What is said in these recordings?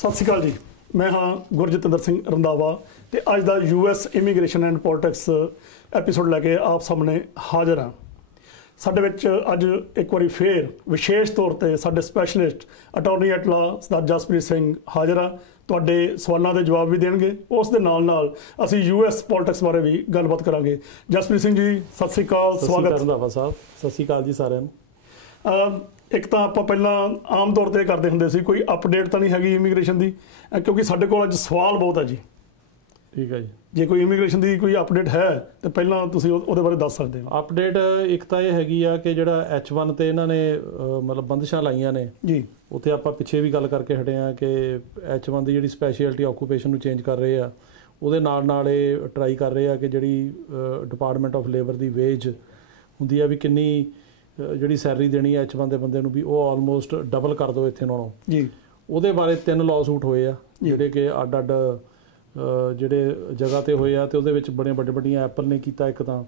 ਸਤਿ ਸ਼੍ਰੀ ਅਕਾਲ ਜੀ। ਮੈਂ ਹਾਂ ਗੁਰਜਤਿੰਦਰ ਸਿੰਘ ਰੰਧਾਵਾ ਤੇ ਅੱਜ ਦਾ US immigration and politics episode ਲੈ ਕੇ ਆਪ ਸਾਹਮਣੇ ਹਾਜ਼ਰ ਹਾਂ। ਸਾਡੇ ਵਿੱਚ ਅੱਜ ਇੱਕ ਵਾਰੀ ਫੇਰ ਵਿਸ਼ੇਸ਼ ਤੌਰ ਤੇ ਸਾਡੇ ਸਪੈਸ਼ਲਿਸਟ ਅਟਾਰਨੀ ਐਟ ਲਾ ਸਰਦਾਰ ਜਸਪ੍ਰੀਤ ਸਿੰਘ ਹਾਜ਼ਰ ਆ। ਤੁਹਾਡੇ ਸਵਾਲਾਂ ਦੇ ਜਵਾਬ ਵੀ ਦੇਣਗੇ। ਉਸ ਦੇ ਨਾਲ ਅਸੀਂ US ਪੋਲਿਟਿਕਸ ਬਾਰੇ ਵੀ ਗੱਲਬਾਤ ਕਰਾਂਗੇ। ਜਸਪ੍ਰੀਤ ਸਿੰਘ ਜੀ ਸਤਿ ਸ਼੍ਰੀ ਅਕਾਲ, ਸਵਾਗਤ। ਰੰਧਾਵਾ ਸਾਹਿਬ ਸਤਿ ਸ਼੍ਰੀ ਅਕਾਲ ਜੀ ਸਾਰਿਆਂ ਨੂੰ। ਇੱਕ ਤਾਂ ਆਪਾਂ ਪਹਿਲਾਂ ਆਮ ਤੌਰ ਤੇ ਕਰਦੇ ਹੁੰਦੇ ਸੀ, ਕੋਈ ਅਪਡੇਟ ਤਾਂ ਨਹੀਂ ਹੈਗੀ ਇਮੀਗ੍ਰੇਸ਼ਨ ਦੀ, ਕਿਉਂਕਿ ਸਾਡੇ ਕੋਲ ਅੱਜ ਸਵਾਲ ਬਹੁਤ ਹੈ ਜੀ। ਠੀਕ ਹੈ ਜੀ। ਜੇ ਕੋਈ ਇਮੀਗ੍ਰੇਸ਼ਨ ਦੀ ਕੋਈ ਅਪਡੇਟ ਹੈ ਤਾਂ ਪਹਿਲਾਂ ਤੁਸੀਂ ਉਹਦੇ ਬਾਰੇ ਦੱਸ ਸਕਦੇ ਹੋ। ਅਪਡੇਟ ਇੱਕ ਤਾਂ ਇਹ ਹੈਗੀ ਆ ਕਿ ਜਿਹੜਾ H1 ਤੇ ਇਹਨਾਂ ਨੇ ਮਤਲਬ ਬੰਦਸ਼ਾਂ ਲਾਈਆਂ ਨੇ ਜੀ, ਉੱਥੇ ਆਪਾਂ ਪਿੱਛੇ ਵੀ ਗੱਲ ਕਰਕੇ ਹਟੇ ਆ ਕਿ H1 ਦੀ ਜਿਹੜੀ ਸਪੈਸ਼ਲਿਟੀ ਆਕੂਪੇਸ਼ਨ ਨੂੰ ਚੇਂਜ ਕਰ ਰਹੇ ਆ, ਉਹਦੇ ਨਾਲ ਇਹ ਟਰਾਈ ਕਰ ਰਹੇ ਆ ਕਿ ਜਿਹੜੀ department of labour the veg ਹੁੰਦੀ ਆ ਵੀ ਕਿੰਨੀ ਜਿਹੜੀ ਸੈਲਰੀ ਦੇਣੀ ਹੈ H1 ਦੇ ਬੰਦੇ ਨੂੰ ਵੀ ਉਹ ਆਲਮੋਸਟ ਡਬਲ ਕਰ ਦਿਓ ਇੱਥੇ ਨਾਲੋਂ ਜੀ। ਉਹਦੇ ਬਾਰੇ 3 ਲਾਅਸੂਟ ਹੋਏ ਆ ਜਿਹੜੇ ਕਿ ਅੱਡ ਜਿਹੜੇ ਜਗ੍ਹਾ ਤੇ ਹੋਏ ਆ, ਤੇ ਉਹਦੇ ਵਿੱਚ ਬੜੇ ਵੱਡੀਆਂ ਐਪਲ ਨੇ ਕੀਤਾ ਇੱਕ ਤਾਂ,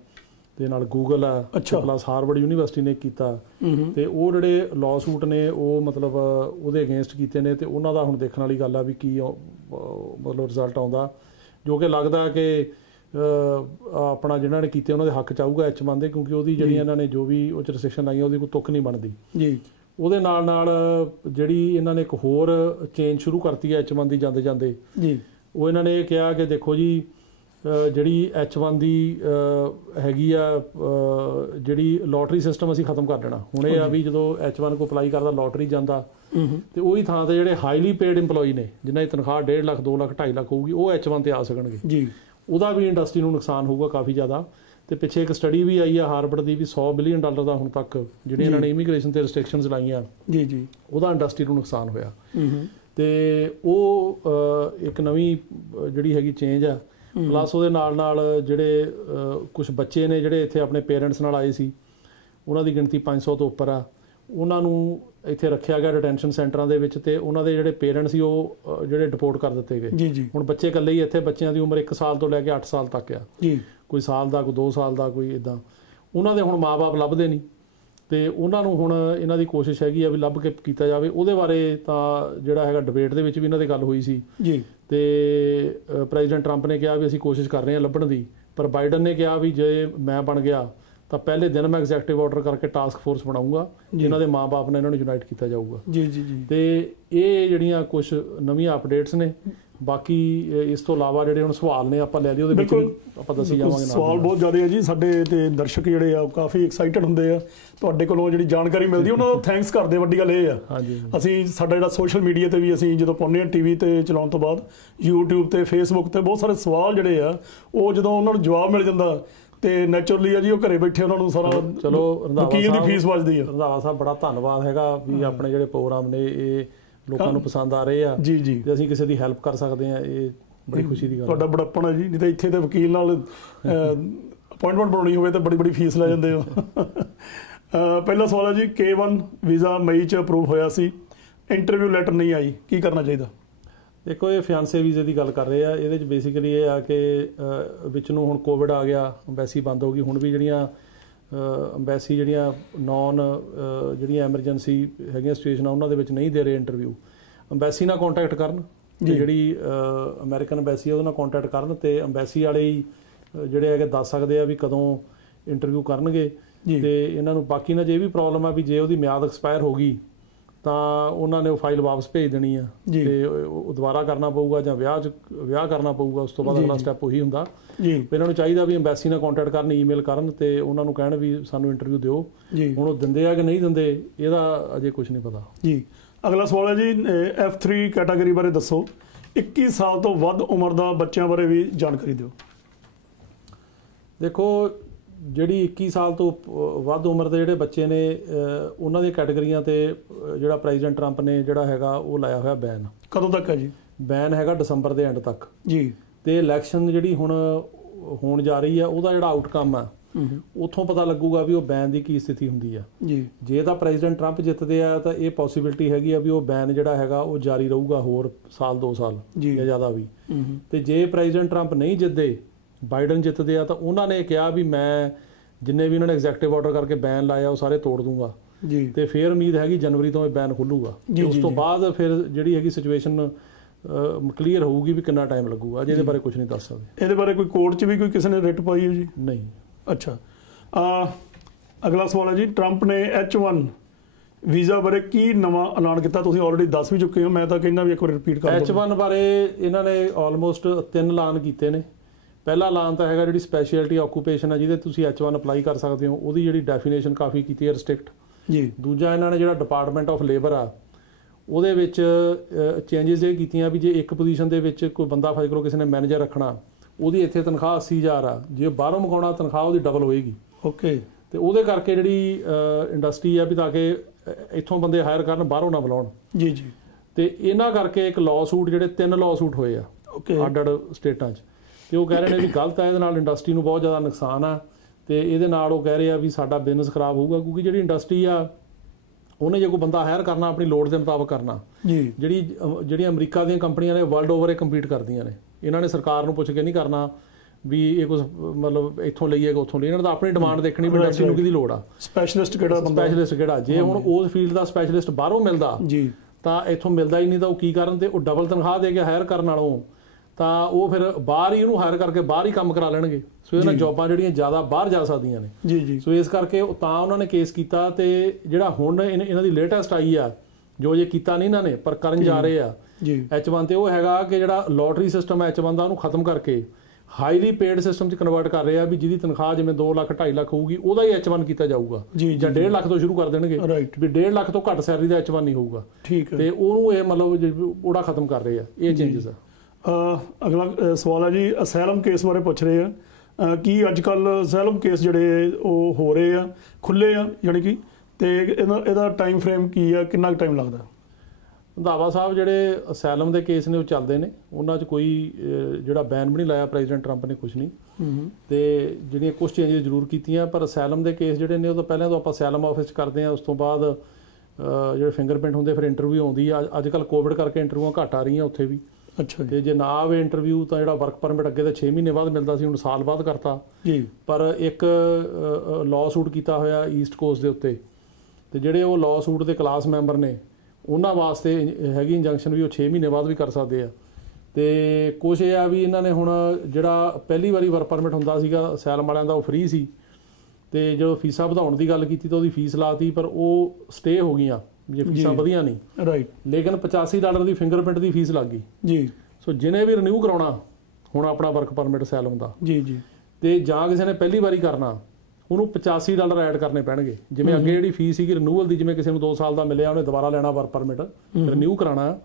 ਤੇ ਨਾਲ ਗੂਗਲ ਆ, ਪਲੱਸ ਹਾਰਵਰਡ ਯੂਨੀਵਰਸਿਟੀ ਨੇ ਕੀਤਾ। ਤੇ ਉਹ ਜਿਹੜੇ ਲਾਅਸੂਟ ਨੇ ਉਹ ਮਤਲਬ ਉਹਦੇ ਅਗੇਂਸਟ ਕੀਤੇ ਨੇ, ਤੇ ਉਹਨਾਂ ਦਾ ਹੁਣ ਦੇਖਣ ਵਾਲੀ ਗੱਲ ਆ ਵੀ ਕੀ ਮਤਲਬ ਰਿਜ਼ਲਟ ਆਉਂਦਾ, ਜੋ ਕਿ ਲੱਗਦਾ ਕਿ ਆਪਣਾ ਜਿਹਨਾਂ ਨੇ ਕੀਤੇ ਉਹਨਾਂ ਦੇ ਹੱਕ 'ਚ ਆਊਗਾ H1 ਦੇ, ਕਿਉਂਕਿ ਉਹਦੀ ਜਿਹੜੀ ਇਹਨਾਂ ਨੇ ਜੋ ਵੀ ਉਹ 'ਚ ਰਿਸਟ੍ਰਿਕਸ਼ਨ ਲਾਈਆਂ ਉਹਦੀ ਕੋਈ ਤੁੱਕ ਨਹੀਂ ਬਣਦੀ ਜੀ। ਉਹਦੇ ਨਾਲ ਜਿਹੜੀ ਇਹਨਾਂ ਨੇ ਇੱਕ ਹੋਰ ਚੇਂਜ ਸ਼ੁਰੂ ਕਰਤੀ ਹੈ H1 ਦੀ ਜਾਂਦੇ ਜੀ। ਉਹ ਇਹਨਾਂ ਨੇ ਇਹ ਕਿਹਾ ਕਿ ਦੇਖੋ ਜੀ, ਜਿਹੜੀ H1 ਦੀ ਹੈਗੀ ਆ ਜਿਹੜੀ ਲੋਟਰੀ ਸਿਸਟਮ ਅਸੀਂ ਖਤਮ ਕਰ ਦੇਣਾ। ਹੁਣ ਇਹ ਆ ਵੀ ਜਦੋਂ H1 ਕੋ ਅਪਲਾਈ ਕਰਦਾ ਲੋਟਰੀ ਜਾਂਦਾ, ਤੇ ਉਹੀ ਥਾਂ ਤੇ ਜਿਹੜੇ ਹਾਈਲੀ ਪੇਡ ਇੰਪਲੋਈ ਨੇ ਜਿਨ੍ਹਾਂ ਦੀ ਤਨਖਾਹ 1.5 ਲੱਖ 2 ਲੱਖ 2.5 ਲੱਖ ਹੋਊਗੀ, ਉਹ H1 ਤੇ ਆ ਸਕਣਗੇ ਜੀ। ਉਹਦਾ ਵੀ ਇੰਡਸਟਰੀ ਨੂੰ ਨੁਕਸਾਨ ਹੋਊਗਾ ਕਾਫੀ ਜ਼ਿਆਦਾ। ਤੇ ਪਿੱਛੇ ਇੱਕ ਸਟੱਡੀ ਵੀ ਆਈ ਆ ਹਾਰਵਰਡ ਦੀ ਵੀ $100 ਬਿਲੀਅਨ ਦਾ ਹੁਣ ਤੱਕ ਜਿਹੜੀ ਇਹਨਾਂ ਨੇ ਇਮੀਗ੍ਰੇਸ਼ਨ ਤੇ ਰਿਸਟ੍ਰਿਕਸ਼ਨਸ ਲਾਈਆਂ ਜੀ ਉਹਦਾ ਇੰਡਸਟਰੀ ਨੂੰ ਨੁਕਸਾਨ ਹੋਇਆ। ਤੇ ਉਹ ਇੱਕ ਨਵੀਂ ਜਿਹੜੀ ਹੈਗੀ ਚੇਂਜ ਆ। ਪਲੱਸ ਉਹਦੇ ਨਾਲ ਜਿਹੜੇ ਕੁਝ ਬੱਚੇ ਨੇ ਜਿਹੜੇ ਇੱਥੇ ਆਪਣੇ ਪੇਰੈਂਟਸ ਨਾਲ ਆਏ ਸੀ, ਉਹਨਾਂ ਦੀ ਗਿਣਤੀ 500 ਤੋਂ ਉੱਪਰ ਆ। ਉਹਨਾਂ ਨੂੰ ਇੱਥੇ ਰੱਖਿਆ ਗਿਆ ਡਿਟੈਂਸ਼ਨ ਸੈਂਟਰਾਂ ਦੇ ਵਿੱਚ, ਤੇ ਉਹਨਾਂ ਦੇ ਜਿਹੜੇ ਪੇਰੈਂਟਸ ਸੀ ਉਹ ਜਿਹੜੇ ਡਿਪੋਰਟ ਕਰ ਦਿੱਤੇ ਗਏ ਜੀ। ਹੁਣ ਬੱਚੇ ਇਕੱਲੇ ਹੀ ਇੱਥੇ, ਬੱਚਿਆਂ ਦੀ ਉਮਰ 1 ਸਾਲ ਤੋਂ ਲੈ ਕੇ 8 ਸਾਲ ਤੱਕ ਆ ਜੀ, ਕੋਈ ਸਾਲ ਦਾ, ਕੋਈ 2 ਸਾਲ ਦਾ, ਕੋਈ ਇੱਦਾਂ। ਉਹਨਾਂ ਦੇ ਹੁਣ ਮਾਂ-ਬਾਪ ਲੱਭਦੇ ਨਹੀਂ, ਤੇ ਉਹਨਾਂ ਨੂੰ ਹੁਣ ਇਹਨਾਂ ਦੀ ਕੋਸ਼ਿਸ਼ ਹੈਗੀ ਆ ਵੀ ਲੱਭ ਕੇ ਕੀਤਾ ਜਾਵੇ। ਉਹਦੇ ਬਾਰੇ ਤਾਂ ਜਿਹੜਾ ਹੈਗਾ ਡਿਬੇਟ ਦੇ ਵਿੱਚ ਵੀ ਇਹਨਾਂ ਦੀ ਗੱਲ ਹੋਈ ਸੀ ਜੀ। ਤੇ ਪ੍ਰੈਜ਼ੀਡੈਂਟ ਟਰੰਪ ਨੇ ਕਿਹਾ ਵੀ ਅਸੀਂ ਕੋਸ਼ਿਸ਼ ਕਰ ਰਹੇ ਹਾਂ ਲੱਭਣ ਦੀ, ਪਰ ਬਾਈਡਨ ਨੇ ਕਿਹਾ ਵੀ ਜੇ ਮੈਂ ਬਣ ਗਿਆ ਤਾਂ ਪਹਿਲੇ ਦਿਨ ਮੈਂ ਐਗਜ਼ੈਕਟਿਵ ਆਰਡਰ ਕਰਕੇ ਟਾਸਕ ਫੋਰਸ ਬਣਾਊਂਗਾ, ਜਿਨ੍ਹਾਂ ਦੇ ਮਾਂ-ਬਾਪ ਨੇ ਇਹਨਾਂ ਨੂੰ ਯੂਨਾਈਟ ਕੀਤਾ ਜਾਊਗਾ ਜੀ। ਤੇ ਇਹ ਜਿਹੜੀਆਂ ਕੁਝ ਨਵੀਆਂ ਅਪਡੇਟਸ ਨੇ। ਬਾਕੀ ਇਸ ਤੋਂ ਇਲਾਵਾ ਜਿਹੜੇ ਹੁਣ ਸਵਾਲ ਨੇ ਆਪਾਂ ਲੈ ਲਈਏ, ਉਹਦੇ ਵਿੱਚ ਆਪਾਂ ਦੱਸੀ ਜਾਵਾਂਗੇ। ਸਵਾਲ ਬਹੁਤ ਜ਼ਿਆਦਾ ਹੈ ਜੀ। ਸਾਡੇ ਤੇ ਦਰਸ਼ਕ ਜਿਹੜੇ ਆ ਕਾਫੀ ਐਕਸਾਈਟਡ ਹੁੰਦੇ ਆ ਤੁਹਾਡੇ ਕੋਲੋਂ ਜਿਹੜੀ ਜਾਣਕਾਰੀ ਮਿਲਦੀ, ਉਹਨਾਂ ਦਾ ਥੈਂਕਸ ਕਰਦੇ। ਵੱਡੀ ਗੱਲ ਇਹ ਆ, ਅਸੀਂ ਸਾਡਾ ਜਿਹੜਾ ਸੋਸ਼ਲ ਮੀਡੀਆ ਤੇ ਵੀ ਅਸੀਂ ਜਦੋਂ ਪਾਉਂਦੇ ਹਾਂ TV ਤੇ ਚਲਾਉਣ ਤੋਂ ਬਾਅਦ, YouTube ਤੇ Facebook ਤੇ ਬਹੁਤ ਸਾਰੇ ਸਵਾਲ ਜਿਹੜੇ ਆ ਉਹ ਜਦੋਂ ਉਹਨਾਂ ਨੂੰ ਜਵਾਬ ਮਿਲ ਜਾਂਦਾ ਤੇ ਨੈਚੁਰਲੀ ਆ ਜੀ ਉਹ ਘਰੇ ਬੈਠੇ ਉਹਨਾਂ ਨੂੰ ਸਾਰਾ ਚਲੋ ਵਕੀਲ ਦੀ ਫੀਸ ਬਚਦੀ ਆ। ਰੰਧਾਵਾ ਸਾਹਿਬ ਬੜਾ ਧੰਨਵਾਦ ਹੈਗਾ ਵੀ ਆਪਣੇ ਜਿਹੜੇ ਪ੍ਰੋਗਰਾਮ ਨੇ ਇਹ ਲੋਕਾਂ ਨੂੰ ਪਸੰਦ ਆ ਰਹੇ ਆ ਜੀ। ਤੇ ਅਸੀਂ ਕਿਸੇ ਦੀ ਹੈਲਪ ਕਰ ਸਕਦੇ ਆ, ਇਹ ਬੜੀ ਖੁਸ਼ੀ ਦੀ ਗੱਲ। ਤੁਹਾਡਾ ਬੜਾਪਣ ਹੈ ਜੀ, ਨਹੀਂ ਤਾਂ ਇੱਥੇ ਤੇ ਵਕੀਲ ਨਾਲ ਅਪਾਇੰਟਮੈਂਟ ਬਣਾਉਣੀ ਹੋਵੇ ਤਾਂ ਬੜੀ ਫੀਸ ਲੈ ਜਾਂਦੇ ਹੋ। ਪਹਿਲਾ ਸਵਾਲ ਹੈ ਜੀ, K1 ਵੀਜ਼ਾ ਮਈ 'ਚ ਅਪਰੂਵ ਹੋਇਆ ਸੀ, ਇੰਟਰਵਿਊ ਲੈਟਰ ਨਹੀਂ ਆਈ, ਕੀ ਕਰਨਾ ਚਾਹੀਦਾ? ਦੇਖੋ, ਇਹ ਫਿਆਂਸੇ ਵੀਜ਼ੇ ਦੀ ਗੱਲ ਕਰ ਰਹੇ ਆ। ਇਹਦੇ 'ਚ ਬੇਸਿਕਲੀ ਇਹ ਆ ਕਿ ਵਿੱਚ ਨੂੰ ਹੁਣ ਕੋਵਿਡ ਆ ਗਿਆ, ਅੰਬੈਸੀ ਬੰਦ ਹੋ ਗਈ। ਹੁਣ ਵੀ ਜਿਹੜੀਆਂ ਅੰਬੈਸੀ ਜਿਹੜੀਆਂ ਜਿਹੜੀਆਂ ਐਮਰਜੈਂਸੀ ਹੈਗੀਆਂ ਸਿਚੁਏਸ਼ਨਾਂ, ਉਹਨਾਂ ਦੇ ਵਿੱਚ ਨਹੀਂ ਦੇ ਰਹੇ ਇੰਟਰਵਿਊ। ਅੰਬੈਸੀ ਨਾਲ ਕੰਟੈਕਟ ਕਰਨ, ਜਿਹੜੀ ਅਮਰੀਕਨ ਅੰਬੈਸੀ ਉਹਦੇ ਨਾਲ ਕੰਟੈਕਟ ਕਰਨ, ਤੇ ਅੰਬੈਸੀ ਵਾਲੇ ਹੀ ਜਿਹੜੇ ਹੈਗੇ ਦੱਸ ਸਕਦੇ ਆ ਵੀ ਕਦੋਂ ਇੰਟਰਵਿਊ ਕਰਨਗੇ। ਤੇ ਇਹਨਾਂ ਨੂੰ ਬਾਕੀ ਨਾਲ ਜੇ ਇਹ ਵੀ ਪ੍ਰੋਬਲਮ ਆ ਵੀ ਜੇ ਉਹਦੀ ਮਿਆਦ ਐਕਸਪਾਇਰ ਹੋ ਗਈ ਤਾਂ ਉਹਨਾਂ ਨੇ ਉਹ ਫਾਈਲ ਵਾਪਸ ਭੇਜ ਦੇਣੀ ਆ, ਤੇ ਉਹ ਦੁਬਾਰਾ ਕਰਨਾ ਪਊਗਾ ਜਾਂ ਵਿਆਹ ਕਰਨਾ ਪਊਗਾ। ਉਸ ਤੋਂ ਬਾਅਦ ਅਗਲਾ ਸਟੈਪ ਉਹੀ ਹੁੰਦਾ। ਇਹਨਾਂ ਨੂੰ ਚਾਹੀਦਾ ਵੀ ਅੰਬੈਸੀ ਨਾਲ ਕੰਟੈਕਟ ਕਰਨ, ਈਮੇਲ ਕਰਨ, ਤੇ ਉਹਨਾਂ ਨੂੰ ਕਹਿਣ ਵੀ ਸਾਨੂੰ ਇੰਟਰਵਿਊ ਦਿਓ। ਹੁਣ ਉਹ ਦਿੰਦੇ ਆ ਕਿ ਨਹੀਂ ਦਿੰਦੇ, ਇਹਦਾ ਅਜੇ ਕੁਝ ਨਹੀਂ ਪਤਾ ਜੀ। ਅਗਲਾ ਸਵਾਲ ਹੈ ਜੀ, F3 ਕੈਟਾਗਰੀ ਬਾਰੇ ਦੱਸੋ। 21 ਸਾਲ ਤੋਂ ਵੱਧ ਉਮਰ ਦਾ ਬੱਚਿਆਂ ਬਾਰੇ ਵੀ ਜਾਣਕਾਰੀ ਦਿਓ। ਦੇਖੋ, ਜਿਹੜੀ 21 ਸਾਲ ਤੋਂ ਵੱਧ ਉਮਰ ਦੇ ਜਿਹੜੇ ਬੱਚੇ ਨੇ ਉਹਨਾਂ ਦੀਆਂ ਕੈਟਾਗਰੀਆਂ ਤੇ ਜਿਹੜਾ ਪ੍ਰੈਜ਼ੀਡੈਂਟ ਟਰੰਪ ਨੇ ਜਿਹੜਾ ਹੈਗਾ ਉਹ ਲਾਇਆ ਹੋਇਆ ਬੈਨ। ਕਦੋਂ ਤੱਕ ਹੈ ਜੀ? ਬੈਨ ਹੈਗਾ ਦਸੰਬਰ ਦੇ ਐਂਡ ਤੱਕ ਜੀ। ਤੇ ਇਲੈਕਸ਼ਨ ਜਿਹੜੀ ਹੁਣ ਹੋਣ ਜਾ ਰਹੀ ਆ, ਉਹਦਾ ਜਿਹੜਾ ਆਊਟਕਮ ਆ ਉੱਥੋਂ ਪਤਾ ਲੱਗੂਗਾ ਵੀ ਉਹ ਬੈਨ ਦੀ ਕੀ ਸਥਿਤੀ ਹੁੰਦੀ ਆ ਜੀ। ਜੇ ਤਾਂ ਪ੍ਰੈਜ਼ੀਡੈਂਟ ਟਰੰਪ ਜਿੱਤਦੇ ਆ ਤਾਂ ਇਹ ਪੋਸੀਬਿਲਿਟੀ ਹੈਗੀ ਆ ਵੀ ਉਹ ਬੈਨ ਜਿਹੜਾ ਹੈਗਾ ਉਹ ਜਾਰੀ ਰਹੂਗਾ ਹੋਰ ਸਾਲ 2 ਸਾਲ ਜਾਂ ਜ਼ਿਆਦਾ ਵੀ। ਤੇ ਜੇ ਪ੍ਰੈਜ਼ੀਡੈਂਟ ਟਰੰਪ ਨਹੀਂ ਜਿੱਤਦੇ, ਬਾਈਡਨ ਜਿੱਤਦੇ ਆ, ਤਾਂ ਉਹਨਾਂ ਨੇ ਕਿਹਾ ਵੀ ਮੈਂ ਜਿੰਨੇ ਵੀ ਉਹਨਾਂ ਨੇ ਐਗਜ਼ੈਕਟਿਵ ਆਰਡਰ ਕਰਕੇ ਬੈਨ ਲਾਇਆ ਉਹ ਸਾਰੇ ਤੋੜ ਦੂੰਗਾ ਜੀ। ਤੇ ਫਿਰ ਉਮੀਦ ਹੈਗੀ ਜਨਵਰੀ ਤੋਂ ਇਹ ਬੈਨ ਖੁੱਲੂਗਾ। ਉਸ ਤੋਂ ਬਾਅਦ ਫਿਰ ਜਿਹੜੀ ਹੈਗੀ ਸਿਚੁਏਸ਼ਨ ਕਲੀਅਰ ਹੋਊਗੀ ਵੀ ਕਿੰਨਾ ਟਾਈਮ ਲੱਗੂਗਾ। ਅਜੇ ਇਹਦੇ ਬਾਰੇ ਕੁਝ ਨਹੀਂ ਦੱਸ ਸਕਦੇ। ਇਹਦੇ ਬਾਰੇ ਕੋਈ ਕੋਰਟ 'ਚ ਵੀ ਕੋਈ ਕਿਸੇ ਨੇ ਰਿਟ ਪਾਈ ਹੈ ਜੀ? ਨਹੀਂ। ਅੱਛਾ, ਅਗਲਾ ਸਵਾਲ ਹੈ ਜੀ, ਟਰੰਪ ਨੇ H1 ਵੀਜ਼ਾ ਬਾਰੇ ਕੀ ਨਵਾਂ ਐਲਾਨ ਕੀਤਾ? ਤੁਸੀਂ ਆਲਰੇਡੀ ਦੱਸ ਵੀ ਚੁੱਕੇ ਹੋ, ਮੈਂ ਤਾਂ ਕਹਿੰਦਾ ਵੀ ਇੱਕ ਵਾਰ ਰਿਪੀਟ ਕਰ ਦਿਓ। H1 ਬਾਰੇ ਇਹਨਾਂ ਨੇ ਆਲਮੋਸਟ 3 ਐਲਾਨ ਕੀਤੇ ਨੇ। ਪਹਿਲਾ ਐਲਾਨ ਤਾਂ ਹੈਗਾ ਜਿਹੜੀ ਸਪੈਸ਼ਲਿਟੀ ਆਕੂਪੇਸ਼ਨ ਹੈ ਜਿਹਦੇ ਤੁਸੀਂ H1 ਅਪਲਾਈ ਕਰ ਸਕਦੇ ਹੋ, ਉਹਦੀ ਜਿਹੜੀ ਡੈਫੀਨੇਸ਼ਨ ਕਾਫੀ ਕੀਤੀ ਹੈ ਰਿਸਟ੍ਰਿਕਟ ਜੀ। ਦੂਜਾ ਇਹਨਾਂ ਨੇ ਜਿਹੜਾ ਡਿਪਾਰਟਮੈਂਟ ਆਫ ਲੇਬਰ ਆ ਉਹਦੇ ਵਿੱਚ ਚੇਂਜਸ ਇਹ ਕੀਤੀਆਂ ਵੀ ਜੇ ਇੱਕ ਪੋਜੀਸ਼ਨ ਦੇ ਵਿੱਚ ਕੋਈ ਬੰਦਾ ਫਾਇਦ ਕਰੋ ਕਿਸੇ ਨੇ ਮੈਨੇਜਰ ਰੱਖਣਾ, ਉਹਦੀ ਇੱਥੇ ਤਨਖਾਹ 80,000 ਆ, ਜੇ ਬਾਹਰੋਂ ਮੰਗਾਉਣਾ ਤਨਖਾਹ ਉਹਦੀ ਡਬਲ ਹੋਏਗੀ। ਓਕੇ। ਤੇ ਉਹਦੇ ਕਰਕੇ ਜਿਹੜੀ ਇੰਡਸਟਰੀ ਆ ਵੀ ਤਾਂ ਕਿ ਇੱਥੋਂ ਬੰਦੇ ਹਾਇਰ ਕਰਨ, ਬਾਹਰੋਂ ਨਾ ਬੁਲਾਉਣ ਜੀ ਜੀ। ਤੇ ਇਹਨਾਂ ਕਰਕੇ ਇੱਕ ਲਾਅ ਸੂਟ, ਜਿਹੜੇ 3 ਲਾਅ ਸੂਟ ਹੋਏ ਆ ਅੱਡ-ਅੱਡ ਸਟੇਟਾਂ 'ਚ, ਤੇ ਉਹ ਕਹਿ ਰਹੇ ਨੇ ਵੀ ਗਲਤ ਹੈ, ਇਹਦੇ ਨਾਲ ਇੰਡਸਟਰੀ ਨੂੰ ਬਹੁਤ ਜ਼ਿਆਦਾ ਨੁਕਸਾਨ ਆ, ਤੇ ਇਹਦੇ ਨਾਲ ਉਹ ਕਹਿ ਰਹੇ ਆ ਵੀ ਸਾਡਾ ਬਿਜ਼ਨਸ ਖਰਾਬ ਹੋਊਗਾ। ਕਿਉਂਕਿ ਜਿਹੜੀ ਇੰਡਸਟਰੀ ਆ ਉਹਨੇ ਜੇ ਕੋਈ ਬੰਦਾ ਹਾਇਰ ਕਰਨਾ ਆਪਣੀ ਲੋੜ ਦੇ ਮੁਤਾਬਕ ਕਰਨਾ ਜੀ। ਜਿਹੜੀਆਂ ਅਮਰੀਕਾ ਦੀਆਂ ਕੰਪਨੀਆਂ ਨੇ ਵਰਲਡ ਓਵਰ ਇਹ ਕੰਪੀਟ ਕਰਦੀਆਂ ਨੇ, ਇਹਨਾਂ ਨੇ ਸਰਕਾਰ ਨੂੰ ਪੁੱਛ ਕੇ ਨਹੀਂ ਕਰਨਾ ਵੀ ਇਹ ਕੁਝ ਮਤਲਬ ਇੱਥੋਂ ਲਈਏ ਉੱਥੋਂ ਲਈ, ਇਹਨਾਂ ਦਾ ਆਪਣੀ ਡਿਮਾਂਡ ਦੇਖਣੀ ਵੀ ਇੰਡਸਟਰੀ ਨੂੰ ਕਿਹਦੀ ਲੋੜ ਆ, ਸਪੈਸ਼ਲਿਸਟ ਕਿਹੜਾ। ਜੇ ਹੁਣ ਉਸ ਫੀਲਡ ਦਾ ਸਪੈਸ਼ਲਿਸਟ ਬਾਹਰੋਂ ਮਿਲਦਾ ਜੀ ਤਾਂ ਇੱਥੋਂ ਮਿਲਦਾ ਹੀ ਨਹੀਂ, ਤਾਂ ਉਹ ਕੀ ਕਰਨ? ਤੇ ਉਹ ਡਬਲ ਤਨਖਾਹ ਦੇ ਕੇ ਹਾਇਰ ਕਰਨ ਨਾਲੋਂ ਤਾਂ ਉਹ ਫਿਰ ਬਾਹਰ ਹੀ ਉਹਨੂੰ ਹਾਇਰ ਕਰਕੇ ਬਾਹਰ ਹੀ ਕੰਮ ਕਰਾ ਲੈਣਗੇ। ਸੋ ਇਹਦੇ ਨਾਲ ਜੌਬਾਂ ਜਿਹੜੀਆਂ ਜ਼ਿਆਦਾ ਬਾਹਰ ਜਾ ਸਕਦੀਆਂ ਨੇ ਜੀ ਜੀ। ਸੋ ਇਸ ਕਰਕੇ ਤਾਂ ਉਹਨਾਂ ਨੇ ਕੇਸ ਕੀਤਾ। ਤੇ ਜਿਹੜਾ ਹੁਣ ਇਹਨਾਂ ਦੀ ਲੇਟੈਸਟ ਆਈ ਆ, ਜੋ ਜੇ ਕੀਤਾ ਨਹੀਂ ਇਹਨਾਂ ਨੇ ਪਰ ਕਰਨ ਜਾ ਰਹੇ ਆ ਜੀ H1 ਤੇ, ਉਹ ਹੈਗਾ ਕਿ ਜਿਹੜਾ ਲੋਟਰੀ ਸਿਸਟਮ H1 ਦਾ ਉਹਨੂੰ ਖਤਮ ਕਰਕੇ ਹਾਈਲੀ ਪੇਡ ਸਿਸਟਮ 'ਚ ਕਨਵਰਟ ਕਰ ਰਹੇ ਆ ਵੀ ਜਿਹਦੀ ਤਨਖਾਹ ਜਿਵੇਂ 2 ਲੱਖ 2.5 ਲੱਖ ਹੋਊਗੀ ਉਹਦਾ ਹੀ H1 ਕੀਤਾ ਜਾਊਗਾ, ਜਾਂ 1.5 ਲੱਖ ਤੋਂ ਸ਼ੁਰੂ ਕਰ ਦੇਣਗੇ ਵੀ 1.5 ਲੱਖ ਤੋਂ ਘੱਟ ਸੈਲਰੀ ਦਾ H1 ਨਹੀਂ ਹੋਊਗਾ। ਠੀਕ ਹੈ। ਤੇ ਉਹਨੂੰ ਇਹ ਮਤਲਬ ਉਹਦਾ ਖਤਮ ਕਰ ਰਹੇ ਆ। ਇਹ ਚੇਂਜਸ ਆ। ਅਗਲਾ ਸਵਾਲ ਹੈ ਜੀ, ਅਸੈਲਮ ਕੇਸ ਬਾਰੇ ਪੁੱਛ ਰਹੇ ਆ ਕੀ ਅੱਜ ਕੱਲ੍ਹ ਅਸੈਲਮ ਕੇਸ ਜਿਹੜੇ ਉਹ ਹੋ ਰਹੇ ਆ, ਖੁੱਲ੍ਹੇ ਆ ਯਾਨੀ ਕਿ, ਤੇ ਇਹਦਾ ਟਾਈਮ ਫਰੇਮ ਕੀ ਆ, ਕਿੰਨਾ ਕੁ ਟਾਈਮ ਲੱਗਦਾ? ਰੰਧਾਵਾ ਸਾਹਿਬ ਜਿਹੜੇ ਅਸੈਲਮ ਦੇ ਕੇਸ ਨੇ ਉਹ ਚੱਲਦੇ ਨੇ, ਉਹਨਾਂ 'ਚ ਕੋਈ ਜਿਹੜਾ ਬੈਨ ਵੀ ਨਹੀਂ ਲਾਇਆ ਪ੍ਰੈਜ਼ੀਡੈਂਟ ਟਰੰਪ ਨੇ, ਕੁਝ ਨਹੀਂ। ਤੇ ਜਿਹੜੀਆਂ ਕੁਝ ਚੇਂਜਸ ਜ਼ਰੂਰ ਕੀਤੀਆਂ, ਪਰ ਅਸੈਲਮ ਦੇ ਕੇਸ ਜਿਹੜੇ ਨੇ ਉਹ ਤਾਂ ਪਹਿਲਾਂ ਤੋਂ ਆਪਾਂ ਅਸੈਲਮ ਆਫਿਸ 'ਚ ਕਰਦੇ ਹਾਂ, ਉਸ ਤੋਂ ਬਾਅਦ ਜਿਹੜੇ ਫਿੰਗਰਪ੍ਰਿੰਟ ਹੁੰਦੇ, ਫਿਰ ਇੰਟਰਵਿਊ ਆਉਂਦੀ ਆ। ਅੱਜ ਕੱਲ੍ਹ ਕੋਵਿਡ ਕਰਕੇ ਇੰਟਰਵਿਊਆਂ ਘੱਟ ਆ ਰਹੀਆਂ ਉੱਥੇ ਵੀ। ਅੱਛਾ। ਤੇ ਜੇ ਨਾ ਆਵੇ ਇੰਟਰਵਿਊ ਤਾਂ ਜਿਹੜਾ ਵਰਕ ਪਰਮਿਟ ਅੱਗੇ ਤਾਂ 6 ਮਹੀਨੇ ਬਾਅਦ ਮਿਲਦਾ ਸੀ, ਹੁਣ ਸਾਲ ਬਾਅਦ ਕਰਤਾ ਜੀ। ਪਰ ਇੱਕ ਲਾਅ ਸੂਟ ਕੀਤਾ ਹੋਇਆ ਈਸਟ ਕੋਸਟ ਦੇ ਉੱਤੇ, ਤੇ ਜਿਹੜੇ ਉਹ ਲਾਅ ਸੂਟ ਦੇ ਕਲਾਸ ਮੈਂਬਰ ਨੇ ਉਹਨਾਂ ਵਾਸਤੇ ਹੈਗੀ ਇੰਜੰਕਸ਼ਨ ਵੀ ਉਹ 6 ਮਹੀਨੇ ਬਾਅਦ ਵੀ ਕਰ ਸਕਦੇ ਆ। ਤੇ ਕੁਛ ਇਹ ਆ ਵੀ ਇਹਨਾਂ ਨੇ ਹੁਣ ਜਿਹੜਾ ਪਹਿਲੀ ਵਾਰੀ ਵਰਕ ਪਰਮਿਟ ਹੁੰਦਾ ਸੀਗਾ ਅਸੈਲਮ ਵਾਲਿਆਂ ਦਾ, ਉਹ ਫ੍ਰੀ ਸੀ, ਤੇ ਜਦੋਂ ਫੀਸਾਂ ਵਧਾਉਣ ਦੀ ਗੱਲ ਕੀਤੀ ਤਾਂ ਉਹਦੀ ਫੀਸ ਲਾਤੀ, ਪਰ ਉਹ ਸਟੇ ਹੋ ਗਈਆਂ ਜੇ ਫੀਸਾਂ ਵਧੀਆਂ ਨਹੀਂ। ਰਾਈਟ। ਲੇਕਿਨ $85 ਦੀ ਫਿੰਗਰਪ੍ਰਿੰਟ ਦੀ ਫੀਸ ਲੱਗ ਗਈ ਜੀ। ਸੋ ਜਿਹਨੇ ਵੀ ਰਿਨਿਊ ਕਰਾਉਣਾ ਹੁਣ ਆਪਣਾ ਵਰਕ ਪਰਮਿਟ ਅਸੈਲਮ ਦਾ ਜੀ ਜੀ, ਤੇ ਜਾਂ ਕਿਸੇ ਨੇ ਪਹਿਲੀ ਵਾਰੀ ਕਰਨਾ, ਉਹਨੂੰ $85 ਐਡ ਕਰਨੇ ਪੈਣਗੇ। ਜਿਵੇਂ ਅੱਗੇ ਜਿਹੜੀ ਫੀਸ ਸੀਗੀ ਰਿਨਿਊਅਲ ਦੀ, ਜਿਵੇਂ ਕਿਸੇ ਨੂੰ 2 ਸਾਲ ਦਾ ਮਿਲਿਆ ਉਹਨੇ ਦੁਬਾਰਾ ਲੈਣਾ ਵਰਕ ਪਰਮਿਟ ਰਿਨਿਊ ਕਰਾਉਣਾ,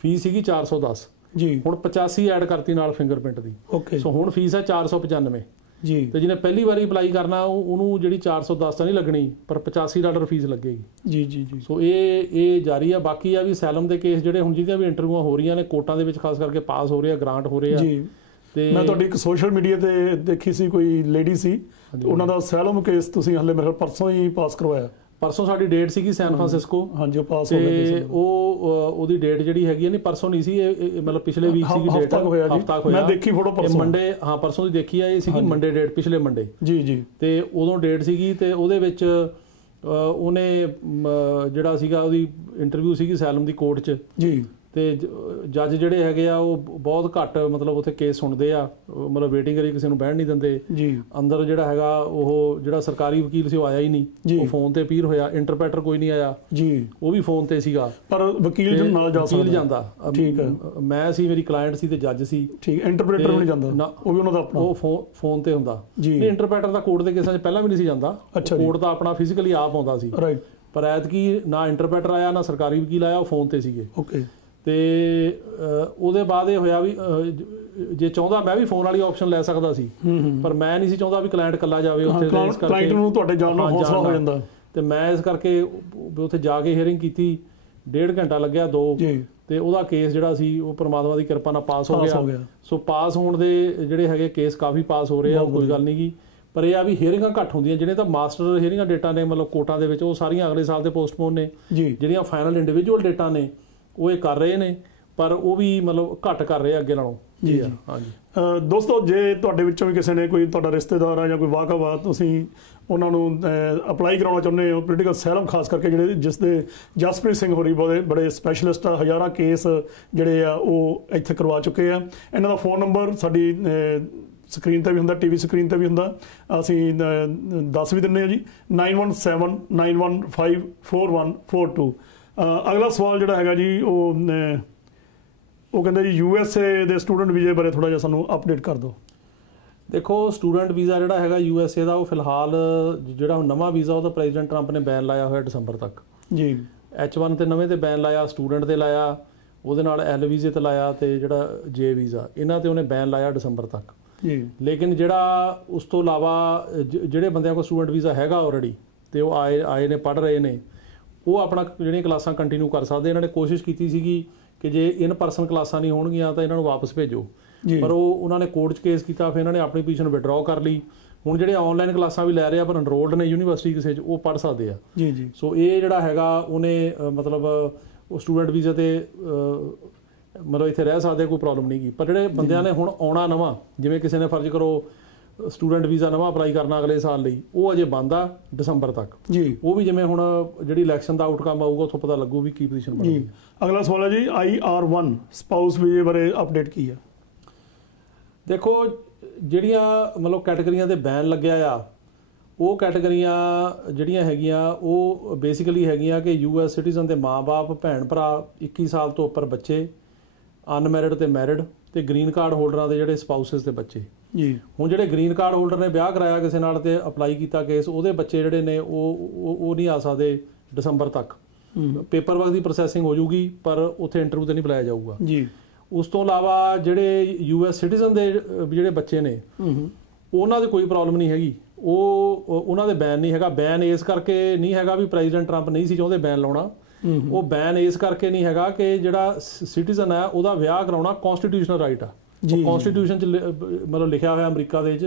ਫੀਸ ਸੀਗੀ 410 ਜੀ, ਹੁਣ 85 ਐਡ ਕਰਤੀ ਨਾਲ ਫਿੰਗਰਪ੍ਰਿੰਟ ਦੀ। ਓਕੇ। ਸੋ ਹੁਣ ਫੀਸ ਹੈ 495 ਜੀ। ਤੇ ਜਿਹਨੇ ਪਹਿਲੀ ਵਾਰੀ ਅਪਲਾਈ ਕਰਨਾ ਉਹਨੂੰ ਜਿਹੜੀ 410 ਤਾਂ ਨਹੀਂ ਲੱਗਣੀ, ਪਰ $85 ਫੀਸ ਲੱਗੇਗੀ ਜੀ ਜੀ ਜੀ। ਸੋ ਇਹ ਜਾਰੀ ਆ। ਬਾਕੀ ਆ ਵੀ ਅਸੈਲਮ ਦੇ ਕੇਸ ਜਿਹੜੇ ਹੁਣ ਜਿਹਦੀਆਂ ਵੀ ਇੰਟਰਵਿਊਆਂ ਹੋ ਰਹੀਆਂ ਨੇ ਕੋਰਟਾਂ ਦੇ ਵਿੱਚ, ਖਾਸ ਕਰਕੇ ਪਾਸ ਹੋ ਰਹੇ ਆ, ਗ੍ਰਾਂਟ ਹੋ ਰਹੇ ਆ ਜੀ। ਤੇ ਮੈਂ ਤੁਹਾਡੀ ਇੱਕ ਸੋਸ਼ਲ ਮੀਡੀਆ ਤੇ ਦੇਖੀ ਸੀ, ਕੋਈ ਲੇਡੀ ਸੀ, ਉਹਨਾਂ ਦਾ ਅਸੈਲਮ ਕੇਸ ਤੁਸੀਂ ਹਲੇ ਮੇਰੇ ਪਰਸੋਂ ਹੀ ਪਾਸ ਕਰਵਾਇਆ। ਪਰਸੋਂ ਸਾਡੀ ਡੇਟ ਸੀਗੀ ਸੈਨ ਫਰਾਂਸਿਸਕੋ। ਹਾਂਜੀ, ਉਹ ਪਾਸ ਹੋ ਗਈ। ਤੇ ਉਹਦੀ ਡੇਟ ਜਿਹੜੀ ਹੈਗੀ ਨਹੀਂ, ਪਰਸੋਂ ਨਹੀਂ ਸੀ, ਇਹ ਮਤਲਬ ਪਿਛਲੇ ਵੀਕ ਸੀਗੀ ਡੇਟ, ਹਫਤਾ ਹੋਇਆ। ਮੈਂ ਦੇਖੀ ਫੋਟੋ ਪਰਸੋਂ, ਮੰਡੇ, ਹਾਂ ਪਰਸੋਂ ਦੀ ਦੇਖੀ ਆ, ਇਹ ਸੀਗੀ ਮੰਡੇ ਡੇਟ, ਪਿਛਲੇ ਮੰਡੇ ਜੀ ਜੀ। ਤੇ ਉਦੋਂ ਡੇਟ ਸੀਗੀ, ਤੇ ਉਹਦੇ ਵਿੱਚ ਉਹਨੇ ਜਿਹੜਾ ਸੀਗਾ ਉਹਦੀ ਇੰਟਰਵਿਊ ਸੀਗੀ ਅਸੈਲਮ ਦੀ ਕੋਰਟ 'ਚ ਜੀ। ਤੇ ਜੱਜ ਜਿਹੜੇ ਹੈਗੇ ਆ ਉਹ ਬਹੁਤ ਘੱਟ ਮਤਲਬ ਉੱਥੇ ਕੇਸ ਸੁਣਦੇ ਆ, ਮਤਲਬ ਵੇਟਿੰਗ ਕਰੀ, ਕਿਸੇ ਨੂੰ ਬਹਿਣ ਨਹੀਂ ਦਿੰਦੇ ਜੀ। ਅੰਦਰ ਜਿਹੜਾ ਹੈਗਾ ਉਹ ਜਿਹੜਾ ਸਰਕਾਰੀ ਵਕੀਲ ਸੀ ਉਹ ਆਇਆ ਹੀ ਨਹੀਂ, ਉਹ ਫੋਨ ਤੇ ਅਪੀਅਰ ਹੋਇਆ। ਇੰਟਰਪ੍ਰੈਟਰ ਕੋਈ ਨਹੀਂ ਆਇਆ ਜੀ, ਉਹ ਵੀ ਫੋਨ ਤੇ ਸੀਗਾ, ਪਰ ਵਕੀਲ ਨਾਲ ਜਾਂਦਾ। ਠੀਕ ਹੈ। ਮੈਂ ਸੀ, ਮੇਰੀ ਕਲਾਇੰਟ ਸੀ ਤੇ ਜੱਜ ਸੀ। ਠੀਕ। ਇੰਟਰਪ੍ਰੈਟਰ ਵੀ ਨਹੀਂ ਜਾਂਦਾ, ਉਹ ਵੀ ਉਹਨਾਂ ਦਾ ਆਪਣਾ, ਉਹ ਫੋਨ ਤੇ ਹੁੰਦਾ ਜੀ। ਇੰਟਰਪ੍ਰੈਟਰ ਦਾ ਕੋਰਟ ਦੇ ਕੇਸਾਂ 'ਚ ਪਹਿਲਾਂ ਵੀ ਨਹੀਂ ਸੀ ਜਾਂਦਾ, ਕੋਰਟ ਦਾ ਆਪਣਾ ਫਿਜ਼ੀਕਲੀ ਆਪ ਆਉਂਦਾ ਸੀ। ਰਾਈਟ। ਪਰ ਐਤਕੀ ਨਾ ਇੰਟਰਪ੍ਰੈਟਰ ਆਇਆ ਨਾ ਸਰਕਾਰੀ ਵਕੀਲ ਆਇਆ, ਉਹ ਫੋਨ ਤੇ ਸੀਗੇ। ਓਕੇ। ਤੇ ਉਹਦੇ ਬਾਅਦ ਇਹ ਹੋਇਆ ਵੀ ਜੇ ਚਾਹੁੰਦਾ ਮੈਂ ਵੀ ਫੋਨ ਵਾਲੀ ਆਪਸ਼ਨ ਲੈ ਸਕਦਾ ਸੀ, ਪਰ ਮੈਂ ਨਹੀਂ ਸੀ ਚਾਹੁੰਦਾ ਵੀ ਕਲਾਇੰਟ ਇਕੱਲਾ ਜਾਵੇ ਉੱਥੇ, ਕਲਾਇੰਟ ਨੂੰ ਤੁਹਾਡੇ ਜਾਣ ਨਾਲ ਹੌਸਲਾ ਹੋ ਜਾਂਦਾ। ਤੇ ਮੈਂ ਇਸ ਕਰਕੇ ਉੱਥੇ ਜਾ ਕੇ ਹੀਅਰਿੰਗ ਕੀਤੀ, 1.5 ਘੰਟਾ ਲੱਗਿਆ 2 ਤੇ ਉਹਦਾ ਕੇਸ ਜਿਹੜਾ ਸੀ ਉਹ ਪਰਮਾਤਮਾ ਦੀ ਕਿਰਪਾ ਨਾਲ ਪਾਸ ਹੋ ਗਿਆ। ਸੋ ਪਾਸ ਹੋਣ ਦੇ ਜਿਹੜੇ ਹੈਗੇ ਕੇਸ ਕਾਫੀ ਪਾਸ ਹੋ ਰਹੇ ਆ, ਕੋਈ ਗੱਲ ਨਹੀਂ ਗੀ। ਪਰ ਇਹ ਆ ਵੀ ਹੀਅਰਿੰਗਾਂ ਘੱਟ ਹੁੰਦੀਆਂ, ਜਿਹੜੇ ਤਾਂ ਮਾਸਟਰ ਹੀਅਰਿੰਗਾਂ ਡੇਟਾਂ ਨੇ ਮਤਲਬ ਕੋਰਟਾਂ ਦੇ ਵਿੱਚ, ਉਹ ਸਾਰੀਆਂ ਅਗਲੇ ਸਾਲ ਦੇ ਪੋਸਟਪੋਨ ਨੇ। ਜਿਹੜੀਆਂ ਫਾਈਨਲ ਇੰਡੀਵਿਜੂਅਲ ਡੇਟਾਂ ਨੇ ਉਹ ਇਹ ਕਰ ਰਹੇ ਨੇ, ਪਰ ਉਹ ਵੀ ਮਤਲਬ ਘੱਟ ਕਰ ਰਹੇ ਅੱਗੇ ਨਾਲੋਂ। ਜੀ ਹਾਂਜੀ ਦੋਸਤੋ, ਜੇ ਤੁਹਾਡੇ ਵਿੱਚੋਂ ਵੀ ਕਿਸੇ ਨੇ ਕੋਈ ਤੁਹਾਡਾ ਰਿਸ਼ਤੇਦਾਰ ਆ ਜਾਂ ਕੋਈ ਵਾਕਫ ਤੁਸੀਂ ਉਹਨਾਂ ਨੂੰ ਅਪਲਾਈ ਕਰਾਉਣਾ ਚਾਹੁੰਦੇ ਹੋ ਪੋਲੀਟੀਕਲ ਅਸਾਈਲਮ, ਖਾਸ ਕਰਕੇ ਜਿਹੜੇ ਜਿਸ ਦੇ ਜਸਪ੍ਰੀਤ ਸਿੰਘ ਹੋਰੀ ਬੜੇ ਸਪੈਸ਼ਲਿਸਟ ਆ, ਹਜ਼ਾਰਾਂ ਕੇਸ ਜਿਹੜੇ ਆ ਉਹ ਇੱਥੇ ਕਰਵਾ ਚੁੱਕੇ ਆ। ਇਹਨਾਂ ਦਾ ਫੋਨ ਨੰਬਰ ਸਾਡੀ ਸਕਰੀਨ ਤੇ ਵੀ ਹੁੰਦਾ, ਟੀਵੀ ਸਕਰੀਨ ਤੇ ਵੀ ਹੁੰਦਾ, ਅਸੀਂ ਦੱਸ ਵੀ ਦਿੰਦੇ ਹਾਂ ਜੀ, 9179154142। ਅਗਲਾ ਸਵਾਲ ਜਿਹੜਾ ਹੈਗਾ ਜੀ ਉਹ ਕਹਿੰਦੇ ਜੀ USA ਦੇ ਸਟੂਡੈਂਟ ਵੀਜ਼ੇ ਬਾਰੇ ਥੋੜਾ ਜਿਹਾ ਸਾਨੂੰ ਅਪਡੇਟ ਕਰ ਦਿਓ। ਦੇਖੋ ਸਟੂਡੈਂਟ ਵੀਜ਼ਾ ਜਿਹੜਾ ਹੈਗਾ USA ਦਾ, ਉਹ ਫਿਲਹਾਲ ਜਿਹੜਾ ਨਵਾਂ ਵੀਜ਼ਾ ਉਹਦਾ ਪ੍ਰੈਜ਼ੀਡੈਂਟ ਟਰੰਪ ਨੇ ਬੈਨ ਲਾਇਆ ਹੋਇਆ ਦਸੰਬਰ ਤੱਕ ਜੀ। H1 ਤੇ ਨਵੇਂ ਤੇ ਬੈਨ ਲਾਇਆ, ਸਟੂਡੈਂਟ ਤੇ ਲਾਇਆ, ਉਹਦੇ ਨਾਲ L ਵੀਜ਼ੇ ਤੇ ਲਾਇਆ, ਤੇ ਜਿਹੜਾ J ਵੀਜ਼ਾ ਇਹਨਾਂ ਤੇ ਉਹਨੇ ਬੈਨ ਲਾਇਆ ਦਸੰਬਰ ਤੱਕ ਜੀ। ਲੇਕਿਨ ਜਿਹੜਾ ਉਸ ਤੋਂ ਇਲਾਵਾ ਜਿਹੜੇ ਬੰਦਿਆਂ ਕੋਲ ਸਟੂਡੈਂਟ ਵੀਜ਼ਾ ਹੈਗਾ ਆਲਰੇਡੀ ਤੇ ਉਹ ਆਏ ਨੇ, ਪੜ੍ਹ ਰਹੇ ਨੇ, ਉਹ ਆਪਣਾ ਜਿਹੜੀਆਂ ਕਲਾਸਾਂ ਕੰਟੀਨਿਊ ਕਰ ਸਕਦੇ। ਇਹਨਾਂ ਨੇ ਕੋਸ਼ਿਸ਼ ਕੀਤੀ ਸੀਗੀ ਕਿ ਜੇ ਇਨ ਪਰਸਨ ਕਲਾਸਾਂ ਨਹੀਂ ਹੋਣਗੀਆਂ ਤਾਂ ਇਹਨਾਂ ਨੂੰ ਵਾਪਸ ਭੇਜੋ, ਪਰ ਉਹਨਾਂ ਨੇ ਕੋਰਟ 'ਚ ਕੇਸ ਕੀਤਾ, ਫਿਰ ਇਹਨਾਂ ਨੇ ਆਪਣੀ ਪੋਜੀਸ਼ਨ ਵਿਡਰਾਅ ਕਰ ਲਈ। ਹੁਣ ਜਿਹੜੇ ਆਨਲਾਈਨ ਕਲਾਸਾਂ ਵੀ ਲੈ ਰਹੇ ਆ ਪਰ ਐਨਰੋਲਡ ਨੇ ਯੂਨੀਵਰਸਿਟੀ ਕਿਸੇ 'ਚ, ਉਹ ਪੜ੍ਹ ਸਕਦੇ ਆ ਜੀ ਜੀ। ਸੋ ਇਹ ਜਿਹੜਾ ਹੈਗਾ ਉਹਨੇ ਮਤਲਬ ਉਹ ਸਟੂਡੈਂਟ ਵੀਜ਼ਾ ਤੇ ਮਤਲਬ ਇੱਥੇ ਰਹਿ ਸਕਦੇ, ਕੋਈ ਪ੍ਰੋਬਲਮ ਨਹੀਂ ਗੀ। ਪਰ ਜਿਹੜੇ ਬੰਦਿਆਂ ਨੇ ਹੁਣ ਆਉਣਾ ਨਵਾਂ, ਜਿਵੇਂ ਕਿਸੇ ਨੇ ਫਰਜ਼ ਕਰੋ ਸਟੂਡੈਂਟ ਵੀਜ਼ਾ ਨਵਾਂ ਅਪਲਾਈ ਕਰਨਾ ਅਗਲੇ ਸਾਲ ਲਈ, ਉਹ ਅਜੇ ਬੰਦ ਆ ਦਸੰਬਰ ਤੱਕ ਜੀ। ਉਹ ਵੀ ਜਿਵੇਂ ਹੁਣ ਜਿਹੜੀ ਇਲੈਕਸ਼ਨ ਦਾ ਆਊਟਕਮ ਆਊਗਾ ਉੱਥੋਂ ਪਤਾ ਲੱਗੂ ਵੀ ਕੀ ਪੋਜੀਸ਼ਨ ਬਣੇਗੀ। ਅਗਲਾ ਸਵਾਲ ਹੈ ਜੀ IR1 ਸਪਾਊਸ ਵੀਜ਼ੇ ਬਾਰੇ ਅਪਡੇਟ ਕੀ ਹੈ? ਦੇਖੋ ਜਿਹੜੀਆਂ ਮਤਲਬ ਕੈਟਾਗਰੀਆਂ ਤੇ ਬੈਨ ਲੱਗਿਆ ਆ, ਉਹ ਕੈਟਾਗਰੀਆਂ ਜਿਹੜੀਆਂ ਹੈਗੀਆਂ ਉਹ ਬੇਸਿਕਲੀ ਹੈਗੀਆਂ ਕਿ US ਸਿਟੀਜ਼ਨ ਦੇ ਮਾਂ-ਬਾਪ, ਭੈਣ ਭਰਾ, 21 ਸਾਲ ਤੋਂ ਉੱਪਰ ਬੱਚੇ, ਅਨਮੈਰਿਡ ਤੇ ਮੈਰਿਡ, ਤੇ ਗ੍ਰੀਨ ਕਾਰਡ ਹੋਲਡਰਾਂ ਦੇ ਜਿਹੜੇ ਸਪਾਊਸਸ ਦੇ ਬੱਚੇ ਜੀ। ਹੁਣ ਜਿਹੜੇ ਗ੍ਰੀਨ ਕਾਰਡ ਹੋਲਡਰ ਨੇ ਵਿਆਹ ਕਰਾਇਆ ਕਿਸੇ ਨਾਲ ਤੇ ਅਪਲਾਈ ਕੀਤਾ ਕੇਸ, ਉਹਦੇ ਬੱਚੇ ਜਿਹੜੇ ਨੇ ਉਹ ਨਹੀਂ ਆ ਸਕਦੇ ਦਸੰਬਰ ਤੱਕ। ਪੇਪਰ ਵਰਕ ਦੀ ਪ੍ਰੋਸੈਸਿੰਗ ਹੋ ਜੂਗੀ ਪਰ ਉੱਥੇ ਇੰਟਰਵਿਊ ਤੇ ਨਹੀਂ ਬੁਲਾਇਆ ਜਾਊਗਾ ਜੀ। ਉਸ ਤੋਂ ਇਲਾਵਾ ਜਿਹੜੇ US ਸਿਟੀਜ਼ਨ ਦੇ ਜਿਹੜੇ ਬੱਚੇ ਨੇ ਉਹਨਾਂ ਦੀ ਕੋਈ ਪ੍ਰੋਬਲਮ ਨਹੀਂ ਹੈਗੀ, ਉਹਨਾਂ ਦੇ ਬੈਨ ਨਹੀਂ ਹੈਗਾ। ਬੈਨ ਇਸ ਕਰਕੇ ਨਹੀਂ ਹੈਗਾ ਵੀ ਪ੍ਰੈਜ਼ੀਡੈਂਟ ਟਰੰਪ ਨਹੀਂ ਸੀ ਚਾਹੁੰਦੇ ਬੈਨ ਲਾਉਣਾ, ਉਹ ਬੈਨ ਇਸ ਕਰਕੇ ਨਹੀਂ ਹੈਗਾ ਕਿ ਜਿਹੜਾ ਸਿਟੀਜ਼ਨ ਹੈ ਉਹਦਾ ਵਿਆਹ ਕਰਾਉਣਾ ਕਨਸਟੀਟਿਊਸ਼ਨਲ ਰਾਈਟ ਆ। ਕਨਸਟੀਟਿਊਸ਼ਨ 'ਚ ਮਤਲਬ ਲਿਖਿਆ ਹੋਇਆ ਅਮਰੀਕਾ ਦੇ ਵਿੱਚ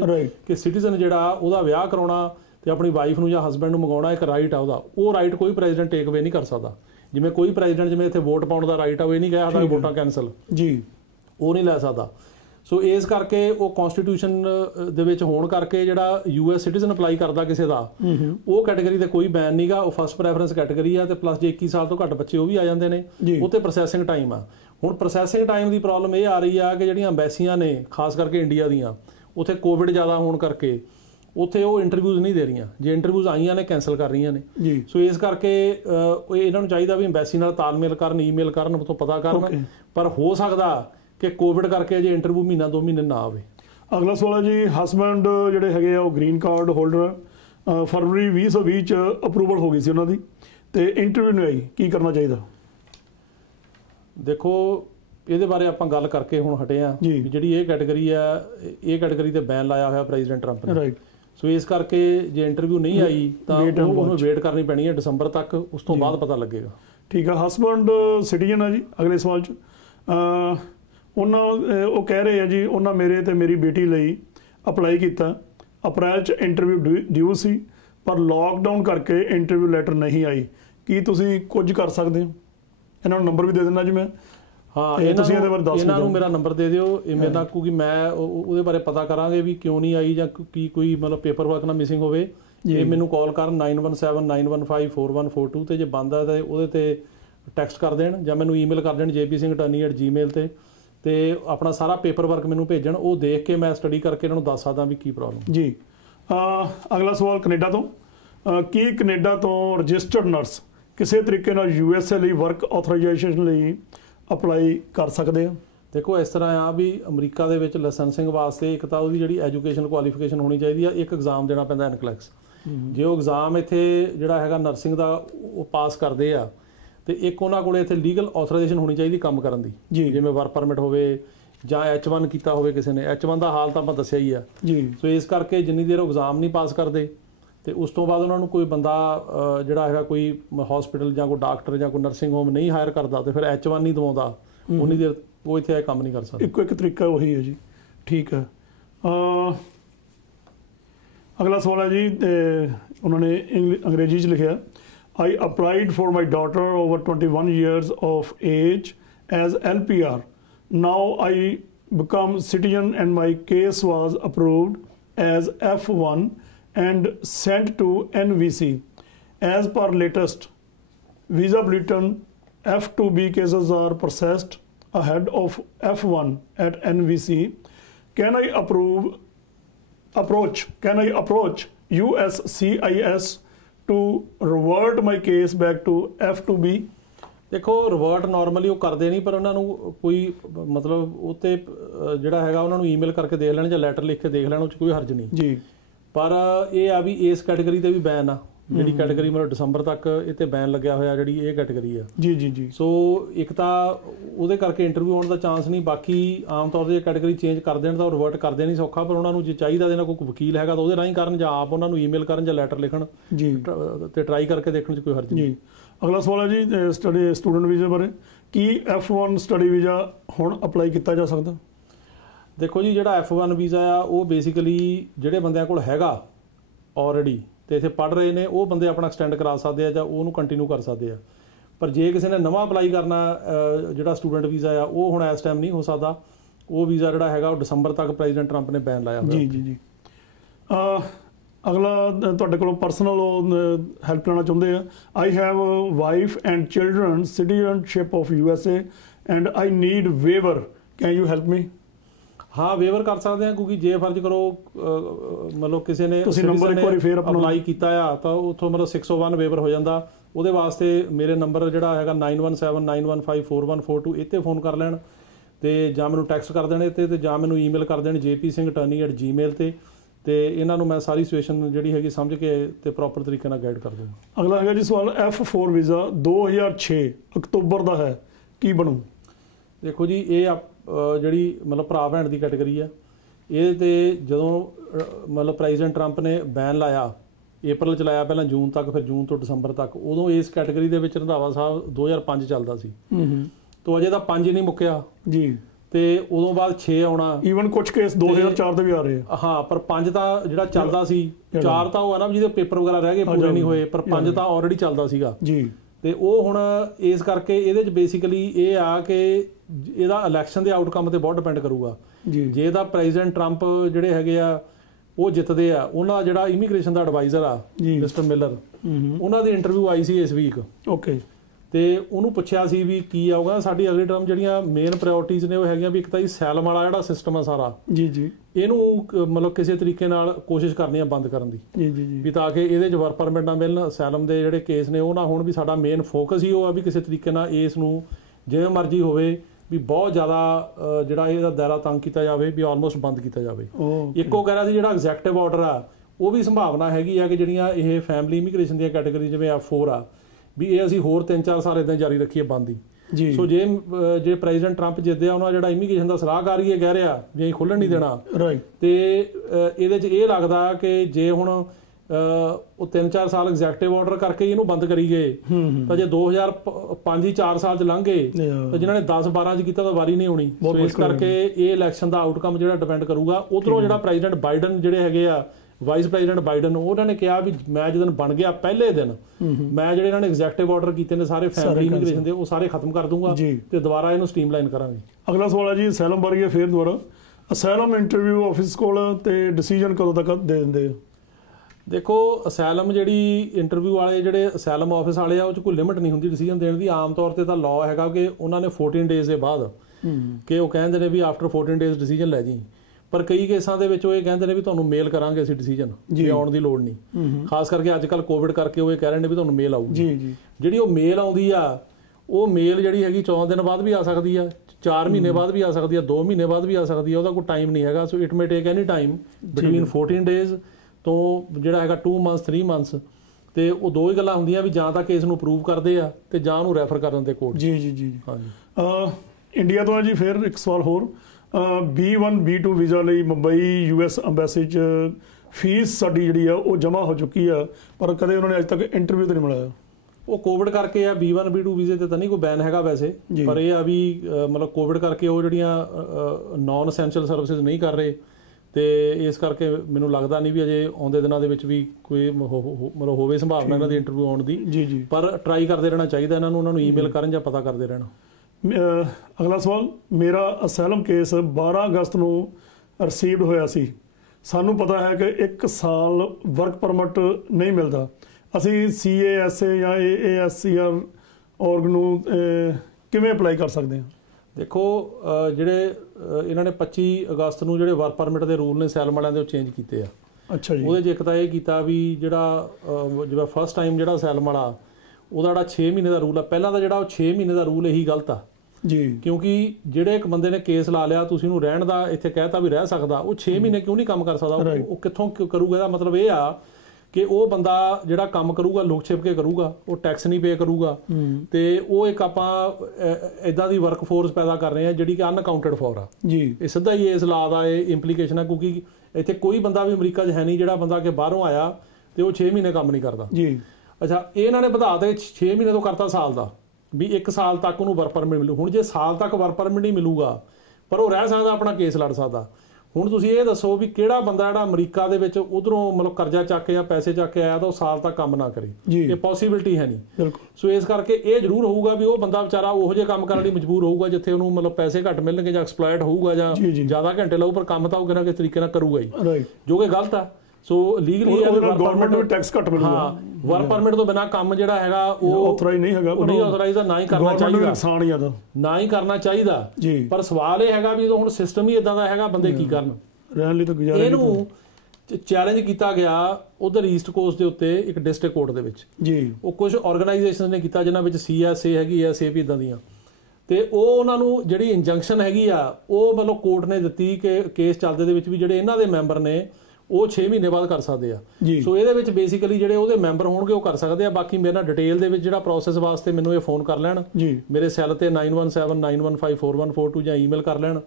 ਕਿ ਸਿਟੀਜ਼ਨ ਜਿਹੜਾ ਉਹਦਾ ਵਿਆਹ ਕਰਾਉਣਾ ਤੇ ਆਪਣੀ ਵਾਈਫ ਨੂੰ ਜਾਂ ਹਸਬੈਂਡ ਨੂੰ ਮੰਗਾਉਣਾ ਇੱਕ ਰਾਈਟ ਆ ਉਹਦਾ। ਉਹ ਰਾਈਟ ਕੋਈ ਪ੍ਰੈਜ਼ੀਡੈਂਟ ਟੇਕ ਅਵੇ ਨਹੀਂ ਕਰ ਸਕਦਾ। ਜਿਵੇਂ ਕੋਈ ਪ੍ਰੈਜ਼ੀਡੈਂਟ ਜਿਵੇਂ ਇੱਥੇ ਵੋਟ ਪਾਉਣ ਦਾ ਰਾਈਟ ਆ, ਉਹ ਇਹ ਨਹੀਂ ਕਹਿ ਸਕਦਾ ਵੋਟਾਂ ਕੈਂਸਲ ਜੀ, ਉਹ ਨਹੀਂ ਲੈ ਸਕਦਾ। ਸੋ ਇਸ ਕਰਕੇ ਉਹ ਕਨਸਟੀਟਿਊਸ਼ਨ ਦੇ ਵਿੱਚ ਹੋਣ ਕਰਕੇ ਜਿਹੜਾ US ਸਿਟੀਜ਼ਨ ਅਪਲਾਈ ਕਰਦਾ ਕਿਸੇ ਦਾ, ਉਹ ਕੈਟਾਗਰੀ ਤੇ ਕੋਈ ਬੈਨ ਨਹੀਂਗਾ, ਉਹ ਫਸਟ ਪ੍ਰੈਫਰੈਂਸ ਕੈਟਾਗਰੀ ਆ। ਤੇ ਪਲੱਸ ਜੇ 21 ਸਾਲ ਤੋਂ ਘੱਟ ਬੱਚੇ ਉਹ ਵੀ ਆ ਜਾਂਦੇ ਨੇ, ਉੱਥੇ ਪ੍ਰੋਸੈਸਿੰਗ ਟਾਈਮ ਆ। ਹੁਣ ਪ੍ਰੋਸੈਸਿੰਗ ਟਾਈਮ ਦੀ ਪ੍ਰੋਬਲਮ ਇਹ ਆ ਰਹੀ ਆ ਕਿ ਜਿਹੜੀਆਂ ਐਮਬੈਸੀਆਂ ਨੇ ਖਾਸ ਕਰਕੇ ਇੰਡੀਆ ਦੀਆਂ, ਉੱਥੇ ਕੋਵਿਡ ਜ਼ਿਆਦਾ ਹੋਣ ਕਰਕੇ ਉੱਥੇ ਉਹ ਇੰਟਰਵਿਊਜ਼ ਨਹੀਂ ਦੇ ਰਹੀਆਂ, ਜੇ ਇੰਟਰਵਿਊਜ਼ ਆਈਆਂ ਨੇ ਕੈਂਸਲ ਕਰ ਰਹੀਆਂ ਨੇ। ਸੋ ਇਸ ਕਰਕੇ ਇਹਨਾਂ ਨੂੰ ਚਾਹੀਦਾ ਵੀ ਐਮਬੈਸੀ ਨਾਲ ਤਾਲਮੇਲ ਕਰਨ, ਈਮੇਲ ਕਰਨ, ਉੱਥੋਂ ਪਤਾ ਕਰਨ। ਪਰ ਹੋ ਸਕਦਾ ਕਿ ਕੋਵਿਡ ਕਰਕੇ ਜੇ ਇੰਟਰਵਿਊ ਮਹੀਨਾ 2 ਮਹੀਨੇ ਨਾ ਆਵੇ। ਅਗਲਾ ਸਵਾਲ ਹੈ ਜੀ, ਹਸਬੈਂਡ ਜਿਹੜੇ ਹੈਗੇ ਆ ਉਹ ਗ੍ਰੀਨ ਕਾਰਡ ਹੋਲਡਰ, ਫਰਵਰੀ 2020 ਚ ਅਪਰੂਵਲ ਹੋ ਗਈ ਸੀ ਉਹਨਾਂ ਦੀ ਤੇ ਇੰਟਰਵਿਊ ਨਹੀਂ ਆਈ, ਕੀ ਕਰਨਾ ਚਾਹੀਦਾ? ਦੇਖੋ ਇਹਦੇ ਬਾਰੇ ਆਪਾਂ ਗੱਲ ਕਰਕੇ ਹੁਣ ਹਟੇ ਆ ਵੀ ਜਿਹੜੀ ਇਹ ਕੈਟਾਗਰੀ ਆ, ਇਹ ਕੈਟਾਗਰੀ ਤੇ ਬੈਨ ਲਾਇਆ ਹੋਇਆ ਪ੍ਰੈਜ਼ੀਡੈਂਟ ਟਰੰਪ ਨੇ। ਸੋ ਇਸ ਕਰਕੇ ਜੇ ਇੰਟਰਵਿਊ ਨਹੀਂ ਆਈ ਤਾਂ ਉਹਨੂੰ ਵੇਟ ਕਰਨੀ ਪੈਣੀ ਹੈ ਦਸੰਬਰ ਤੱਕ, ਉਸ ਤੋਂ ਬਾਅਦ ਪਤਾ ਲੱਗੇਗਾ। ਠੀਕ ਆ। ਹਸਬੈਂਡ ਸਿਟੀਜ਼ਨ ਆ ਜੀ। ਅਗਲੇ ਸਵਾਲ 'ਚ ਉਹ ਕਹਿ ਰਹੇ ਆ ਜੀ, ਉਹਨਾਂ ਮੇਰੇ ਤੇ ਮੇਰੀ ਬੇਟੀ ਲਈ ਅਪਲਾਈ ਕੀਤਾ, ਅਪ੍ਰੈਲ 'ਚ ਇੰਟਰਵਿਊ ਡਿਊ ਸੀ ਪਰ ਲੋਕਡਾਊਨ ਕਰਕੇ ਇੰਟਰਵਿਊ ਲੈਟਰ ਨਹੀਂ ਆਈ, ਕੀ ਤੁਸੀਂ ਕੁਝ ਕਰ ਸਕਦੇ ਹੋ? ਇਹਨਾਂ ਨੂੰ ਨੰਬਰ ਵੀ ਦੇ ਦੇਣਾ ਜੀ ਮੈਂ। ਹਾਂ, ਇਹਨਾਂ ਨੂੰ ਮੇਰਾ ਨੰਬਰ ਦੇ ਦਿਓ, ਇਹ ਮੇਰੇ ਨਾਲ, ਕਿਉਂਕਿ ਮੈਂ ਉਹਦੇ ਬਾਰੇ ਪਤਾ ਕਰਾਂਗੇ ਵੀ ਕਿਉਂ ਨਹੀਂ ਆਈ ਜਾਂ ਕੀ ਕੋਈ ਮਤਲਬ ਪੇਪਰ ਵਰਕ ਨਾ ਮਿਸਿੰਗ ਹੋਵੇ। ਇਹ ਮੈਨੂੰ ਕਾਲ ਕਰਨ 9179154142 ਤੇ ਜੇ ਬੰਦ ਆ ਤਾਂ ਉਹਦੇ ਤੇ ਟੈਕਸਟ ਕਰ ਦੇਣ ਜਾਂ ਮੈਨੂੰ ਈਮੇਲ ਕਰ ਦੇਣ jpsinghattorney@gmail ਤੇ ਆਪਣਾ ਸਾਰਾ ਪੇਪਰ ਵਰਕ ਮੈਨੂੰ ਭੇਜਣ। ਉਹ ਦੇਖ ਕੇ ਮੈਂ ਸਟੱਡੀ ਕਰਕੇ ਇਹਨਾਂ ਨੂੰ ਦੱਸ ਸਕਦਾ ਵੀ ਕੀ ਪ੍ਰੋਬਲਮ ਜੀ। ਅਗਲਾ ਸਵਾਲ ਕੈਨੇਡਾ ਤੋਂ, ਕੀ ਕੈਨੇਡਾ ਤੋਂ ਰਜਿਸਟਰਡ ਨਰਸ ਕਿਸੇ ਤਰੀਕੇ ਨਾਲ USA ਲਈ ਵਰਕ ਆਥੋਰਾਈਜੇਸ਼ਨ ਲਈ ਅਪਲਾਈ ਕਰ ਸਕਦੇ ਆ? ਦੇਖੋ ਇਸ ਤਰ੍ਹਾਂ ਆ ਵੀ ਅਮਰੀਕਾ ਦੇ ਵਿੱਚ ਲਾਇਸੈਂਸਿੰਗ ਵਾਸਤੇ ਇੱਕ ਤਾਂ ਉਹਦੀ ਜਿਹੜੀ ਐਜੂਕੇਸ਼ਨ ਕੁਆਲੀਫਿਕੇਸ਼ਨ ਹੋਣੀ ਚਾਹੀਦੀ ਆ, ਇੱਕ ਐਗਜ਼ਾਮ ਦੇਣਾ ਪੈਂਦਾ NCLEX। ਜੇ ਉਹ ਐਗਜ਼ਾਮ ਇੱਥੇ ਜਿਹੜਾ ਹੈਗਾ ਨਰਸਿੰਗ ਦਾ ਉਹ ਪਾਸ ਕਰਦੇ ਆ ਤੇ ਇੱਕ ਉਹਨਾਂ ਕੋਲੇ ਇੱਥੇ ਲੀਗਲ ਆਥੋਰਾਈਜੇਸ਼ਨ ਹੋਣੀ ਚਾਹੀਦੀ ਕੰਮ ਕਰਨ ਦੀ, ਜਿਵੇਂ ਵਰਕ ਪਰਮਿਟ ਹੋਵੇ ਜਾਂ H1 ਕੀਤਾ ਹੋਵੇ ਕਿਸੇ ਨੇ। H1 ਦਾ ਹਾਲ ਤਾਂ ਆਪਾਂ ਦੱਸਿਆ ਹੀ ਆ ਜੀ। ਸੋ ਇਸ ਕਰਕੇ ਜਿੰਨੀ ਦੇਰ ਉਹ ਐਗਜ਼ਾਮ ਨਹੀਂ ਪਾਸ ਕਰਦੇ ਤੇ ਉਸ ਤੋਂ ਬਾਅਦ ਉਹਨਾਂ ਨੂੰ ਕੋਈ ਬੰਦਾ ਜਿਹੜਾ ਹੈਗਾ ਕੋਈ ਹਸਪੀਟਲ ਜਾਂ ਕੋਈ ਡਾਕਟਰ ਜਾਂ ਕੋਈ ਨਰਸਿੰਗ ਹੋਮ ਨਹੀਂ ਹਾਇਰ ਕਰਦਾ ਤੇ ਫਿਰ H1 ਨਹੀਂ ਦਵਾਉਂਦਾ, ਉਨੀ ਦੇਰ ਉਹ ਇੱਥੇ ਕੰਮ ਨਹੀਂ ਕਰ ਸਕਦਾ। ਇੱਕੋ ਇੱਕ ਤਰੀਕਾ ਉਹੀ ਹੈ ਜੀ। ਠੀਕ ਹੈ। ਅਗਲਾ ਸਵਾਲ ਹੈ ਜੀ, ਉਹਨਾਂ ਨੇ ਅੰਗਰੇਜ਼ੀ 'ਚ ਲਿਖਿਆ, I applied for my daughter over 21 years of age as LPR. Now I become citizen and my case was approved as F1 and sent to NVC. As per latest visa bulletin, F2B cases are processed ahead of F1 at NVC. Can I approach USCIS to revert my case back to F2B? ਦੇਖੋ revert normally ਉਹ ਕਰਦੇ ਨਹੀਂ, ਪਰ ਉਹਨਾਂ ਨੂੰ ਕੋਈ ਮਤਲਬ ਉੱਤੇ ਜਿਹੜਾ ਹੈਗਾ ਉਹਨਾਂ ਨੂੰ ਈਮੇਲ ਕਰਕੇ ਦੇਖ ਲੈਣ ਜਾਂ ਲੈਟਰ ਲਿਖ ਕੇ ਦੇਖ ਲੈਣ, ਉਹ 'ਚ ਕੋਈ ਹਰਜ ਨਹੀਂ ਜੀ। ਪਰ ਇਹ ਆ ਵੀ ਇਸ ਕੈਟੇਗਰੀ ਤੇ ਵੀ ਬੈਨ ਆ, ਜਿਹੜੀ ਕੈਟੇਗਰੀ ਮਤਲਬ ਦਸੰਬਰ ਤੱਕ ਇਹ ਤੇ ਬੈਨ ਲੱਗਿਆ ਹੋਇਆ, ਜਿਹੜੀ ਇਹ ਕੈਟੇਗਰੀ ਆ ਜੀ ਜੀ ਜੀ। ਸੋ ਇੱਕ ਤਾਂ ਉਹਦੇ ਕਰਕੇ ਇੰਟਰਵਿਊ ਆਉਣ ਦਾ ਚਾਂਸ ਨਹੀਂ, ਬਾਕੀ ਆਮ ਤੌਰ 'ਤੇ ਕੈਟੇਗਰੀ ਚੇਂਜ ਕਰ ਦੇਣ ਤਾਂ ਉਹ ਰਿਵਰਟ ਕਰਦੇ ਨਹੀਂ ਸੌਖਾ, ਪਰ ਉਹਨਾਂ ਨੂੰ ਜੇ ਚਾਹੀਦਾ ਇਹਨਾਂ ਕੋਈ ਵਕੀਲ ਹੈਗਾ ਤਾਂ ਉਹਦੇ ਰਾਹੀਂ ਕਰਨ, ਜਾਂ ਆਪ ਉਹਨਾਂ ਨੂੰ ਈਮੇਲ ਕਰਨ ਜਾਂ ਲੈਟਰ ਲਿਖਣ ਜੀ ਤੇ ਟਰਾਈ ਕਰਕੇ ਦੇਖਣ 'ਚ ਕੋਈ ਹਰਜ ਨਹੀਂ। ਅਗਲਾ ਸਵਾਲ ਹੈ ਜੀ ਸਟੂਡੈਂਟ ਵੀਜ਼ੇ ਬਾਰੇ, ਕੀ F1 ਸਟੱਡੀ ਵੀਜ਼ਾ ਹੁਣ ਅਪਲਾਈ ਕੀਤਾ ਜਾ ਸਕਦਾ? ਦੇਖੋ ਜੀ, ਜਿਹੜਾ F1 ਵੀਜ਼ਾ ਆ ਉਹ ਬੇਸਿਕਲੀ ਜਿਹੜੇ ਬੰਦਿਆਂ ਕੋਲ ਹੈਗਾ ਆਲਰੇਡੀ ਤੇ ਇੱਥੇ ਪੜ੍ਹ ਰਹੇ ਨੇ, ਉਹ ਬੰਦੇ ਆਪਣਾ ਐਕਸਟੈਂਡ ਕਰਾ ਸਕਦੇ ਆ ਜਾਂ ਉਹਨੂੰ ਕੰਟੀਨਿਊ ਕਰ ਸਕਦੇ ਆ। ਪਰ ਜੇ ਕਿਸੇ ਨੇ ਨਵਾਂ ਅਪਲਾਈ ਕਰਨਾ ਜਿਹੜਾ ਸਟੂਡੈਂਟ ਵੀਜ਼ਾ ਆ, ਉਹ ਹੁਣ ਇਸ ਟਾਈਮ ਨਹੀਂ ਹੋ ਸਕਦਾ। ਉਹ ਵੀਜ਼ਾ ਜਿਹੜਾ ਹੈਗਾ ਉਹ ਦਸੰਬਰ ਤੱਕ ਪ੍ਰੈਜ਼ੀਡੈਂਟ ਟਰੰਪ ਨੇ ਬੈਨ ਲਾਇਆ ਹੋਇਆ ਜੀ ਜੀ ਜੀ। ਅਗਲਾ ਤੁਹਾਡੇ ਕੋਲੋਂ ਪਰਸਨਲ ਹੈਲਪ ਲੈਣਾ ਚਾਹੁੰਦੇ ਆ। I have wife and children citizenship of USA and I need waiver, can you help me? ਹਾਂ, ਵੇਵਰ ਕਰ ਸਕਦੇ ਆ, ਕਿਉਂਕਿ ਜੇ ਫਰਜ਼ ਕਰੋ ਮਤਲਬ ਕਿਸੇ ਨੇ ਅਪਲਾਈ ਕੀਤਾ ਆ ਤਾਂ ਉੱਥੋਂ ਮਤਲਬ 601 ਵੇਵਰ ਹੋ ਜਾਂਦਾ। ਉਹਦੇ ਵਾਸਤੇ ਮੇਰੇ ਨੰਬਰ ਜਿਹੜਾ ਹੈਗਾ 9179154142 ਇਹ 'ਤੇ ਫੋਨ ਕਰ ਲੈਣ, ਤੇ ਜਾਂ ਮੈਨੂੰ ਟੈਕਸਟ ਕਰ ਦੇਣ ਤੇ ਜਾਂ ਮੈਨੂੰ ਈਮੇਲ ਕਰ ਦੇਣ jpsinghattorney@gmail ਤੇ ਇਹਨਾਂ ਨੂੰ ਮੈਂ ਸਾਰੀ ਸਿਚੁਏਸ਼ਨ ਜਿਹੜੀ ਹੈਗੀ ਸਮਝ ਕੇ ਤੇ ਪ੍ਰੋਪਰ ਤਰੀਕੇ ਨਾਲ ਗਾਈਡ ਕਰ ਦੂੰਗਾ। ਅਗਲਾ ਹੈਗਾ ਜੀ ਸਵਾਲ, F4 ਵੀਜ਼ਾ 2006 ਅਕਤੂਬਰ ਦਾ ਹੈ, ਕੀ ਬਣੂ? ਦੇਖੋ ਜੀ, ਇਹ ਜਿਹੜੀ ਮਤਲਬ ਭਰਾ ਭੈਣ ਦੀ ਕੈਟੇਗਰੀ ਆ, ਇਹ ਤੇ ਜਦੋਂ ਮਤਲਬ ਪ੍ਰੈਜ਼ੀਡੈਂਟ ਟਰੰਪ ਨੇ ਬੈਨ ਲਾਇਆ, April 'ਚ ਲਾਇਆ, ਪਹਿਲਾਂ ਜੂਨ ਤੱਕ, ਫਿਰ ਜੂਨ ਤੋਂ ਦਸੰਬਰ ਤੱਕ, ਉਦੋਂ ਇਸ ਕੈਟੇਗਰੀ ਦੇ ਵਿੱਚ ਰੰਧਾਵਾ ਸਾਹਿਬ 2005 ਚੱਲਦਾ ਸੀ, ਤੋਂ ਅਜੇ ਤਾਂ 5 ਨਹੀਂ ਮੁੱਕਿਆ ਜੀ, ਤੇ ਉਦੋਂ ਬਾਅਦ 6 ਆਉਣਾ, ਈਵਨ ਕੁਝ ਕੇਸ 2004 ਦੇ ਵੀ ਆ ਰਹੇ ਆ। ਹਾਂ, ਪਰ 5 ਤਾਂ ਜਿਹੜਾ ਚੱਲਦਾ ਸੀ, 4 ਤਾਂ ਉਹ ਆ ਨਾ ਜਿਹਦੇ ਪੇਪਰ ਵਗੈਰਾ ਰਹਿ ਗਏ ਪੂਰੇ ਨਹੀਂ ਹੋਏ, ਪਰ 5 ਤਾਂ ਆਲਰੇਡੀ ਚੱਲਦਾ ਸੀਗਾ ਜੀ। ਤੇ ਉਹ ਹੁਣ ਇਸ ਕਰਕੇ ਇਹਦੇ 'ਚ ਬੇਸਿਕਲੀ ਇਹ ਆ ਕਿ ਇਹਦਾ ਇਲੈਕਸ਼ਨ ਦੇ ਆਊਟਕਮ ਤੇ ਬਹੁਤ ਡਿਪੈਂਡ ਕਰੂਗਾ ਜੀ। ਜੇ ਤਾਂ ਪ੍ਰੈਜ਼ੀਡੈਂਟ ਟਰੰਪ ਜਿਹੜੇ ਹੈਗੇ ਆ ਉਹ ਜਿੱਤਦੇ ਆ, ਉਹਨਾਂ ਜਿਹੜਾ ਇਮੀਗ੍ਰੇਸ਼ਨ ਦਾ ਐਡਵਾਈਜ਼ਰ ਆ ਮਿਸਟਰ ਮਿਲਰ, ਉਹਨਾਂ ਦੀ ਇੰਟਰਵਿਊ ਆਈ ਸੀ ਇਸ ਵੀਕ, ਓਕੇ, ਤੇ ਉਹਨੂੰ ਪੁੱਛਿਆ ਸੀ ਵੀ ਕੀ ਆਊਗਾ ਸਾਡੀ ਅਗਲੀ ਟਰਮ, ਜਿਹੜੀਆਂ ਮੇਨ ਪ੍ਰਾਇਓਰਟੀਜ਼ ਨੇ ਉਹ ਹੈਗੀਆਂ ਵੀ ਇੱਕ ਤਾਂ ਸੈਲਮ ਵਾਲਾ ਜਿਹੜਾ ਸਿਸਟਮ ਆ ਸਾਰਾ ਜੀ ਜੀ, ਇਹਨੂੰ ਮਤਲਬ ਕਿਸੇ ਤਰੀਕੇ ਨਾਲ ਕੋਸ਼ਿਸ਼ ਕਰਨੀ ਆ ਬੰਦ ਕਰਨ ਦੀ ਜੀ ਜੀ ਜੀ, ਵੀ ਤਾਂ ਕਿ ਇਹਦੇ 'ਚ ਵਰਕ ਪਰਮਿਟ ਨਾ ਮਿਲਣ, ਸੈਲਮ ਦੇ ਜਿਹੜੇ ਕੇਸ ਨੇ ਉਹ ਨਾ ਹੋਣ, ਵੀ ਸਾਡਾ ਮੇਨ ਫੋਕਸ ਹੀ ਉਹ ਆ ਵੀ ਕਿਸੇ ਤਰੀਕੇ ਨਾਲ ਇਸ ਨੂੰ ਜਿਵੇਂ ਮਰਜ਼ੀ ਹੋਵੇ ਵੀ ਬਹੁਤ ਜ਼ਿਆਦਾ ਜਿਹੜਾ ਇਹਦਾ ਦਾਇਰਾ ਤੰਗ ਕੀਤਾ ਜਾਵੇ, ਵੀ ਆਲਮੋਸਟ ਬੰਦ ਕੀਤਾ ਜਾਵੇ। ਇੱਕੋ ਕਹਿ ਰਿਹਾ ਸੀ ਜਿਹੜਾ ਐਗਜ਼ੈਕਟਿਵ ਆਰਡਰ ਆ ਉਹ ਵੀ ਸੰਭਾਵਨਾ ਹੈਗੀ ਆ ਕਿ ਜਿਹੜੀਆਂ ਇਹ ਫੈਮਿਲੀ ਇਮੀਗ੍ਰੇਸ਼ਨ ਦੀਆਂ ਕੈਟੇਗਰੀ ਜਿਵੇਂ F4 ਆ, ਵੀ ਇਹ ਅਸੀਂ ਹੋਰ 3-4 ਸਾਲ ਇਦਾਂ ਜਾਰੀ ਰੱਖੀਏ ਬੰਦ ਹੀ। ਸੋ ਜੇ ਪ੍ਰੈਜ਼ੀਡੈਂਟ ਟਰੰਪ ਜਿੱਤਿਆ, ਉਹਨਾਂ ਜਿਹੜਾ ਇਮੀਗ੍ਰੇਸ਼ਨ ਦਾ ਸਲਾਹਕਾਰ ਹੀ ਇਹ ਕਹਿ ਰਿਹਾ ਵੀ ਅਸੀਂ ਖੁੱਲ੍ਹਣ ਨਹੀਂ ਦੇਣਾ, ਤੇ ਇਹਦੇ 'ਚ ਇਹ ਲੱਗਦਾ ਕਿ ਜੇ ਹੁਣ ਉਹ 3-4 ਸਾਲ ਐਗਜ਼ੈਕਟਿਵ ਆਰਡਰ ਕਰਕੇ ਇਹਨੂੰ ਬੰਦ ਕਰੀ ਗਏ, ਤਾਂ ਜੇ 2005 ਹੀ 4 ਸਾਲ 'ਚ ਲੰਘ ਗਏ ਤਾਂ ਜਿਨ੍ਹਾਂ ਨੇ 10-12 'ਚ ਕੀਤਾ ਤਾਂ ਵਾਰੀ ਨਹੀਂ ਹੋਣੀ। ਇਸ ਕਰਕੇ ਇਹ ਇਲੈਕਸ਼ਨ ਦਾ ਆਊਟਕਮ ਜਿਹੜਾ ਡਿਪੈਂਡ ਕਰੂਗਾ। ਉੱਧਰੋਂ ਜਿਹੜਾ ਪ੍ਰੈਜ਼ੀਡੈਂਟ ਬਾਈਡਨ ਜਿਹੜੇ ਹੈਗੇ ਆ, ਵਾਈਸ ਪ੍ਰੈਜ਼ੀਡੈਂਟ ਬਾਈਡਨ, ਉਹਨਾਂ ਨੇ ਕਿਹਾ ਵੀ ਮੈਂ ਜਦੋਂ ਬਣ ਗਿਆ ਪਹਿਲੇ ਦਿਨ ਮੈਂ ਜਿਹੜੇ ਇਹਨਾਂ ਨੇ ਐਗਜ਼ੈਕਟਿਵ ਆਰਡਰ ਕੀਤੇ ਨੇ ਸਾਰੇ ਫੈਮਿਲੀ ਇਮੀਗ੍ਰੇਸ਼ਨ ਦੇ, ਉਹ ਸਾਰੇ ਖਤਮ ਕਰ ਦੂੰਗਾ ਤੇ ਦੁਬਾਰਾ ਇਹਨੂੰ ਸਟ੍ਰੀਮਲਾਈਨ ਕਰਾਂਗੇ। ਅਗਲਾ ਸਵਾਲ ਹੈ ਜੀ ਅਸਾਈਲਮ ਬਾਰੇ, ਫੇਰ ਦੁਬਾਰਾ ਅਸਾਈਲਮ ਇੰਟਰਵਿਊ ਆਫਿਸ ਕੋਲ ਤੇ ਡਿਸੀਜਨ ਕਦੋਂ ਤੱਕ ਦੇ ਦਿੰਦੇ ਆ? ਦੇਖੋ, ਅਸਾਈਲਮ ਜਿਹੜੀ ਇੰਟਰਵਿਊ ਵਾਲੇ ਜਿਹੜੇ ਅਸਾਈਲਮ ਆਫਿਸ ਵਾਲੇ ਆ, ਉਹ 'ਚ ਕੋਈ ਲਿਮਿਟ ਨਹੀਂ ਹੁੰਦੀ ਡਿਸੀਜਨ ਦੇਣ ਦੀ। ਆਮ ਤੌਰ ਤੇ ਤਾਂ ਲਾਅ ਹੈਗਾ ਕਿ ਉਹਨਾਂ ਨੇ 14 ਡੇਜ਼ ਦੇ ਬਾਅਦ ਕਿ ਉਹ ਕਹਿੰਦੇ ਨੇ ਵੀ ਆਫਟਰ 14 ਡੇਜ਼ ਡਿਸੀਜਨ ਲੈ ਜੀ, ਪਰ ਕਈ ਕੇਸਾਂ ਦੇ ਵਿੱਚ ਉਹ ਇਹ ਕਹਿੰਦੇ ਨੇ ਵੀ ਤੁਹਾਨੂੰ ਮੇਲ ਕਰਾਂਗੇ ਅਸੀਂ ਡਿਸੀਜਨ, ਵੀ ਆਉਣ ਦੀ ਲੋੜ ਨਹੀਂ। ਖਾਸ ਕਰਕੇ ਅੱਜ ਕੱਲ੍ਹ ਕੋਵਿਡ ਕਰਕੇ ਉਹ ਇਹ ਕਹਿ ਰਹੇ ਨੇ ਵੀ ਤੁਹਾਨੂੰ ਮੇਲ ਆਊਗੀ। ਜਿਹੜੀ ਉਹ ਮੇਲ ਆਉਂਦੀ ਆ, ਉਹ ਮੇਲ ਜਿਹੜੀ ਹੈਗੀ 14 ਦਿਨ ਬਾਅਦ ਵੀ ਆ ਸਕਦੀ ਆ, 4 ਮਹੀਨੇ ਬਾਅਦ ਵੀ ਆ ਸਕਦੀ ਆ, 2 ਮਹੀਨੇ ਬਾਅਦ ਵੀ ਆ ਸਕਦੀ ਆ, ਉਹਦਾ ਕੋਈ ਟਾਈਮ ਨਹੀਂ ਹੈਗਾ। So it may take any time between 14 days ਤੋਂ ਜਿਹੜਾ ਹੈਗਾ 2 ਮੰਥਸ 3 ਮੰਥਸ, ਤੇ ਉਹ ਦੋ ਹੀ ਗੱਲਾਂ ਹੁੰਦੀਆਂ ਵੀ ਜਾਂ ਤਾਂ ਕੇਸ ਨੂੰ ਅਪਰੂਵ ਕਰਦੇ ਆ ਤੇ ਜਾਂ ਉਹਨੂੰ ਰੈਫਰ ਕਰ ਦਿੰਦੇ ਕੋਰਟ। ਜੀ ਜੀ ਜੀ ਹਾਂਜੀ। ਇੰਡੀਆ ਤੋਂ ਜੀ ਫਿਰ ਇੱਕ ਸਵਾਲ ਹੋਰ, B1 B2 ਵੀਜ਼ਾ ਲਈ ਮੁੰਬਈ US ਅੰਬੈਸੀ 'ਚ ਫੀਸ ਸਾਡੀ ਜਿਹੜੀ ਆ ਉਹ ਜਮ੍ਹਾਂ ਹੋ ਚੁੱਕੀ ਆ, ਪਰ ਕਦੇ ਉਹਨਾਂ ਨੇ ਅੱਜ ਤੱਕ ਇੰਟਰਵਿਊ ਤੇ ਨਹੀਂ ਮਿਲਾਇਆ। ਉਹ ਕੋਵਿਡ ਕਰਕੇ ਆ, B1 B2 ਵੀਜ਼ੇ ਤੇ ਤਾਂ ਨਹੀਂ ਕੋਈ ਬੈਨ ਹੈਗਾ ਵੈਸੇ, ਪਰ ਇਹ ਆ ਵੀ ਮਤਲਬ ਕੋਵਿਡ ਕਰਕੇ ਉਹ ਜਿਹੜੀਆਂ ਨਾਨ ਅਸੈਂਸ਼ੀਅਲ ਸਰਵਿਸਿਜ਼ ਨਹੀਂ ਕਰ ਰਹੇ, ਤੇ ਇਸ ਕਰਕੇ ਮੈਨੂੰ ਲੱਗਦਾ ਨਹੀਂ ਵੀ ਅਜੇ ਆਉਂਦੇ ਦਿਨਾਂ ਦੇ ਵਿੱਚ ਵੀ ਕੋਈ ਮਤਲਬ ਹੋਵੇ ਸੰਭਾਵਨਾ ਇਹਨਾਂ ਦੀ ਇੰਟਰਵਿਊ ਆਉਣ ਦੀ। ਜੀ ਜੀ, ਪਰ ਟਰਾਈ ਕਰਦੇ ਰਹਿਣਾ ਚਾਹੀਦਾ ਇਹਨਾਂ ਨੂੰ, ਉਹਨਾਂ ਨੂੰ ਈਮੇਲ ਕਰਨ ਜਾਂ ਪਤਾ ਕਰਦੇ ਰਹਿਣਾ। ਅਗਲਾ ਸਵਾਲ, ਮੇਰਾ ਅਸੈਲਮ ਕੇਸ 12 ਅਗਸਤ ਨੂੰ ਰਿਸੀਵਡ ਹੋਇਆ ਸੀ। ਸਾਨੂੰ ਪਤਾ ਹੈ ਕਿ 1 ਸਾਲ ਵਰਕ ਪਰਮਿਟ ਨਹੀਂ ਮਿਲਦਾ। ਅਸੀਂ CASA ਜਾਂ AASCR ਔਰਗ ਨੂੰ ਕਿਵੇਂ ਅਪਲਾਈ ਕਰ ਸਕਦੇ ਹਾਂ? ਦੇਖੋ ਜਿਹੜੇ ਇਹਨਾਂ ਨੇ 25 ਅਗਸਤ ਨੂੰ ਜਿਹੜੇ ਵਰਕ ਪਰਮਿਟ ਦੇ ਰੂਲ ਨੇ ਸੈਲਮ ਵਾਲਿਆਂ ਦੇ ਉਹ ਚੇਂਜ ਕੀਤੇ ਆ। ਅੱਛਾ ਜੀ। ਉਹਦੇ 'ਚ ਇੱਕ ਤਾਂ ਇਹ ਕੀਤਾ ਵੀ ਜਿਹੜਾ ਜਿਵੇਂ ਫਸਟ ਟਾਈਮ ਜਿਹੜਾ ਸੈਲਮ ਵਾਲਾ ਉਹਦਾ ਜਿਹੜਾ 6 ਮਹੀਨੇ ਦਾ ਰੂਲ ਆ, ਪਹਿਲਾਂ ਦਾ ਜਿਹੜਾ ਉਹ 6 ਮਹੀਨੇ ਦਾ ਰੂਲ ਇਹੀ ਗਲਤ ਆ ਜੀ। ਕਿਉਂਕਿ ਜਿਹੜੇ ਇੱਕ ਬੰਦੇ ਨੇ ਕੇਸ ਲਾ ਲਿਆ, ਤੁਸੀਂ ਉਹਨੂੰ ਰਹਿਣ ਦਾ ਇੱਥੇ ਕਹਿਤਾ ਵੀ ਰਹਿ ਸਕਦਾ, ਉਹ 6 ਮਹੀਨੇ ਕਿਉਂ ਨਹੀਂ ਕੰਮ ਕਰ ਸਕਦਾ? ਉਹ ਕਿੱਥੋਂ ਕਰੂਗਾ? ਇਹਦਾ ਮਤਲਬ ਇਹ ਆ ਕਿ ਉਹ ਬੰਦਾ ਜਿਹੜਾ ਕੰਮ ਕਰੂਗਾ ਲੁਕ ਛਿਪ ਕੇ ਕਰੂਗਾ, ਉਹ ਟੈਕਸ ਨਹੀਂ ਪੇ ਕਰੂਗਾ, ਤੇ ਉਹ ਇੱਕ ਆਪਾਂ ਇਦਾਂ ਦੀ ਵਰਕ ਫੋਰਸ ਪੈਦਾ ਕਰ ਰਹੇ ਆ ਜਿਹੜੀ ਕਿ ਅਨਅਕਾਊਂਟਡ ਫੋਰ ਆ ਜੀ। ਇਹ ਸਿੱਧਾ ਹੀ ਇਸ ਲਾ ਦਾ ਇਹ ਇੰਪਲੀਕੇਸ਼ਨ ਆ, ਕਿਉਂਕਿ ਇੱਥੇ ਕੋਈ ਬੰਦਾ ਵੀ ਅਮਰੀਕਾ 'ਚ ਹੈ ਨਹੀਂ ਜਿਹੜਾ ਬੰਦਾ ਕਿ ਬਾਹਰੋਂ ਆਇਆ ਤੇ ਉਹ 6 ਮਹੀਨੇ ਕੰਮ ਨਹੀਂ ਕਰਦਾ ਜੀ। ਅੱਛਾ, ਇਹਨਾਂ ਨੇ ਵਧਾ ਤੇ 6 ਮਹੀਨੇ ਤੋਂ ਕਰਤਾ ਸਾਲ ਦਾ, ਵੀ 1 ਸਾਲ ਤੱਕ ਉਹਨੂੰ ਵਰਕ ਪਰਮਿਟ ਮਿਲੂ। ਹੁਣ ਜੇ ਸਾਲ ਤੱਕ ਵਰਕ ਪਰਮਿਟ ਨਹੀਂ ਮਿਲੂਗਾ ਪਰ ਉਹ ਰਹਿ ਸਕਦਾ, ਆਪਣਾ ਕੇਸ ਲੜ ਸਕਦਾ। ਹੁਣ ਤੁਸੀਂ ਇਹ ਦੱਸੋ ਵੀ ਕਿਹੜਾ ਬੰਦਾ ਜਿਹੜਾ ਅਮਰੀਕਾ ਦੇ ਵਿੱਚ ਉਧਰੋਂ ਮਤਲਬ ਕਰਜ਼ਾ ਚੱਕ ਕੇ ਜਾਂ ਪੈਸੇ ਚੱਕ ਕੇ ਆਇਆ ਤਾਂ ਉਹ ਸਾਲ ਤੱਕ ਕੰਮ ਨਾ ਕਰੇ? ਇਹ ਪੋਸੀਬਿਲਿਟੀ ਹੈ ਨਹੀਂ। ਸੋ ਇਸ ਕਰਕੇ ਇਹ ਜ਼ਰੂਰ ਹੋਊਗਾ ਵੀ ਉਹ ਬੰਦਾ ਵਿਚਾਰਾ ਉਹੋ ਜਿਹੇ ਕੰਮ ਕਰਨ ਲਈ ਮਜਬੂਰ ਹੋਊਗਾ ਜਿੱਥੇ ਉਹਨੂੰ ਮਤਲਬ ਪੈਸੇ ਘੱਟ ਮਿਲਣਗੇ ਜਾਂ ਐਕਸਪਲੋਇਟ ਹੋਊਗਾ ਜਾਂ ਜ਼ਿਆਦਾ ਘੰਟੇ ਲਾਊ, ਪਰ ਕੰਮ ਤਾਂ ਉਹ ਕਿਸੇ ਨਾ ਕਿਸੇ ਤਰੀਕੇ ਨਾਲ ਕਰੂਗਾ ਹੀ, ਜੋ ਕਿ ਗਲਤ ਆ। ਸੋ ਲੀਗਲੀ ਗਵਰਨਮੈਂਟ ਨੂੰ ਟੈਕਸ ਘੱਟ ਮਿਲੂਗਾ। ਹਾਂ, ਵਰਕ ਪਰਮਿਟ ਤੋਂ ਬਿਨਾਂ ਕੰਮ ਜਿਹੜਾ ਹੈਗਾ ਉਹ ਆਥੋਰਾਈਜ਼ ਨਹੀਂ ਹੈਗਾ, ਨਹੀਂ ਆਥੋਰਾਈਜ਼ ਨਾ ਹੀ ਕਰਨਾ ਚਾਹੀਦਾ, ਨੁਕਸਾਨ ਹੀ ਆਦਾ ਨਾ ਹੀ ਕਰਨਾ ਚਾਹੀਦਾ। ਪਰ ਸਵਾਲ ਇਹ ਹੈਗਾ ਵੀ ਜਦੋਂ ਹੁਣ ਸਿਸਟਮ ਹੀ ਇਦਾਂ ਦਾ ਹੈਗਾ, ਬੰਦੇ ਕੀ ਕਰਨ? ਰਹਿਣ ਲਈ ਤਾਂ ਗੁਜ਼ਾਰਾ। ਇਹਨੂੰ ਚੈਲੰਜ ਕੀਤਾ ਗਿਆ ਉਧਰ ਈਸਟ ਕੋਸਟ ਦੇ ਉੱਤੇ ਇੱਕ ਡਿਸਟ੍ਰਿਕਟ ਕੋਰਟ ਦੇ ਵਿੱਚ ਜੀ। ਉਹ ਕੁਝ ਆਰਗੇਨਾਈਜੇਸ਼ਨ ਨੇ ਕੀਤਾ ਜਿਨ੍ਹਾਂ ਵਿੱਚ CSA ਹੈਗੀ ਆ, SAP ਇਦਾਂ ਦੀਆਂ, ਤੇ ਉਹ ਉਹਨਾਂ ਨੂੰ ਜਿਹੜੀ ਇੰਜੰਕਸ਼ਨ ਹੈਗੀ ਆ ਉਹ ਮਤਲਬ ਕੋਰਟ ਨੇ ਦਿੱਤੀ ਕਿ ਕੇਸ ਚੱਲਦੇ ਦੇ ਵਿੱਚ ਵੀ ਜਿਹੜੇ ਇਹਨਾਂ ਦੇ ਮੈਂਬਰ ਨੇ ਉਹ 6 ਮਹੀਨੇ ਬਾਅਦ ਕਰ ਸਕਦੇ ਆ। ਸੋ ਇਹਦੇ ਵਿੱਚ ਬੇਸਿਕਲੀ ਜਿਹੜੇ ਉਹਦੇ ਮੈਂਬਰ ਹੋਣਗੇ ਉਹ ਕਰ ਸਕਦੇ ਆ। ਬਾਕੀ ਮੇਰੇ ਨਾਲ ਡਿਟੇਲ ਦੇ ਵਿੱਚ ਜਿਹੜਾ ਪ੍ਰੋਸੈਸ ਵਾਸਤੇ ਮੈਨੂੰ ਇਹ ਫੋਨ ਕਰ ਲੈਣ ਮੇਰੇ ਸੈੱਲ ਤੇ 9179154142 ਜਾਂ ਈਮੇਲ ਕਰ ਲੈਣ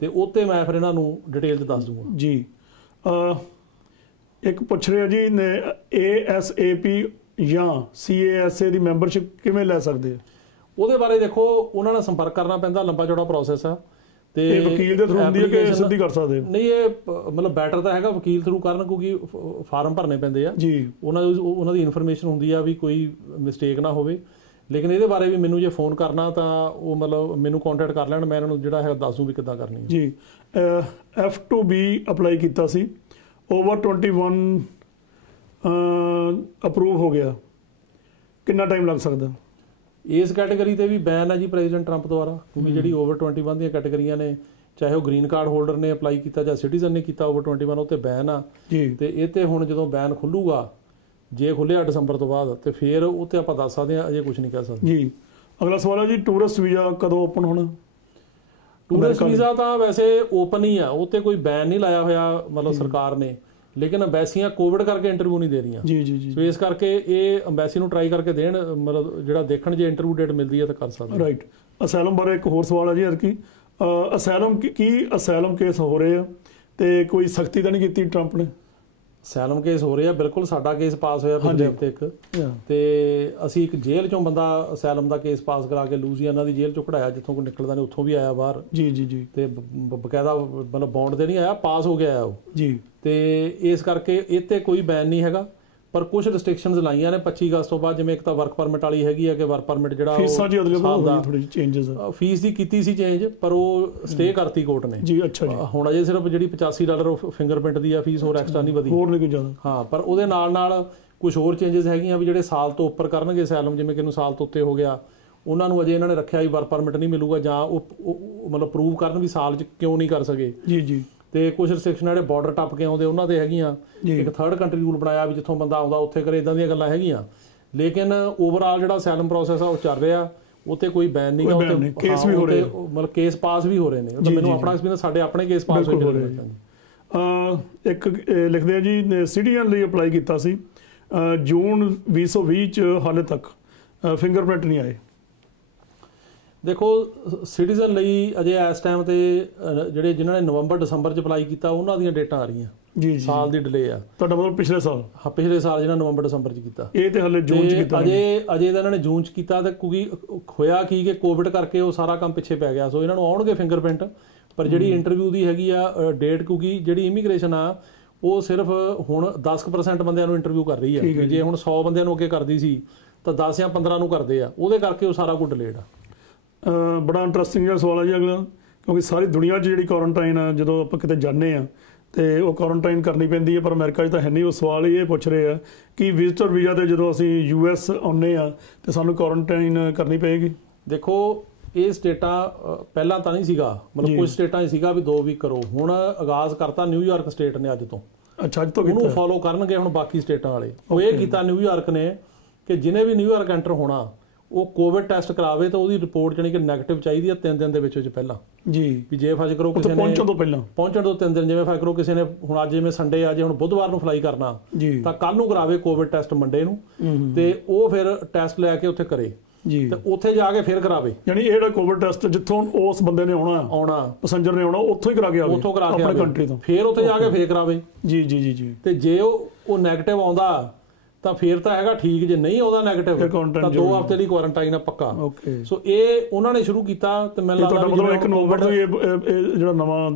ਤੇ ਉੱਤੇ ਮੈਂ ਫਿਰ ਇਹਨਾਂ ਨੂੰ ਡਿਟੇਲ 'ਚ ਦੱਸ ਦੂੰਗਾ ਜੀ। ਇੱਕ ਪੁੱਛ ਰਿਹਾ ਜੀ ਨੇ ASAP ਜਾਂ CASA ਦੀ ਮੈਂਬਰਸ਼ਿਪ ਕਿਵੇਂ ਲੈ ਸਕਦੇ ਆ? ਉਹਦੇ ਬਾਰੇ ਦੇਖੋ ਉਹਨਾਂ ਨਾਲ ਸੰਪਰਕ ਕਰਨਾ ਪੈਂਦਾ, ਲੰਬਾ ਚੌੜਾ ਪ੍ਰੋਸੈਸ ਆ ਤੇ ਵਕੀਲ ਦੇ ਥਰੂ ਹੁੰਦੀ ਹੈ ਕਿ ਸਿੱਧੀ ਕਰ ਸਕਦੇ ਹੋ? ਨਹੀਂ, ਇਹ ਮਤਲਬ ਬੈਟਰ ਤਾਂ ਹੈਗਾ ਵਕੀਲ ਥਰੂ ਕਰਨ, ਕਿਉਂਕਿ ਫਾਰਮ ਭਰਨੇ ਪੈਂਦੇ ਆ ਜੀ, ਉਹਨਾਂ ਦੀ ਇਨਫੋਰਮੇਸ਼ਨ ਹੁੰਦੀ ਆ ਵੀ ਕੋਈ ਮਿਸਟੇਕ ਨਾ ਹੋਵੇ। ਲੇਕਿਨ ਇਹਦੇ ਬਾਰੇ ਵੀ ਮੈਨੂੰ ਜੇ ਫੋਨ ਕਰਨਾ ਤਾਂ ਉਹ ਮਤਲਬ ਮੈਨੂੰ ਕੰਟੈਕਟ ਕਰ ਲੈਣ, ਮੈਂ ਇਹਨਾਂ ਨੂੰ ਜਿਹੜਾ ਹੈ ਦੱਸ ਦੂੰ ਵੀ ਕਿੱਦਾਂ ਕਰਨੀ ਹੈ ਜੀ। F2B ਅਪਲਾਈ ਕੀਤਾ ਸੀ, ਓਵਰ 21 ਅਪਰੂਵ ਹੋ ਗਿਆ, ਕਿੰਨਾ ਟਾਈਮ ਲੱਗ ਸਕਦਾ? ਇਸ ਕੈਟਾਗਰੀ ਤੇ ਵੀ ਬੈਨ ਹੈ ਜੀ ਪ੍ਰੈਜ਼ੀਡੈਂਟ ਟਰੰਪ ਦੁਆਰਾ, ਕਿਉਂਕਿ ਜਿਹੜੀ ਓਵਰ 21 ਦੀਆਂ ਕੈਟਾਗਰੀਆਂ ਨੇ, ਚਾਹੇ ਉਹ ਗ੍ਰੀਨ ਕਾਰਡ ਹੋਲਡਰ ਨੇ ਅਪਲਾਈ ਕੀਤਾ ਜਾਂ ਸਿਟੀਜ਼ਨ ਨੇ ਕੀਤਾ ਓਵਰ 21, ਉਹ ਤੇ ਬੈਨ ਆ ਤੇ ਇਹ ਤੇ ਹੁਣ ਜਦੋਂ ਬੈਨ ਖੁੱਲੂਗਾ, ਜੇ ਖੁੱਲਿਆ ਦਸੰਬਰ ਤੋਂ ਬਾਅਦ, ਤੇ ਫਿਰ ਉਹ ਤੇ ਆਪਾਂ ਦੱਸ ਸਕਦੇ ਹਾਂ, ਅਜੇ ਕੁਝ ਨਹੀਂ ਕਹਿ ਸਕਦੇ ਜੀ। ਅਗਲਾ ਸਵਾਲ ਹੈ ਜੀ, ਟੂਰਿਸਟ ਵੀਜ਼ਾ ਕਦੋਂ ਓਪਨ ਹੋਣਾ? ਟੂਰਿਸਟ ਵੀਜ਼ਾ ਤਾਂ ਵੈਸੇ ਓਪਨ ਹੀ ਆ, ਉਹ ਤੇ ਕੋਈ ਬੈਨ ਨਹੀਂ ਲਾਇਆ ਹੋਇਆ ਮਤਲਬ ਸਰਕਾਰ ਨੇ, ਲੇਕਿਨ ਅੰਬੈਸੀਆਂ ਕੋਵਿਡ ਕਰਕੇ ਇੰਟਰਵਿਊ ਨਹੀਂ ਦੇ ਰਹੀਆਂ ਜੀ। ਸੋ ਇਸ ਕਰਕੇ ਇਹ ਅੰਬੈਸੀ ਨੂੰ ਟਰਾਈ ਕਰਕੇ ਦੇਣ, ਮਤਲਬ ਜਿਹੜਾ ਦੇਖਣ ਜੇ ਇੰਟਰਵਿਊ ਡੇਟ ਮਿਲਦੀ ਹੈ ਤਾਂ ਕਰ ਸਕਦੇ। ਰਾਈਟ। ਅਸੈਲਮ ਬਾਰੇ ਇੱਕ ਹੋਰ ਸਵਾਲ ਹੈ ਜੀ ਕਿ ਅਸੈਲਮ ਅਸੈਲਮ ਕੇਸ ਹੋ ਰਹੇ ਆ ਤੇ ਕੋਈ ਸਖਤੀ ਤਾਂ ਨਹੀਂ ਕੀਤੀ ਟਰੰਪ ਨੇ? ਅਸੈਲਮ ਕੇਸ ਹੋ ਰਹੇ ਆ, ਬਿਲਕੁਲ। ਸਾਡਾ ਕੇਸ ਪਾਸ ਹੋਇਆ ਪਿਛਲੇ ਹਫ਼ਤੇ ਇੱਕ, ਤੇ ਅਸੀਂ ਇੱਕ ਜੇਲ੍ਹ ਚੋਂ ਬੰਦਾ ਅਸੈਲਮ ਦਾ ਕੇਸ ਪਾਸ ਕਰਾ ਕੇ ਲੂਜ਼ੀਆਨਾ ਦੀ ਜੇਲ੍ਹ ਚੋਂ ਕਢਾਇਆ, ਜਿੱਥੋਂ ਕੋਈ ਨਿਕਲਦਾ ਨਹੀਂ ਉੱਥੋਂ ਵੀ ਆਇਆ ਬਾਹਰ ਜੀ। ਤੇ ਬਕਾਇਦਾ ਮਤਲਬ ਬੌਂਡ ਤੇ ਨਹੀਂ ਆਇਆ, ਪਾਸ ਹੋ ਗਿਆ ਉਹ ਜੀ। ਤੇ ਇਸ ਕਰਕੇ ਇਹ ਤੇ ਕੋਈ ਬੈਨ ਨਹੀਂ ਹੈਗਾ, ਪਰ ਕੁਝ ਰਿਸਟ੍ਰਿਕਸ਼ਨਸ ਲਾਈਆਂ ਨੇ 25 ਅਗਸਤ ਤੋਂ ਬਾਅਦ, ਜਿਵੇਂ ਇੱਕ ਤਾਂ ਵਰਕ ਪਰਮਿਟ ਵਾਲੀ ਹੈਗੀ ਆ ਕਿ ਵਰਕ ਪਰਮਿਟ ਜਿਹੜਾ ਫੀਸ ਦੀ ਕੀਤੀ ਸੀ ਚੇਂਜ, ਪਰ ਉਹ ਸਟੇ ਕਰਤੀ ਕੋਰਟ ਨੇ ਜੀ। ਅੱਛਾ ਜੀ। ਹੁਣ ਅਜੇ ਸਿਰਫ ਜਿਹੜੀ $85 ਫਿੰਗਰਪ੍ਰਿੰਟ ਦੀ ਆ ਫੀਸ, ਹੋਰ ਐਕਸਟਰਾ ਨਹੀਂ ਵਧੀ, ਹੋਰ ਨਹੀਂ ਕੋਈ ਜ਼ਿਆਦਾ। ਹਾਂ, ਪਰ ਉਹਦੇ ਨਾਲ ਕੁਝ ਹੋਰ ਚੇਂਜਸ ਹੈਗੀਆਂ ਵੀ ਜਿਹੜੇ ਸਾਲ ਤੋਂ ਉੱਪਰ ਕਰਨਗੇ ਅਸਾਈਲਮ, ਜਿਵੇਂ ਕਿ ਇਹਨੂੰ ਸਾਲ ਤੋਂ ਉੱਤੇ ਹੋ ਗਿਆ, ਉਹਨਾਂ ਨੂੰ ਅਜੇ ਇਹਨਾਂ ਨੇ ਰੱਖਿਆ ਵੀ ਵਰਕ ਪਰਮਿਟ ਨਹੀਂ ਮਿਲੂਗਾ, ਜਾਂ ਉਹ ਮਤਲਬ ਪ੍ਰੂਵ ਕਰਨ ਵੀ ਸਾਲ 'ਚ ਕਿਉਂ ਨਹੀਂ ਕਰ ਸਕੇ ਜੀ। ਤੇ ਕੁਝ ਰਿਸਟ੍ਰਿਕਸ਼ਨ ਜਿਹੜੇ ਬਾਰਡਰ ਟੱਪ ਕੇ ਆਉਂਦੇ ਉਹਨਾਂ ਦੇ ਹੈਗੀਆਂ, ਇੱਕ ਥਰਡ ਕੰਟਰੀ ਰੂਲ ਬਣਾਇਆ ਵੀ ਜਿੱਥੋਂ ਬੰਦਾ ਆਉਂਦਾ ਉੱਥੇ ਕਰੇ, ਇਦਾਂ ਦੀਆਂ ਗੱਲਾਂ ਹੈਗੀਆਂ। ਲੇਕਿਨ ਓਵਰਆਲ ਜਿਹੜਾ ਅਸਾਈਲਮ ਪ੍ਰੋਸੈਸ ਆ ਉਹ ਚੱਲ ਰਿਹਾ, ਉੱਤੇ ਕੋਈ ਬੈਨ ਨਹੀਂ ਗਾ, ਕੇਸ ਵੀ ਹੋ ਰਹੇ, ਮਤਲਬ ਕੇਸ ਪਾਸ ਵੀ ਹੋ ਰਹੇ ਨੇ। ਮੈਨੂੰ ਆਪਣਾ ਐਕਸਪੀਰੀਅੰਸ, ਸਾਡੇ ਆਪਣੇ ਕੇਸ ਪਾਸ ਹੋ ਰਹੇ ਨੇ। ਇੱਕ ਲਿਖਦੇ ਆ ਜੀ, ਸਿਟੀਜ਼ਨ ਲਈ ਅਪਲਾਈ ਕੀਤਾ ਸੀ ਜੂਨ 2020 ਚ, ਹਾਲੇ ਤੱਕ ਫਿੰਗਰਪ੍ਰਿੰਟ ਨਹੀਂ ਆਏ। ਦੇਖੋ, ਸਿਟੀਜ਼ਨ ਲਈ ਅਜੇ ਇਸ ਟਾਈਮ ਤੇ ਜਿਹੜੇ ਜਿਨ੍ਹਾਂ ਨੇ ਨਵੰਬਰ ਦਸੰਬਰ 'ਚ ਅਪਲਾਈ ਕੀਤਾ ਉਹਨਾਂ ਦੀਆਂ ਡੇਟਾਂ ਆ ਰਹੀਆਂ ਜੀ। ਸਾਲ ਦੀ ਡਿਲੇ ਆ ਤੁਹਾਡਾ ਮਤਲਬ? ਪਿਛਲੇ ਸਾਲ? ਹਾਂ, ਪਿਛਲੇ ਸਾਲ ਜਿਹਨਾਂ ਨਵੰਬਰ ਦਸੰਬਰ 'ਚ ਕੀਤਾ, ਇਹ ਤੇ ਹਲੇ ਜੂਨ 'ਚ ਕੀਤਾ। ਅਜੇ ਤਾਂ ਇਹਨਾਂ ਨੇ ਜੂਨ 'ਚ ਕੀਤਾ, ਤੇ ਕਿਉਂਕਿ ਹੋਇਆ ਕੀ ਕਿ ਕੋਵਿਡ ਕਰਕੇ ਉਹ ਸਾਰਾ ਕੰਮ ਪਿੱਛੇ ਪੈ ਗਿਆ। ਸੋ ਇਹਨਾਂ ਨੂੰ ਆਉਣਗੇ ਫਿੰਗਰਪ੍ਰਿੰਟ, ਪਰ ਜਿਹੜੀ ਇੰਟਰਵਿਊ ਦੀ ਹੈਗੀ ਆ ਡੇਟ, ਕਿਉਂਕਿ ਜਿਹੜੀ ਇਮੀਗ੍ਰੇਸ਼ਨ ਆ ਉਹ ਸਿਰਫ ਹੁਣ 10% ਬੰਦਿਆਂ ਨੂੰ ਇੰਟਰਵਿਊ ਕਰ ਰਹੀ ਆ। ਜੇ ਹੁਣ 100 ਬੰਦਿਆਂ ਨੂੰ ਅੱਗੇ ਕਰਦੀ ਸੀ ਤਾਂ 10 ਜਾਂ 15 ਨੂੰ ਕਰਦੇ ਆ, ਉਹਦੇ ਕਰਕੇ ਉਹ ਸਾਰਾ ਕੁਝ ਡਿਲੇਡ ਆ। ਬੜਾ ਇੰਟਰਸਟਿੰਗ ਜਿਹਾ ਸਵਾਲ ਹੈ ਜੀ ਅਗਲਾ, ਕਿਉਂਕਿ ਸਾਰੀ ਦੁਨੀਆ 'ਚ ਜਿਹੜੀ ਕੁਆਰੰਟਾਈਨ ਆ ਜਦੋਂ ਆਪਾਂ ਕਿਤੇ ਜਾਂਦੇ ਹਾਂ ਤੇ ਉਹ ਕੁਆਰੰਟਾਈਨ ਕਰਨੀ ਪੈਂਦੀ ਹੈ, ਪਰ ਅਮਰੀਕਾ 'ਚ ਤਾਂ ਹੈ ਨਹੀਂ। ਉਹ ਸਵਾਲ ਹੀ ਇਹ ਪੁੱਛ ਰਹੇ ਆ ਕਿ ਵਿਜ਼ਟਰ ਵੀਜ਼ਾ 'ਤੇ ਜਦੋਂ ਅਸੀਂ US ਆਉਂਦੇ ਆ ਤੇ ਸਾਨੂੰ ਕੁਆਰੰਟਾਈਨ ਕਰਨੀ ਪਏਗੀ। ਦੇਖੋ ਇਹ ਸਟੇਟਾਂ ਪਹਿਲਾਂ ਤਾਂ ਨਹੀਂ ਸੀਗਾ, ਮਤਲਬ ਕੁਝ ਸਟੇਟਾਂ 'ਚ ਸੀਗਾ ਵੀ 2 ਵੀਕ ਕਰੋ, ਹੁਣ ਆਗਾਜ਼ ਕਰਤਾ ਨਿਊਯਾਰਕ ਸਟੇਟ ਨੇ ਅੱਜ ਤੋਂ। ਅੱਛਾ, ਅੱਜ ਤੋਂ ਉਹਨੂੰ ਫੋਲੋ ਕਰਨਗੇ ਹੁਣ ਬਾਕੀ ਸਟੇਟਾਂ ਵਾਲੇ। ਉਹ ਇਹ ਕੀਤਾ ਨਿਊਯਾਰਕ ਨੇ ਕਿ ਜਿਹਨੇ ਵੀ ਨਿਊਯਾਰਕ ਐਂਟਰ ਹੋਣਾ ਉਹ ਕੋਵਿਡ ਟੈਸਟ ਕਰਾਵੇ ਤਾਂ ਉਹਦੀ ਰਿਪੋਰਟ ਜਾਣੀ ਕਿ ਨੈਗੇਟਿਵ ਚਾਹੀਦੀ ਹੈ 3 ਦਿਨ ਦੇ ਵਿੱਚ ਪਹਿਲਾਂ ਜੀ। ਵੀ ਜੇ ਫਰਜ਼ ਕਰੋ ਕਿਸੇ ਨੇ ਪਹੁੰਚਣ ਤੋਂ 3 ਦਿਨ, ਜਿਵੇਂ ਫਰਜ਼ ਕਰੋ ਕਿਸੇ ਨੇ ਹੁਣ ਅੱਜ ਜਿਵੇਂ ਸੰਡੇ ਆ, ਜੇ ਹੁਣ ਬੁੱਧਵਾਰ ਨੂੰ ਫਲਾਈ ਕਰਨਾ ਤਾਂ ਕੱਲ ਨੂੰ ਕਰਾਵੇ ਕੋਵਿਡ ਟੈਸਟ ਮੰਡੇ ਨੂੰ, ਤੇ ਉਹ ਫਿਰ ਟੈਸਟ ਲੈ ਕੇ ਉੱਥੇ ਕਰੇ ਜੀ, ਤੇ ਉੱਥੇ ਜਾ ਕੇ ਫਿਰ ਕਰਾਵੇ। ਯਾਨੀ ਇਹ ਜਿਹੜਾ ਕੋਵਿਡ ਟੈਸਟ ਜਿੱਥੋਂ ਉਸ ਬੰਦੇ ਨੇ ਆਉਣਾ ਪੈਸੇਂਜਰ ਨੇ ਆਉਣਾ ਉੱਥੋਂ ਹੀ ਕਰਾ ਕੇ ਆਵੇ, ਉੱਥੋਂ ਕਰਾ ਕੇ ਆਪਣੀ ਕੰਟਰੀ ਤੋਂ, ਫਿਰ ਉੱਥੇ ਜਾ ਕੇ ਫੇਰ ਕਰਾਵੇ ਜੀ ਜੀ ਜੀ ਜੀ। ਤੇ ਜੇ ਉਹ ਨੈਗੇਟਿਵ ਆਉਂਦਾ ਤਾਂ ਫਿਰ ਤਾਂ ਹੈਗਾ ਠੀਕ, ਜੇ ਨਹੀਂ ਆਉਂਦਾ ਨੈਗੇਟਿਵ ਤਾਂ 2 ਹਫ਼ਤੇ ਦੀ ਕੁਆਰੰਟਾਈਨ ਆ ਪੱਕਾ। ਸੋ ਇਹ ਉਹਨਾਂ ਨੇ ਸ਼ੁਰੂ ਕੀਤਾ ਤੇ ਮੈਨੂੰ ਲੱਗਦਾ ਮਤਲਬ 1 ਨਵੰਬਰ ਤੋਂ ਇਹ ਜਿਹੜਾ ਨਵਾਂ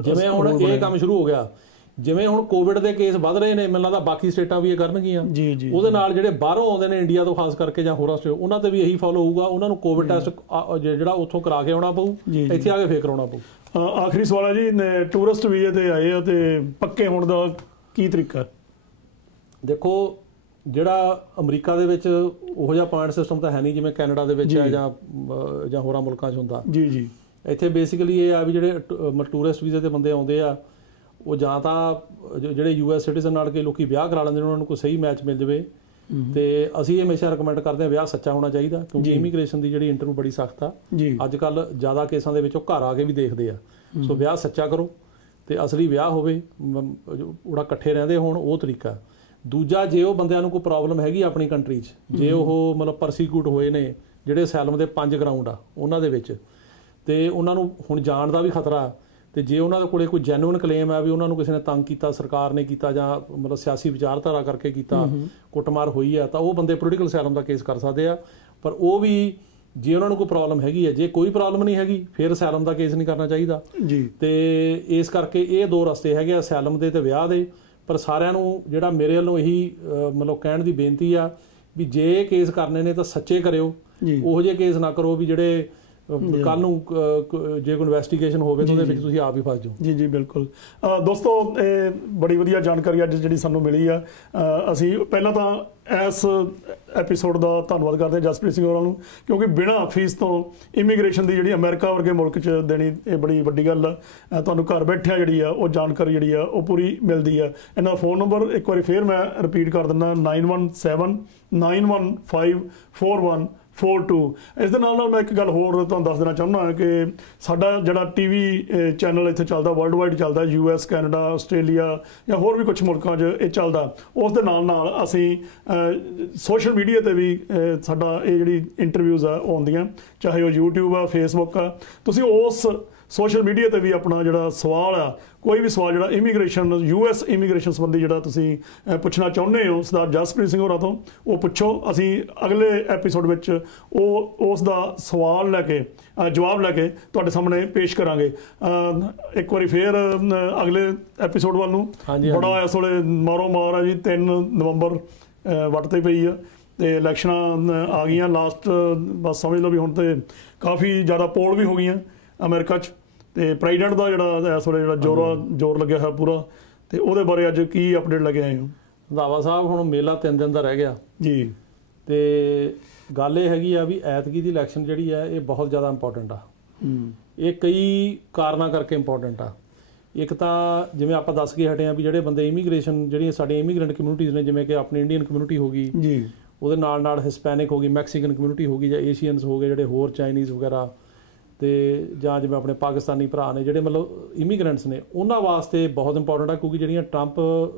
ਜਿਵੇਂ ਹੁਣ ਇਹ ਕੰਮ ਸ਼ੁਰੂ ਹੋ ਗਿਆ, ਜਿਵੇਂ ਹੁਣ ਕੋਵਿਡ ਦੇ ਕੇਸ ਵੱਧ ਰਹੇ ਨੇ, ਮੈਨੂੰ ਲੱਗਦਾ ਬਾਕੀ ਸਟੇਟਾਂ ਵੀ ਇਹ ਕਰਨਗੀਆਂ। ਉਹਦੇ ਨਾਲ ਜਿਹੜੇ ਬਾਹਰੋਂ ਆਉਂਦੇ ਨੇ ਇੰਡੀਆ ਤੋਂ ਖਾਸ ਕਰਕੇ ਜਾਂ ਹੋਰਾਂ ਸਟੇਟ, ਉਹਨਾਂ ਤੇ ਵੀ ਇਹੀ ਫੋਲੋ ਹੋਊਗਾ। ਉਹਨਾਂ ਨੂੰ ਕੋਵਿਡ ਟੈਸਟ ਜਿਹੜਾ ਉੱਥੋਂ ਕਰਾ ਕੇ ਆਉਣਾ ਪਊ, ਇੱਥੇ ਆ ਕੇ ਫੇਰ ਕਰਾਉਣਾ ਪਊ। ਆਖਰੀ ਸਵਾਲ ਹੈ ਜੀ, ਟੂਰਿਸਟ ਵੀਜ਼ੇ ਤੇ ਆਏ ਆ ਤੇ ਪੱਕੇ ਹੋਣ ਦਾ ਕੀ ਤਰੀਕਾ? ਦੇਖੋ ਜਿਹੜਾ ਅਮਰੀਕਾ ਦੇ ਵਿੱਚ ਉਹੋ ਜਿਹਾ ਪੁਆਇੰਟ ਸਿਸਟਮ ਤਾਂ ਹੈ ਨਹੀਂ ਜਿਵੇਂ ਕੈਨੇਡਾ ਦੇ ਵਿੱਚ ਹੈ ਜਾਂ ਹੋਰਾਂ ਮੁਲਕਾਂ 'ਚ ਹੁੰਦਾ ਜੀ ਜੀ। ਇੱਥੇ ਬੇਸਿਕਲੀ ਇਹ ਆ ਵੀ ਜਿਹੜੇ ਟੂਰਿਸਟ ਵੀਜ਼ੇ ਤੇ ਬੰਦੇ ਆਉਂਦੇ ਆ ਉਹ ਜਾਂ ਤਾਂ ਜਿਹੜੇ US ਸਿਟੀਜ਼ਨ ਨਾਲ ਕੇ ਲੋਕੀ ਵਿਆਹ ਕਰਾ ਲੈਂਦੇ ਨੇ, ਉਹਨਾਂ ਨੂੰ ਕੋਈ ਸਹੀ ਮੈਚ ਮਿਲ ਜਾਵੇ। ਤੇ ਅਸੀਂ ਇਹ ਹਮੇਸ਼ਾ ਰਿਕਮੈਂਡ ਕਰਦੇ ਹਾਂ ਵਿਆਹ ਸੱਚਾ ਹੋਣਾ ਚਾਹੀਦਾ, ਕਿਉਂਕਿ ਇਮੀਗ੍ਰੇਸ਼ਨ ਦੀ ਜਿਹੜੀ ਇੰਟਰਵਿਊ ਬੜੀ ਸਖਤ ਆ ਅੱਜ ਕੱਲ੍ਹ। ਜ਼ਿਆਦਾ ਕੇਸਾਂ ਦੇ ਵਿੱਚ ਉਹ ਘਰ ਆ ਕੇ ਵੀ ਦੇਖਦੇ ਆ। ਸੋ ਵਿਆਹ ਸੱਚਾ ਕਰੋ ਤੇ ਅਸਲੀ ਵਿਆਹ ਹੋਵੇ, ਉਹਦਾ ਇਕੱਠੇ ਰਹਿੰਦੇ ਹੋਣ, ਉਹ ਤਰੀਕਾ। ਦੂਜਾ, ਜੇ ਉਹ ਬੰਦਿਆਂ ਨੂੰ ਕੋਈ ਪ੍ਰੋਬਲਮ ਹੈਗੀ ਆਪਣੀ ਕੰਟਰੀ 'ਚ, ਜੇ ਉਹ ਮਤਲਬ ਪਰਸੀਕਿਊਟ ਹੋਏ ਨੇ, ਜਿਹੜੇ ਅਸਾਈਲਮ ਦੇ 5 ਗਰਾਊਂਡ ਆ ਉਹਨਾਂ ਦੇ ਵਿੱਚ, ਤੇ ਉਹਨਾਂ ਨੂੰ ਹੁਣ ਜਾਣ ਦਾ ਵੀ ਖਤਰਾ, ਤੇ ਜੇ ਉਹਨਾਂ ਦੇ ਕੋਲੇ ਕੋਈ ਜੈਨੂਇਨ ਕਲੇਮ ਹੈ ਵੀ ਉਹਨਾਂ ਨੂੰ ਕਿਸੇ ਨੇ ਤੰਗ ਕੀਤਾ, ਸਰਕਾਰ ਨੇ ਕੀਤਾ, ਜਾਂ ਮਤਲਬ ਸਿਆਸੀ ਵਿਚਾਰਧਾਰਾ ਕਰਕੇ ਕੀਤਾ, ਕੁੱਟਮਾਰ ਹੋਈ ਹੈ, ਤਾਂ ਉਹ ਬੰਦੇ ਪੋਲੀਟੀਕਲ ਅਸਾਈਲਮ ਦਾ ਕੇਸ ਕਰ ਸਕਦੇ ਆ। ਪਰ ਉਹ ਵੀ ਜੇ ਉਹਨਾਂ ਨੂੰ ਕੋਈ ਪ੍ਰੋਬਲਮ ਹੈਗੀ ਹੈ, ਜੇ ਕੋਈ ਪ੍ਰੋਬਲਮ ਨਹੀਂ ਹੈਗੀ ਫਿਰ ਅਸਾਈਲਮ ਦਾ ਕੇਸ ਨਹੀਂ ਕਰਨਾ ਚਾਹੀਦਾ ਜੀ। ਤੇ ਇਸ ਕਰਕੇ ਇਹ 2 ਰਸਤੇ ਹੈਗੇ, ਅਸਾਈਲਮ ਦੇ ਤੇ ਵਿਆਹ ਦੇ। ਪਰ ਸਾਰਿਆਂ ਨੂੰ ਜਿਹੜਾ ਮੇਰੇ ਵੱਲੋਂ ਇਹੀ ਮਤਲਬ ਕਹਿਣ ਦੀ ਬੇਨਤੀ ਆ ਵੀ ਜੇ ਕੇਸ ਕਰਨੇ ਨੇ ਤਾਂ ਸੱਚੇ ਕਰਿਓ, ਉਹੋ ਜਿਹੇ ਕੇਸ ਨਾ ਕਰੋ ਵੀ ਜਿਹੜੇ ਕੱਲ ਨੂੰ ਜੇ ਕੋਈ ਇਨਵੈਸਟੀਗੇਸ਼ਨ ਹੋਵੇ ਤਾਂ ਉਹਦੇ ਵਿੱਚ ਤੁਸੀਂ ਆਪ ਹੀ ਫਸ ਜਾਓ। ਜੀ ਜੀ ਬਿਲਕੁਲ। ਦੋਸਤੋ, ਇਹ ਬੜੀ ਵਧੀਆ ਜਾਣਕਾਰੀ ਅੱਜ ਜਿਹੜੀ ਸਾਨੂੰ ਮਿਲੀ ਆ। ਅਸੀਂ ਪਹਿਲਾਂ ਤਾਂ ਇਸ ਐਪੀਸੋਡ ਦਾ ਧੰਨਵਾਦ ਕਰਦੇ ਹਾਂ ਜਸਪ੍ਰੀਤ ਸਿੰਘ ਹੋਰਾਂ ਨੂੰ, ਕਿਉਂਕਿ ਬਿਨਾਂ ਫੀਸ ਤੋਂ ਇਮੀਗ੍ਰੇਸ਼ਨ ਦੀ ਜਿਹੜੀ ਅਮਰੀਕਾ ਵਰਗੇ ਮੁਲਕ 'ਚ ਦੇਣੀ ਇਹ ਬੜੀ ਵੱਡੀ ਗੱਲ ਆ। ਤੁਹਾਨੂੰ ਘਰ ਬੈਠਿਆ ਜਿਹੜੀ ਆ ਉਹ ਜਾਣਕਾਰੀ ਜਿਹੜੀ ਆ ਉਹ ਪੂਰੀ ਮਿਲਦੀ ਆ। ਇਹਨਾਂ ਦਾ ਫੋਨ ਨੰਬਰ ਇੱਕ ਵਾਰੀ ਫੇਰ ਮੈਂ ਰਿਪੀਟ ਕਰ ਦਿੰਦਾ, 9179154142। ਇਸ ਦੇ ਨਾਲ ਮੈਂ ਇੱਕ ਗੱਲ ਹੋਰ ਤੁਹਾਨੂੰ ਦੱਸ ਦੇਣਾ ਚਾਹੁੰਦਾ ਕਿ ਸਾਡਾ ਜਿਹੜਾ TV ਚੈਨਲ ਇੱਥੇ ਚੱਲਦਾ, ਵਰਲਡ ਵਾਈਡ ਚੱਲਦਾ, US, ਕੈਨੇਡਾ, ਆਸਟ੍ਰੇਲੀਆ ਜਾਂ ਹੋਰ ਵੀ ਕੁਝ ਮੁਲਕਾਂ 'ਚ ਇਹ ਚੱਲਦਾ। ਉਸ ਦੇ ਨਾਲ ਅਸੀਂ ਸੋਸ਼ਲ ਮੀਡੀਆ 'ਤੇ ਵੀ ਸਾਡਾ ਇਹ ਜਿਹੜੀ ਇੰਟਰਵਿਊਜ਼ ਆ ਉਹ ਆਉਂਦੀਆਂ, ਚਾਹੇ ਉਹ YouTube ਆ, Facebook ਆ। ਤੁਸੀਂ ਉਸ ਸੋਸ਼ਲ ਮੀਡੀਆ 'ਤੇ ਵੀ ਆਪਣਾ ਜਿਹੜਾ ਸਵਾਲ ਆ, ਕੋਈ ਵੀ ਸਵਾਲ ਜਿਹੜਾ ਇਮੀਗ੍ਰੇਸ਼ਨ, US ਇਮੀਗ੍ਰੇਸ਼ਨ ਸੰਬੰਧੀ ਜਿਹੜਾ ਤੁਸੀਂ ਪੁੱਛਣਾ ਚਾਹੁੰਦੇ ਹੋ ਸਰਦਾਰ ਜਸਪ੍ਰੀਤ ਸਿੰਘ ਹੋਰਾਂ ਤੋਂ, ਉਹ ਪੁੱਛੋ। ਅਸੀਂ ਅਗਲੇ ਐਪੀਸੋਡ ਵਿੱਚ ਉਸ ਦਾ ਸਵਾਲ ਲੈ ਕੇ, ਜਵਾਬ ਲੈ ਕੇ ਤੁਹਾਡੇ ਸਾਹਮਣੇ ਪੇਸ਼ ਕਰਾਂਗੇ। ਇੱਕ ਵਾਰੀ ਫੇਰ ਅਗਲੇ ਐਪੀਸੋਡ ਵੱਲ ਨੂੰ ਬੜਾ ਇਸ ਵੇਲੇ ਮਾਰੋ ਮਾਰ ਆ ਜੀ। 3 ਨਵੰਬਰ ਵੱਟ ਤੇ ਪਈ ਆ ਤੇ ਇਲੈਕਸ਼ਨਾਂ ਆ ਗਈਆਂ ਲਾਸਟ, ਬਸ ਸਮਝ ਲਓ ਵੀ ਹੁਣ ਤੇ ਕਾਫੀ ਜ਼ਿਆਦਾ ਪੋਲ ਵੀ ਹੋ ਗਈਆਂ ਅਮਰੀਕਾ 'ਚ, ਤੇ ਪ੍ਰੈਜ਼ੀਡੈਂਟ ਦਾ ਜਿਹੜਾ ਇਸ ਵੇਲੇ ਜਿਹੜਾ ਜ਼ੋਰ ਲੱਗਿਆ ਹੋਇਆ ਪੂਰਾ, ਤੇ ਉਹਦੇ ਬਾਰੇ ਅੱਜ ਕੀ ਅਪਡੇਟ ਲੈ ਕੇ ਆਏ ਹੋ? ਰੰਧਾਵਾ ਸਾਹਿਬ, ਹੁਣ ਮੇਲਾ 3 ਦਿਨ ਦਾ ਰਹਿ ਗਿਆ ਜੀ, ਤੇ ਗੱਲ ਇਹ ਹੈਗੀ ਆ ਵੀ ਐਤਕੀ ਦੀ ਇਲੈਕਸ਼ਨ ਜਿਹੜੀ ਹੈ ਇਹ ਬਹੁਤ ਜ਼ਿਆਦਾ ਇੰਪੋਰਟੈਂਟ ਆ। ਇਹ ਕਈ ਕਾਰਨਾਂ ਕਰਕੇ ਇੰਪੋਰਟੈਂਟ ਆ। ਇੱਕ ਤਾਂ ਜਿਵੇਂ ਆਪਾਂ ਦੱਸ ਕੇ ਹਟੇ ਆ ਵੀ ਜਿਹੜੇ ਬੰਦੇ ਇਮੀਗ੍ਰੇਸ਼ਨ, ਜਿਹੜੀਆਂ ਸਾਡੀਆਂ ਇਮੀਗ੍ਰੈਂਟ ਕਮਿਊਨਿਟੀਜ਼ ਨੇ, ਜਿਵੇਂ ਕਿ ਆਪਣੀ ਇੰਡੀਅਨ ਕਮਿਊਨਿਟੀ ਹੋ ਗਈ ਜੀ, ਉਹਦੇ ਨਾਲ ਹਿਸਪੈਨਿਕ ਹੋ ਗਈ, ਮੈਕਸੀਕਨ ਕਮਿਊਨਿਟੀ ਹੋ ਗਈ, ਜਾਂ ਏਸ਼ੀਅਨਸ ਹੋ ਗਏ ਜਿਹੜੇ ਹੋਰ, ਚਾਈਨੀਜ਼ ਵਗੈਰਾ, ਤੇ ਜਾਂ ਜਿਵੇਂ ਆਪਣੇ ਪਾਕਿਸਤਾਨੀ ਭਰਾ ਨੇ ਜਿਹੜੇ ਮਤਲਬ ਇਮੀਗ੍ਰੈਂਟਸ ਨੇ, ਉਹਨਾਂ ਵਾਸਤੇ ਬਹੁਤ ਇੰਪੋਰਟੈਂਟ ਆ। ਕਿਉਂਕਿ ਜਿਹੜੀਆਂ ਟਰੰਪ